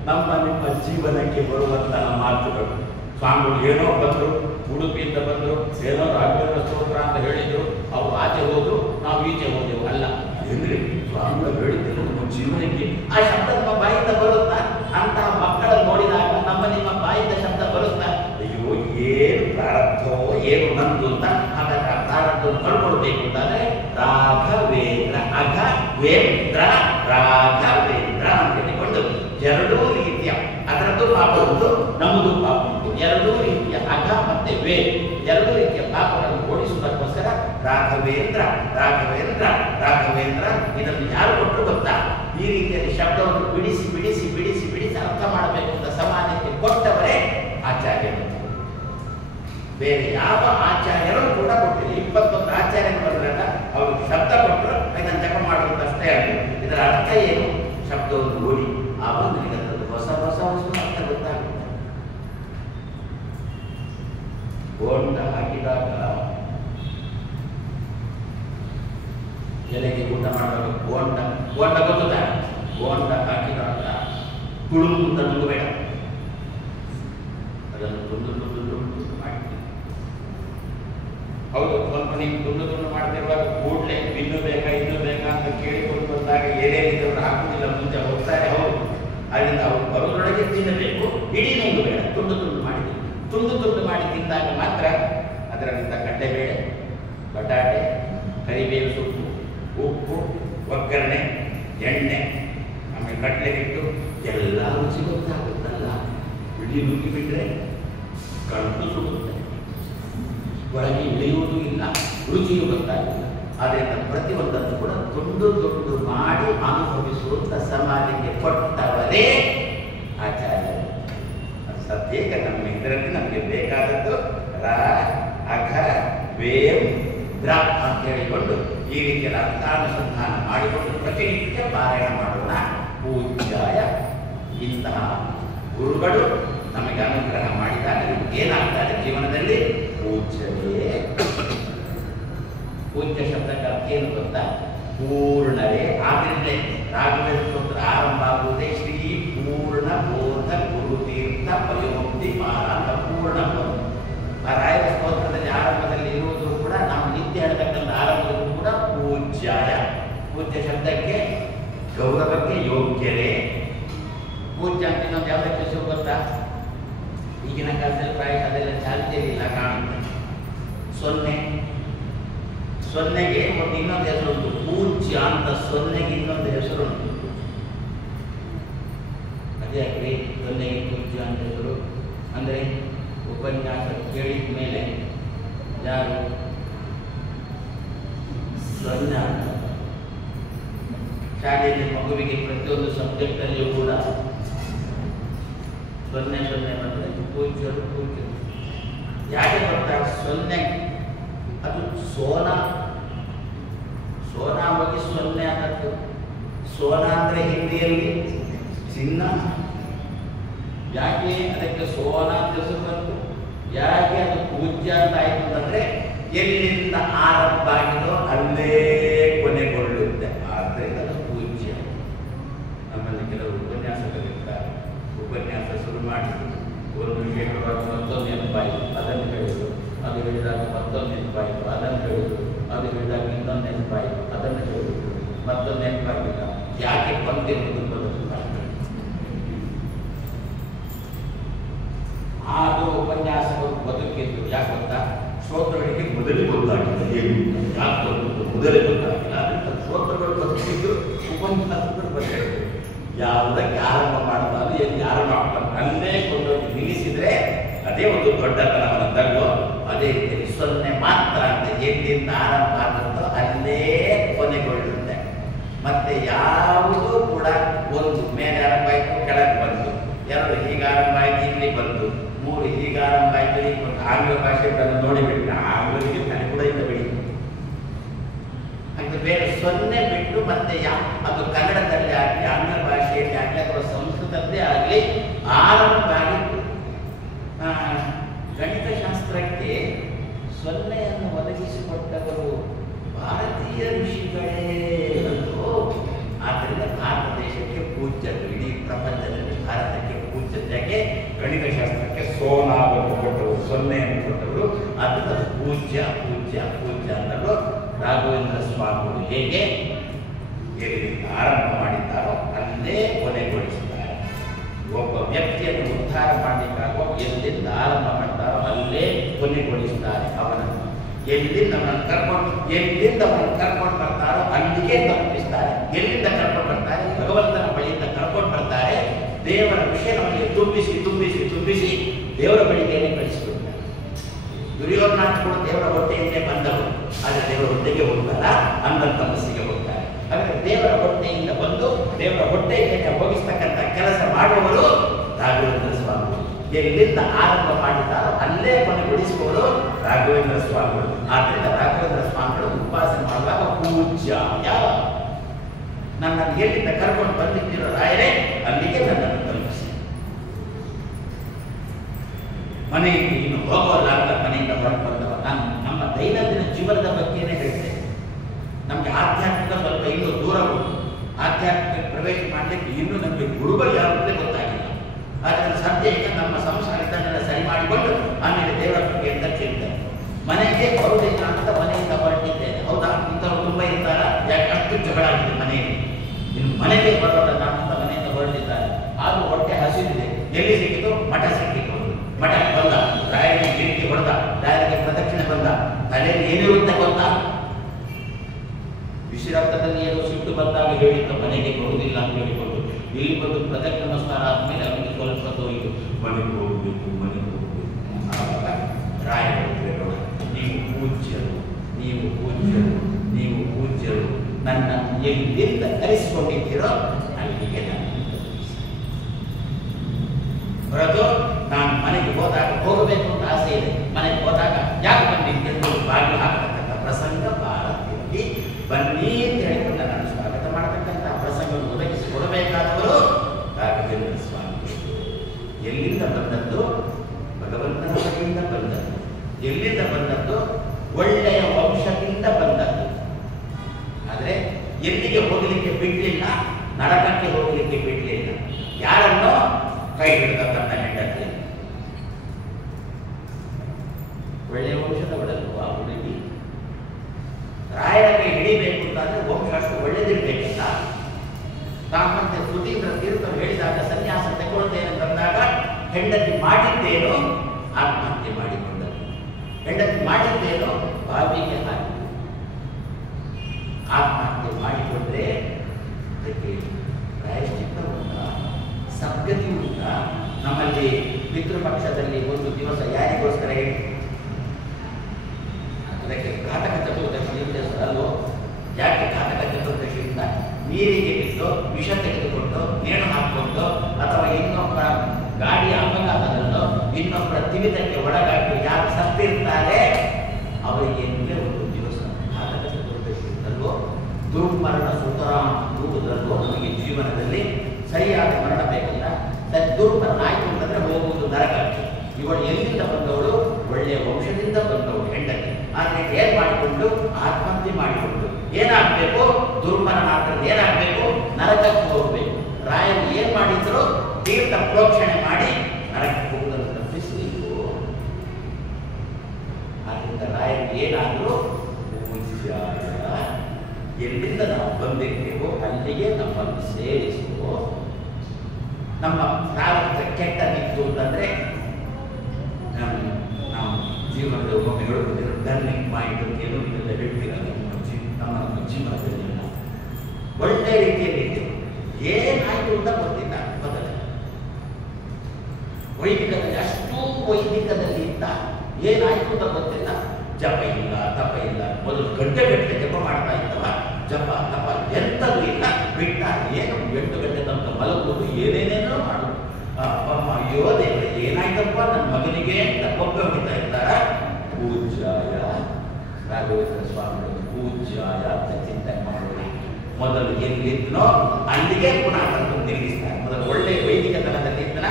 ನಮ್ಮ ನಿಮ್ಮ ಜೀವನಕ್ಕೆ ಬರುವಂತಹ ಮಾತುಗಳು. ಸ್ವಾಮಿಗಳು ಏನೋ ಬಂದರು, ಉಡುಪಿಯಿಂದ ಬಂದರು, ಏನೋ ರಾಘವೇಂದ್ರ ಸ್ತೋತ್ರ ಅಂತ ಹೇಳಿದ್ರು, ಅವರು ಆಚೆ ಹೋದ್ರು, ನಾವು ಈಚೆ ಹೋದೆವು. ಅಲ್ಲ, ಏನ್ರಿ ಸ್ವಾಮಿಗಳು ಹೇಳಿದ್ರು ನಮ್ಮ ಜೀವನಕ್ಕೆ ಆ ಶಬ್ದ ನಮ್ಮ ಬಾಯಿಂದ ಬರುತ್ತಾ? ಅಂತಹ ಮಕ್ಕಳನ್ನು ನೋಡಿದಾಗ ನಮ್ಮ ನಿಮ್ಮ ಬಾಯಿಂದ ಶಬ್ದ ಬರುತ್ತಾ? ಅಯ್ಯೋ ಏನು ಪ್ರಾರಬ್ಧೋ ಏನು ನಂದು ಅಂತ. ಹಾಗಾದ್ರೆ ಆ ಪ್ರಾರಬ್ಧವನ್ನು ಕಳ್ಕೊಳ್ಬೇಕು ಅಂತಾದ್ರೆ ರಾಘವೇಂದ್ರ, ಅಘವೇಂದ್ರ ರಾಘವೇಂದ್ರ ಅಂತ ಹೇಳಿಕೊಂಡು ಎರಡೂ ರೀತಿಯ ಅದರದ್ದು ಪಾಪ ಉಂಟು, ನಮ್ಮದು ಪಾಪ ಉಂಟು. ಎರಡೂ ರೀತಿಯ ಅಘ ಮತ್ತೆ ವೇ ಎರಡೂ ರೀತಿಯ ಪಾಪಗಳನ್ನು ಓಡಿಸುವುದಕ್ಕೋಸ್ಕರ ರಾಘವೇಂದ್ರ ರಾಘವೇಂದ್ರ ರಾಘವೇಂದ್ರ ಇದನ್ನು ಯಾರು ಕೊಟ್ಟರು ಗೊತ್ತಾ? ಈ ರೀತಿಯಲ್ಲಿ ಶಬ್ದವನ್ನು ಬಿಡಿಸಿ ಬಿಡಿಸಿ ಬಿಡಿಸಿ ಬಿಡಿಸಿ ಅರ್ಥ ಮಾಡಬೇಕು ಅಂತ ಸಮಾಜಕ್ಕೆ ಕೊಟ್ಟವರೇ ಆಚಾರ್ಯರು. ಬೇರೆ ಯಾವ ಆಚಾರ್ಯರು ಕೂಡ ಕೊಟ್ಟಿಲ್ಲ. 21 ಆಚಾರ್ಯರು ಬರಲಿಲ್ಲ, ಅವರು ಶಬ್ದ ಕೊಟ್ಟರು, ಇದನ್ನು ಜಪ ಮಾಡುವಂತ ಅಷ್ಟೇ ಆಗಿದೆ. ಇದರ ಇದರ ಅರ್ಥ ಏನು ಶಬ್ದವನ್ನು ಓಡಿ ಆವಾಗ ನನಗೆ ಅದರದ್ದು ಹೊಸ ಹೊಸ ವಸ್ತು ಅರ್ಥ ಗೊತ್ತಾಗುತ್ತೆ. ಬೋಂಡ ಹಾಕಿದಾಗ ಎಲೆಗೆ ಊಟ ಮಾಡುವಾಗ ಬೋಂಡ ಬೋಂಡ ಗೊತ್ತುತ್ತಾ? ಬೋಂಡ ಹಾಕಿದಾಗ ತುಳುಕು ಅಂತ ನುಂಗಬೇಡ, ಅದನ್ನು ತುಂಡು ತುಂಡು ತುಂಡು ಮಾಡ್ತೀವಿ. ಹೌದು, ಸ್ವಲ್ಪ ನೀವು ತುಂಡು ತುಂಡು ಮಾಡ್ತಿರುವಾಗ ಕೂಡಲೇ ಇನ್ನೂ ಬೇಕಾ ಅಂತ ಕೇಳಿಕೊಂಡು ಬಂದಾಗ ಏನೇನಿದ್ರು ಹಾಕುವುದಿಲ್ಲ, ಮುಂಚೆ ಹೋಗ್ತಾರೆ. ಹೌದು, ಅದರಿಂದ ಅವರು ಬರೋದ್ರೊಳಗೆ ತಿನ್ನಬೇಕು, ಇಡೀ ನುಂಗಬೇಡ, ತುಂಡು ತುಂಡು ಮಾಡಿ ತುಂಡು ತುಂಡು ಮಾಡಿ ತಿಂದಾಗ ಮಾತ್ರ ಅದರಿಂದ ಕಡಲೆಬೇಳೆ, ಬಟಾಟೆ, ಕರಿಬೇವು ಸೊಪ್ಪು, ಉಪ್ಪು, ಒಗ್ಗರಣೆ, ಎಣ್ಣೆ, ಆಮೇಲೆ ಕಡಲೆ ಹಿಟ್ಟು ಎಲ್ಲ ರುಚಿ ಗೊತ್ತಾಗುತ್ತಲ್ಲ. ಇಡೀ ನುಗ್ಗಿಬಿಟ್ರೆ ಕಣ್ಣು ಸುಡುತ್ತೆ, ಒಳಗೆ ಇಳಿಯುವುದೂ ಇಲ್ಲ, ರುಚಿಯೂ ಗೊತ್ತಾಗಿಲ್ಲ. ಆದ್ದರಿಂದ ಪ್ರತಿಯೊಂದನ್ನು ಕೂಡ ತುಂಡು ತುಂಡು ಮಾಡಿ ಅನುಭವಿಸುವಂತ ಸಮಾಧಿಗೆ ಕೊಟ್ಟವರೇ ಆಚಾರ್ಯರು. ಸದ್ಯಕ್ಕೆ ನಮ್ಮ ಇದರಲ್ಲಿ ನಮಗೆ ಬೇಕಾದದ್ದು ರ ಅಘ ವೇಂ ದ್ರ ಅಂತ ಹೇಳಿಕೊಂಡು ಈ ರೀತಿಯ ಅರ್ಥಾನುಸಂಧಾನ ಮಾಡಿಕೊಂಡು ಪ್ರತಿನಿತ್ಯ ಪಾರಾಯಣ ಮಾಡೋಣ. ಪೂಜ್ಯಾಯ ಇಂತಹ ಗುರುಗಳು ನಮಗೆ ಅನುಗ್ರಹ ಮಾಡಿದಾಗ ಏನಾಗ್ತಾರೆ ಜೀವನದಲ್ಲಿ? ಪೂಜ್ಯವೇ. ಪೂಜ್ಯ ಶಬ್ದಕ್ಕೆ ಅರ್ಥ ಏನು ಗೊತ್ತಾ? ಪೂರ್ಣರೇ. ಆದ್ರಿಂದ ರಾಘವೇಂದ್ರ ಸ್ತೋತ್ರ ಆರಂಭ ಆಗುವುದೇ ಶ್ರೀ ಪೂರ್ಣ ಬೋಧ ಗುರುತೀರ್ಥ ಪಯೋಕ್ತಿ ಮಾರಾಂತ ಪೂರ್ಣ ಬೋಧ. ಆ ರಾಯರ ಸ್ತೋತ್ರದಲ್ಲಿ ಆರಂಭದಲ್ಲಿ ಇರುವುದು ಕೂಡ ನಾವು ನಿತ್ಯ ಹೇಳ್ತಕ್ಕಂಥ ಆರಂಭದಲ್ಲೂ ಕೂಡ ಪೂಜ್ಯಾಯ. ಪೂಜ್ಯ ಶಬ್ದಕ್ಕೆ ಗೌರವಕ್ಕೆ ಯೋಗ್ಯರೇ. ಪೂಜ್ಯ ಅಂತ ಇನ್ನೊಂದು ಯಾವುದಕ್ಕೆ ಹೆಸರು ಗೊತ್ತಾ? ಈಗಿನ ಕಾಲದಲ್ಲಿ ಪ್ರಾಯ ಅದೆಲ್ಲ ಚಾಲ್ತಿಯಲ್ಲಿಲ್ಲ ಕಾಣುತ್ತೆ. ಸೊನ್ನೆಗೆ ಒಂದು ಇನ್ನೊಂದು ಹೆಸರು ಉಂಟು, ಪೂಜ್ಯ ಅಂತ. ಸೊನ್ನೆಗೆ ಇನ್ನೊಂದು ಹೆಸರು ಉಂಟು. ಅದೇ ಯಾಕೆ ಸೊನ್ನೆಗೆ ಪೂಜ್ಯ ಅಂತ ಹೆಸರು? ಅಂದರೆ ಉಪನ್ಯಾಸ ಕೇಳಿದ ಮೇಲೆ ಯಾರು ಸೊನ್ನೆ ಅಂತ ಶಾಲೆಯಲ್ಲಿ ಮಗುವಿಗೆ ಪ್ರತಿಯೊಂದು ಸಬ್ಜೆಕ್ಟ್ ಅಲ್ಲಿಯೂ ಕೂಡ ಸೊನ್ನೆ ಬಂದರೆ ಪೂಜ್ಯರು. ಯಾಕೆ ಬರ್ತಾರೆ ಸೊನ್ನೆ? ಅದು ಸೋನಾ ಹೋಗಿ ಸೊನ್ನೆ ಅನ್ನದ್ದು. ಸೋನಾ ಅಂದ್ರೆ ಹಿಂದಿಯಲ್ಲಿ ಚಿನ್ನ. ಯಾಕೆ ಅದಕ್ಕೆ ಸೋನಾ ಅಂತ ಹೆಸರು ಬಂತು? ಯಾಕೆ ಅದು ಪೂಜ್ಯ ಅಂತ ಆಯ್ತು ಅಂತಂದ್ರೆ ಎಲ್ಲಿಂದ ಆರಂಭ ಆಗಿದೋ ಅಲ್ಲೇ ಕೊನೆಗೊಳ್ಳುತ್ತೆ. ಆದ್ದರಿಂದ ಅದು ಪೂಜ್ಯ. ನಮ್ಮಲ್ಲಿ ಕೆಲವು ಉಪನ್ಯಾಸಕರಿರ್ತಾರೆ, ಉಪನ್ಯಾಸ ಶುರು ಮಾಡಿದ್ರು, ಒಂದು ವಿಷಯ ಹೇಳುವಾಗ ಮತ್ತೊಂದು ನೆನಪಾಯಿತು, ಅದನ್ನು ಹೇಳಿದ್ರು, ಅದು ಹೇಳಿದಾಗ ಮತ್ತೊಂದು ನೆನಪಾಯಿತು, ಅದನ್ನು ಹೇಳಿದ್ರು, ಅದು ಹೇಳಿದಾಗ ಇನ್ನೊಂದು ನೆನಪಾಯಿತು, ಅದನ್ನು ಹೇಳಿದ್ರು, ಮತ್ತೊಂದು ನೆನಪಾಗಿಲ್ಲ. ಯಾಕೆ ಬಂದಿರುವುದು ಅದು ಉಪನ್ಯಾಸಕರು ಬದುಕಿದ್ದು ಯಾಕೆ ಗೊತ್ತಾ? ಶ್ರೋತೃಗಳಿಗೆ ಮೊದಲೇ ಗೊತ್ತಾಗಿಲ್ಲ ಏನು ಯಾಕೆ ಬಂದು ಮೊದಲೇ ಗೊತ್ತಾಗಿಲ್ಲ. ಅದರಿಂದ ಶ್ರೋತೃಗಳು ಬದುಕಿದ್ದು ಉಪನ್ಯಾಸಕರು ಬದುಕಿದ್ರು. ಯಾವುದಕ್ಕೆ ಆರಂಭ ಮಾಡ್ತಾರೆ, ಎಲ್ಲಿ ಆರಂಭ ಆಗ್ತಾರೆ ಅಲ್ಲೇ ಕೊಂಡೋಗಿ ನಿಲ್ಲಿಸಿದ್ರೆ ಅದೇ ಒಂದು ದೊಡ್ಡತನವನ್ನ ತಗೋ. ಅದೇ ರೀತಿ ಸೊನ್ನೆ ಮಾತ್ರ ಅಂತ ಎಲ್ಲಿಂದ ಆರಂಭ ಆಗುತ್ತೋ ಅಲ್ಲೇ ಕೊನೆಗೊಳ್ಳುತ್ತೆ. ಮತ್ತೆ ಯಾವುದೂ ಕೂಡ ಒಂದು ಮೇಲೆ ಆರಂಭ ಆಯಿತು ಕೆಳಗೆ ಬಂತು, ಎರಡು ಹೀಗೆ ಆರಂಭ ಆಯ್ತು ಇಲ್ಲಿ ಬಂತು, ಮೂರು ಹೀಗೆ ಆರಂಭ ಆಯ್ತು ಈಗ ಬಂತು. ಆಂಗ್ಲ ಭಾಷೆಗಳನ್ನು ನೋಡಿಬಿಟ್ಟು ಆಂಗ್ಲರಿಗೆ ತಲೆ ಕೂಡ ಇಲ್ಲ ಬಿಡಿ. ಹಾಗೆ ಬೇರೆ ಸೊನ್ನೆ ಬಿಟ್ಟು ಮತ್ತೆ ಅದು ಕನ್ನಡದಲ್ಲಿ ಆಗಲಿ, ಆಂಗ್ಲ ಭಾಷೆಯಲ್ಲಿ ಆಗಲಿ ಅಥವಾ ಸಂಸ್ಕೃತದ್ದೇ ಆಗಲಿ ಆರಂಭ ಆಗಿತ್ತು. ಗಣಿತಶಾಸ್ತ್ರಕ್ಕೆ ಸೊನ್ನೆಯನ್ನು ಒದಗಿಸಿಕೊಟ್ಟವರು ಭಾರತೀಯ ಋಷಿಗಳೇ ಬಂದು. ಆದ್ದರಿಂದ ಭಾರತ ದೇಶಕ್ಕೆ ಪೂಜ್ಯರು, ಇಡೀ ಪ್ರಪಂಚದಲ್ಲಿ ಭಾರತಕ್ಕೆ ಪೂಜ್ಯತೆಗೆ ಗಣಿತಶಾಸ್ತ್ರಕ್ಕೆ ಸೋನಾವನ್ನು ಕೊಟ್ಟವರು, ಸೊನ್ನೆಯನ್ನು ಕೊಟ್ಟವರು. ಅದರಿಂದ ಪೂಜ್ಯ ಅನ್ನಲು ರಾಘವೇಂದ್ರ ಸ್ವಾಮಿಗಳು ಹೇಗೆ ಎಲ್ಲಿಂದ ಆರಂಭ ಮಾಡಿದ್ದಾರೋ ಅಲ್ಲೇ ಕೊನೆಗೊಳಿಸುತ್ತಾರೆ. ಒಬ್ಬ ವ್ಯಕ್ತಿಯನ್ನು ಉದ್ಧಾರ ಮಾಡಲಿಕ್ಕಾಗುವ ಎಲ್ಲಿಂದ ಆರಂಭ ಮಾಡ್ತಾರೋ ಅಲ್ಲೇ ಕೊನೆಗೊಳಿಸುತ್ತಾರೆ ಅವನನ್ನು. ಎಲ್ಲಿಂದ ಅವನನ್ನು ಕರ್ಕೊಂಡು ಬರ್ತಾರೋ ಅಲ್ಲಿಗೆ ತಲುಪಿಸ್ತಾರೆ. ಎಲ್ಲಿಂದ ಕರ್ಕೊಂಡು ಬರ್ತಾರೆ? ಭಗವಂತನ ಬಳಿಯಿಂದ ಕರ್ಕೊಂಡು ಬರ್ತಾರೆ. ದೇವರ ವಿಷಯ ನಮಗೆ ತುಂಬಿಸಿ ದೇವರ ಬಳಿಗೆ ಕಳಿಸಿಕೊಡ್ತಾರೆ. ದುರ್ಯೋಧನಾಥಗಳು ದೇವರ ಹೊಟ್ಟೆಯಿಂದಲೇ ಬಂದವರು, ಆದರೆ ದೇವರ ಹೊಟ್ಟೆಗೆ ಹೋಗಲ್ಲ, ಅನ್ನದ ಮನಸ್ಸಿಗೆ ಹೋಗ್ತಾರೆ. ಹಾಗಾದ್ರೆ ದೇವರ ಹೊಟ್ಟೆಯಿಂದ ಬಂದು ದೇವರ ಹೊಟ್ಟೆಗೆ ಹೋಗಿಸ್ತಕ್ಕಂಥ ಕೆಲಸ ಮಾಡುವವರು ರಾಘವೇಂದ್ರ ಸ್ವಾಮಿಗಳು. ಎಲ್ಲಿಂದ ಆರಂಭ ಮಾಡಿದ್ದಾರೋ ಅಲ್ಲೇ ಕೊನೆಗೊಳಿಸುವವರು ರಾಘವೇಂದ್ರ ಸ್ವಾಮಿಗಳು. ಆದ್ದರಿಂದ ರಾಘವೇಂದ್ರ ಸ್ವಾಮಿಗಳು ಉಪಾಸನೆ ಮಾಡುವಾಗ ಪೂಜ್ಯಾಯ ನನ್ನನ್ನು ಎಲ್ಲಿಂದ ಕರ್ಕೊಂಡು ಬಂದಿದ್ದೀರೋ ರಾಯರೇ ಅಲ್ಲಿಗೆ ನನ್ನನ್ನು ತಲುಪಿಸಿ. ಮನೆಗೆ ಇನ್ನು ಹೋಗೋಲ್ಲ ಅಂತ ಮನೆಯಿಂದ ಹೊರಟು ಬಂದವ. ನಾನು ನಮ್ಮ ದೈನಂದಿನ ಜೀವನದ ಬಗ್ಗೆನೇ ಹೇಳ್ತೇನೆ. ನಮಗೆ ಆಧ್ಯಾತ್ಮಿಕ ಸ್ವಲ್ಪ ಇನ್ನೂ ದೂರ ಉಂಟು. ಆಧ್ಯಾತ್ಮಿಕ ಪ್ರವೇಶ ಮಾಡಲಿಕ್ಕೆ ಇನ್ನೂ ನಮಗೆ ಗುರುಗಳು ಯಾವಂತೆ ಗೊತ್ತಾಗಿಲ್ಲ. ಆದರೆ ಸದ್ಯ ಈಗ ನಮ್ಮ ಸಂಸಾರಿತನೆಲ್ಲ ಸರಿ ಮಾಡಿಕೊಂಡು ಆಮೇಲೆ ದೇವರ ಬಗ್ಗೆ ಅಂತ ಕೇಳ್ತೇನೆ. ಮನೆಗೆ ಬರುವುದಿಲ್ಲ ಅಂತ ಮನೆಯಿಂದ ಹೊರಟಿದ್ದೇನೆ. ಹೌದಾ? ಇಂಥವ್ರು ತುಂಬ ಇರ್ತಾರ? ಯಾಕೆ ಅಷ್ಟು ಜಗಳ ಆಗಿದೆ ಮನೆಯಲ್ಲಿ. ಇನ್ನು ಮನೆಗೆ ಬರೋದನ್ನ ಅಂತ ಮನೆಯಿಂದ ಹೊರಟಿದ್ದಾರೆ. ಆದರೂ ಹೊಟ್ಟೆ ಹಸಿದಿದೆ. ಎಲ್ಲಿ ಸಿಕ್ಕಿತು? ಮಠ ಸಿಕ್ಕಿತು. ಮಠಕ್ಕೆ ಬಂದ, ರಾಯರಿಗೆ ಗಿರಿಕೆ ಹೊಡೆದ, ರಾಯರಿಗೆ ಪ್ರದಕ್ಷಿಣೆ ಬಂದ. ತಲೆಯಲ್ಲಿ ಏನಿರುತ್ತೆ ಗೊತ್ತಾ? ವಿಶ್ರಾಂತದಲ್ಲಿ ಏನೋ ಸಿಟ್ಟು ಬಂದಾಗ ಹೇಳಿದ್ದ ಮನೆಗೆ ಬರುವುದಿಲ್ಲ ಅಂತ ಹೇಳಿಕೊಂಡು ಇಲ್ಲಿ ಬಂದು ಪ್ರದಕ್ಷಿಣೆ ನಮಸ್ಕಾರ ಆದ್ಮೇಲೆ ಅವನಿಗೆ ಸ್ವಲ್ಪ ತೋರಿತು ಮನೆಗೆ ಹೋಗಬೇಕು. ಆವಾಗ ರಾಯರು ಹೇಳೋಣ, ನೀವು ಪೂಜ್ಯರು, ನೀವು ಪೂಜ್ಯರು, ನೀವು ಪೂಜ್ಯರು, ನನ್ನ ಎಲ್ಲಿಂದ ಕರೆಸಿಕೊಂಡಿದ್ದೀರೋ ಅಲ್ಲಿಗೆ ನಾನು ಹೊರತು ನಾನು ಮನೆಗೆ ಹೋದಾಗ ಹೋಗಬೇಕು ಅಂತ ಆಸೆ ಇದೆ. ಮನೆಗೆ ಹೋದಾಗ ಯಾಕೆ ಬಂದಿದ್ದು ಬಾಗಿಲು ಹಾಕತಕ್ಕಂಥ ಪ್ರಸಂಗ ಭಾರತದಲ್ಲಿ ಬನ್ನಿ ಅಂತ ಹೇಳಿಕೊಂಡು ನಾನು ಸ್ವಾಗತ ಮಾಡತಕ್ಕಂಥ ಪ್ರಸಂಗವನ್ನು ಒದಗಿಸಿಕೊಡಬೇಕಾದವರು ರಾಘವೇಂದ್ರ ಸ್ವಾಮಿ. ಎಲ್ಲಿಂದ ಬಂದದ್ದು? ಭಗವಂತನ ಬಳಿಯಿಂದ ಬಂದದ್ದು. ಎಲ್ಲಿಂದ ಬಂದದ್ದು? ಒಳ್ಳೆಯ ವಂಶದಿಂದ ಬಂದದ್ದು. ಆದರೆ ಎಲ್ಲಿಗೆ ಹೋಗಲಿಕ್ಕೆ ಬಿಡಲಿಲ್ಲ, ನರಕಕ್ಕೆ ಹೋಗಲಿಕ್ಕೆ ಬಿಡಲಿಲ್ಲ. ಯಾರನ್ನೋ ಕೈ ಹಿಡಿದ ತನ್ನ ಹೆಂಡತಿ. ಒಳ್ಳೆಯ ವಂಶದವಳಲ್ವ ಆ ಹುಡುಗಿ. ರಾಯರ ಕೈ ಹಿಡಿಬೇಕು ಅಂತಂದ್ರೆ ವಂಶ ಅಷ್ಟು ಒಳ್ಳೆದಿರ್ಬೇಕಲ್ಲ. ತಾಮಂತೆ ಸುಧೀಂದ್ರ ತೀರ್ಥರು ಹೇಳಿದಾಗ ಸನ್ಯಾಸ ತಗೊಳ್ತೇನೆ ಬಂದಾಗ ಹೆಂಡತಿ ಮಾಡಿದ್ದೇನು? ಆತ್ಮಹತ್ಯೆ ಮಾಡಿಕೊಂಡರು. ಹೆಂಡತಿ ಮಾಡಿದ್ದೇನು? ಬಾವಿಗೆ ಹಾಕಿ ಆತ್ಮಹತ್ಯೆ ಮಾಡಿಕೊಂಡ್ರೆ ಅದಕ್ಕೆ ಪ್ರಾಯಶ್ಚಿತ್ತ ಉಂಟಾ? ಸದ್ಗತಿ ಉಂಟಾ? ನಮ್ಮಲ್ಲಿ ಪಿತೃಪಕ್ಷದಲ್ಲಿ ಒಂದು ದಿವಸ ಯಾರಿಗೋಸ್ಕರ ಹೇಳಿ ಅದಕ್ಕೆ ಘಾತಕ ಚತುರ್ದಶಿ ಅಲ್ವೋ? ಯಾಕೆ ಘಾತಕ ಚತುರ್ದಶಿ ಅಂತ? ನೀರಿಗೆ ಬಿದ್ದು ವಿಷ ತೆಗೆದುಕೊಂಡು ನೇಣು ಹಾಕಿಕೊಂಡು ಅಥವಾ ಇನ್ನೊಬ್ಬರ ಗಾಡಿಯ ಅಪಘಾತದಲ್ಲೋ ಇನ್ನೊಬ್ಬರ ತಿವಿತಕ್ಕೆ ಒಳಗಾಗಿ ಯಾರು ಸತ್ತಿರ್ತಾರೆ ಅವರಿಗೆ ಒಂದು ದಿವಸ ಘಾತಕ ಚತುರ್ದಶಿ ಅಂತಲ್ವೋ? ದುರ್ಮರಣ ಸುತರಾಂ ರೂಪದಲ್ಲೋ ನಮಗೆ ಜೀವನದಲ್ಲಿ ಸರಿಯಾದ ಮರಣ ಬೇಕಲ್ಲ. ದುರ್ಮರಣ ಆಯ್ತು ಅಂತಂದ್ರೆ ಹೋಗುವುದು ನರಕಕ್ಕೆ. ಇವಳು ಎಲ್ಲಿಂದ ಬಂದವಳು? ಒಳ್ಳೆಯ ವಂಶದಿಂದ ಬಂದವಳು ಹೆಂಡತಿ. ಆದರೆ ಏನ್ ಮಾಡಿಕೊಂಡು ಆತ್ಮಹತ್ಯೆ ಮಾಡಿಕೊಂಡು ಏನಾಗಬೇಕು? ದುರ್ಮರಣ ಆಗ್ತದೆ. ಏನಾಗಬೇಕು? ನರಕಕ್ಕೆ ಹೋಗಬೇಕು. ರಾಯರು ಏನ್ ಮಾಡಿದ್ರು? ತೀರ್ಥ ಪ್ರೋಕ್ಷಣೆ ಮಾಡಿ ನರಕಕ್ಕೆ ಹೋಗುವುದನ್ನು ತಪ್ಪಿಸಬೇಕು. ಆದ್ದರಿಂದ ರಾಯರು ಏನಾದರೂ ಪೂಜ್ಯಾಯ, ಎಲ್ಲಿಂದ ನಾವು ಬಂದಿರ್ತೇವೋ ಅಲ್ಲಿಗೆ ನಮ್ಮನ್ನು ಸೇರಿಸುವ. ನಮ್ಮ ಪ್ರಾರಂಭ ಕೆಟ್ಟದಿತ್ತು ಅಂತಂದ್ರೆ ನಾವು ಜೀವನದ ಒಮ್ಮೆ ಹೇಳುವುದಿಲ್ಲ, ಟರ್ನಿಂಗ್ ಪಾಯಿಂಟ್ ಅಂತ ಏನೋ ಇದೆಲ್ಲ ಹೇಳ್ತೀರಲ್ಲ ನಮ್ಮ ಜೀವನದಲ್ಲಿ ಒಳ್ಳೆ ರೀತಿಯಲ್ಲಿ ಇದ್ದೇವೆ. ಏನಾಯ್ತು ಅಂತ ಗೊತ್ತಿಲ್ಲ. ಮೊದಲ ವೈದಿಕದಲ್ಲಿ ಅಷ್ಟೂ ವೈದಿಕದಲ್ಲಿ ಇದ್ದ ಏನಾಯ್ತು ಅಂತ ಗೊತ್ತಿಲ್ಲ. ಜಪ ಇಲ್ಲ, ತಪ ಇಲ್ಲ. ಮೊದಲು ಗಂಟೆ ಜಪ ಮಾಡ್ತಾ ಇದ್ದವ. ಜಪ ತಪ ಎಂಥದ್ದು ಇಲ್ಲ. ಬಿಟ್ಟ ಏನು 8 ಗಂಟೆ ತನಕ ಮಲಗುವುದು, ಏನೇನೇನೋ ಮಾಡೋದು. ಅಯ್ಯೋ ದೇವರ ಏನಾಯ್ತಪ್ಪ ನನ್ನ ಮಗನಿಗೆ ಅಂತ ಕೊಬ್ಬೆ ಹೊಡಿತಾ ಇದ್ದಾರ. ಪೂಜ್ಯಾಯ ರಾಘವೇಂದ್ರ ಸ್ವಾಮಿಗಳು ಪೂಜ್ಯಾಯ ಅಂತ ಚಿಂತನೆ ಮಾಡೋದು. ಮೊದಲು ಎಲ್ಲಿದ್ನೋ ಅಲ್ಲಿಗೆ ಪುನಃ ತಂದು ನಿಲ್ಲಿಸ್ತಾರೆ. ಮೊದಲು ಒಳ್ಳೆಯ ವೈದಿಕತನದಲ್ಲಿ ಇದ್ದನ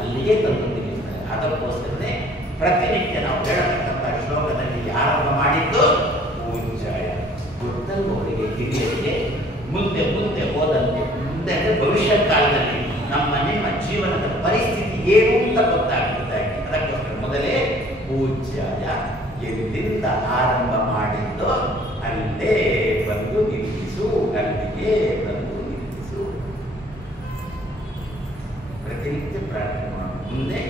ಅಲ್ಲಿಗೆ ತಂದು ನಿಲ್ಲಿಸ್ತಾರೆ. ಅದಕ್ಕೋಸ್ಕರನೇ ಪ್ರತಿನಿತ್ಯ ನಾವು ಹೇಳತಕ್ಕಂಥ ಶ್ಲೋಕದಲ್ಲಿ ಆರಂಭ ಮಾಡಿದ್ದು ಪೂಜ್ಯಾಯ. ಗೊತ್ತಲ್ವರಿಗೆ ಹಿರಿಯರಿಗೆ ಮುಂದೆ ಮುಂದೆ ಹೋದಂತೆ ಮುಂದೆ ಭವಿಷ್ಯ ಕಾಲದಲ್ಲಿ ನಮ್ಮ ನಿಮ್ಮ ಜೀವನದ ಪರಿಸ್ಥಿತಿ ಏನು ಅಂತ ಗೊತ್ತಾಗ್ತದೆ. ಅದಕ್ಕೋಸ್ಕರ ಮೊದಲೇ ಪೂಜ್ಯಾಯ, ಎಲ್ಲಿಂದ ಆರಂಭ ಮಾಡಿದ್ದೋ ಅಲ್ಲೇ ಬಂದು ನಿಲ್ಲಿಸು, ಅಲ್ಲಿಗೆ ಬಂದು ನಿಲ್ಲಿಸು. ಪ್ರತಿನಿತ್ಯ ಪ್ರಾರ್ಥನೆ ಮಾಡೋಣ. ಮುಂದೆ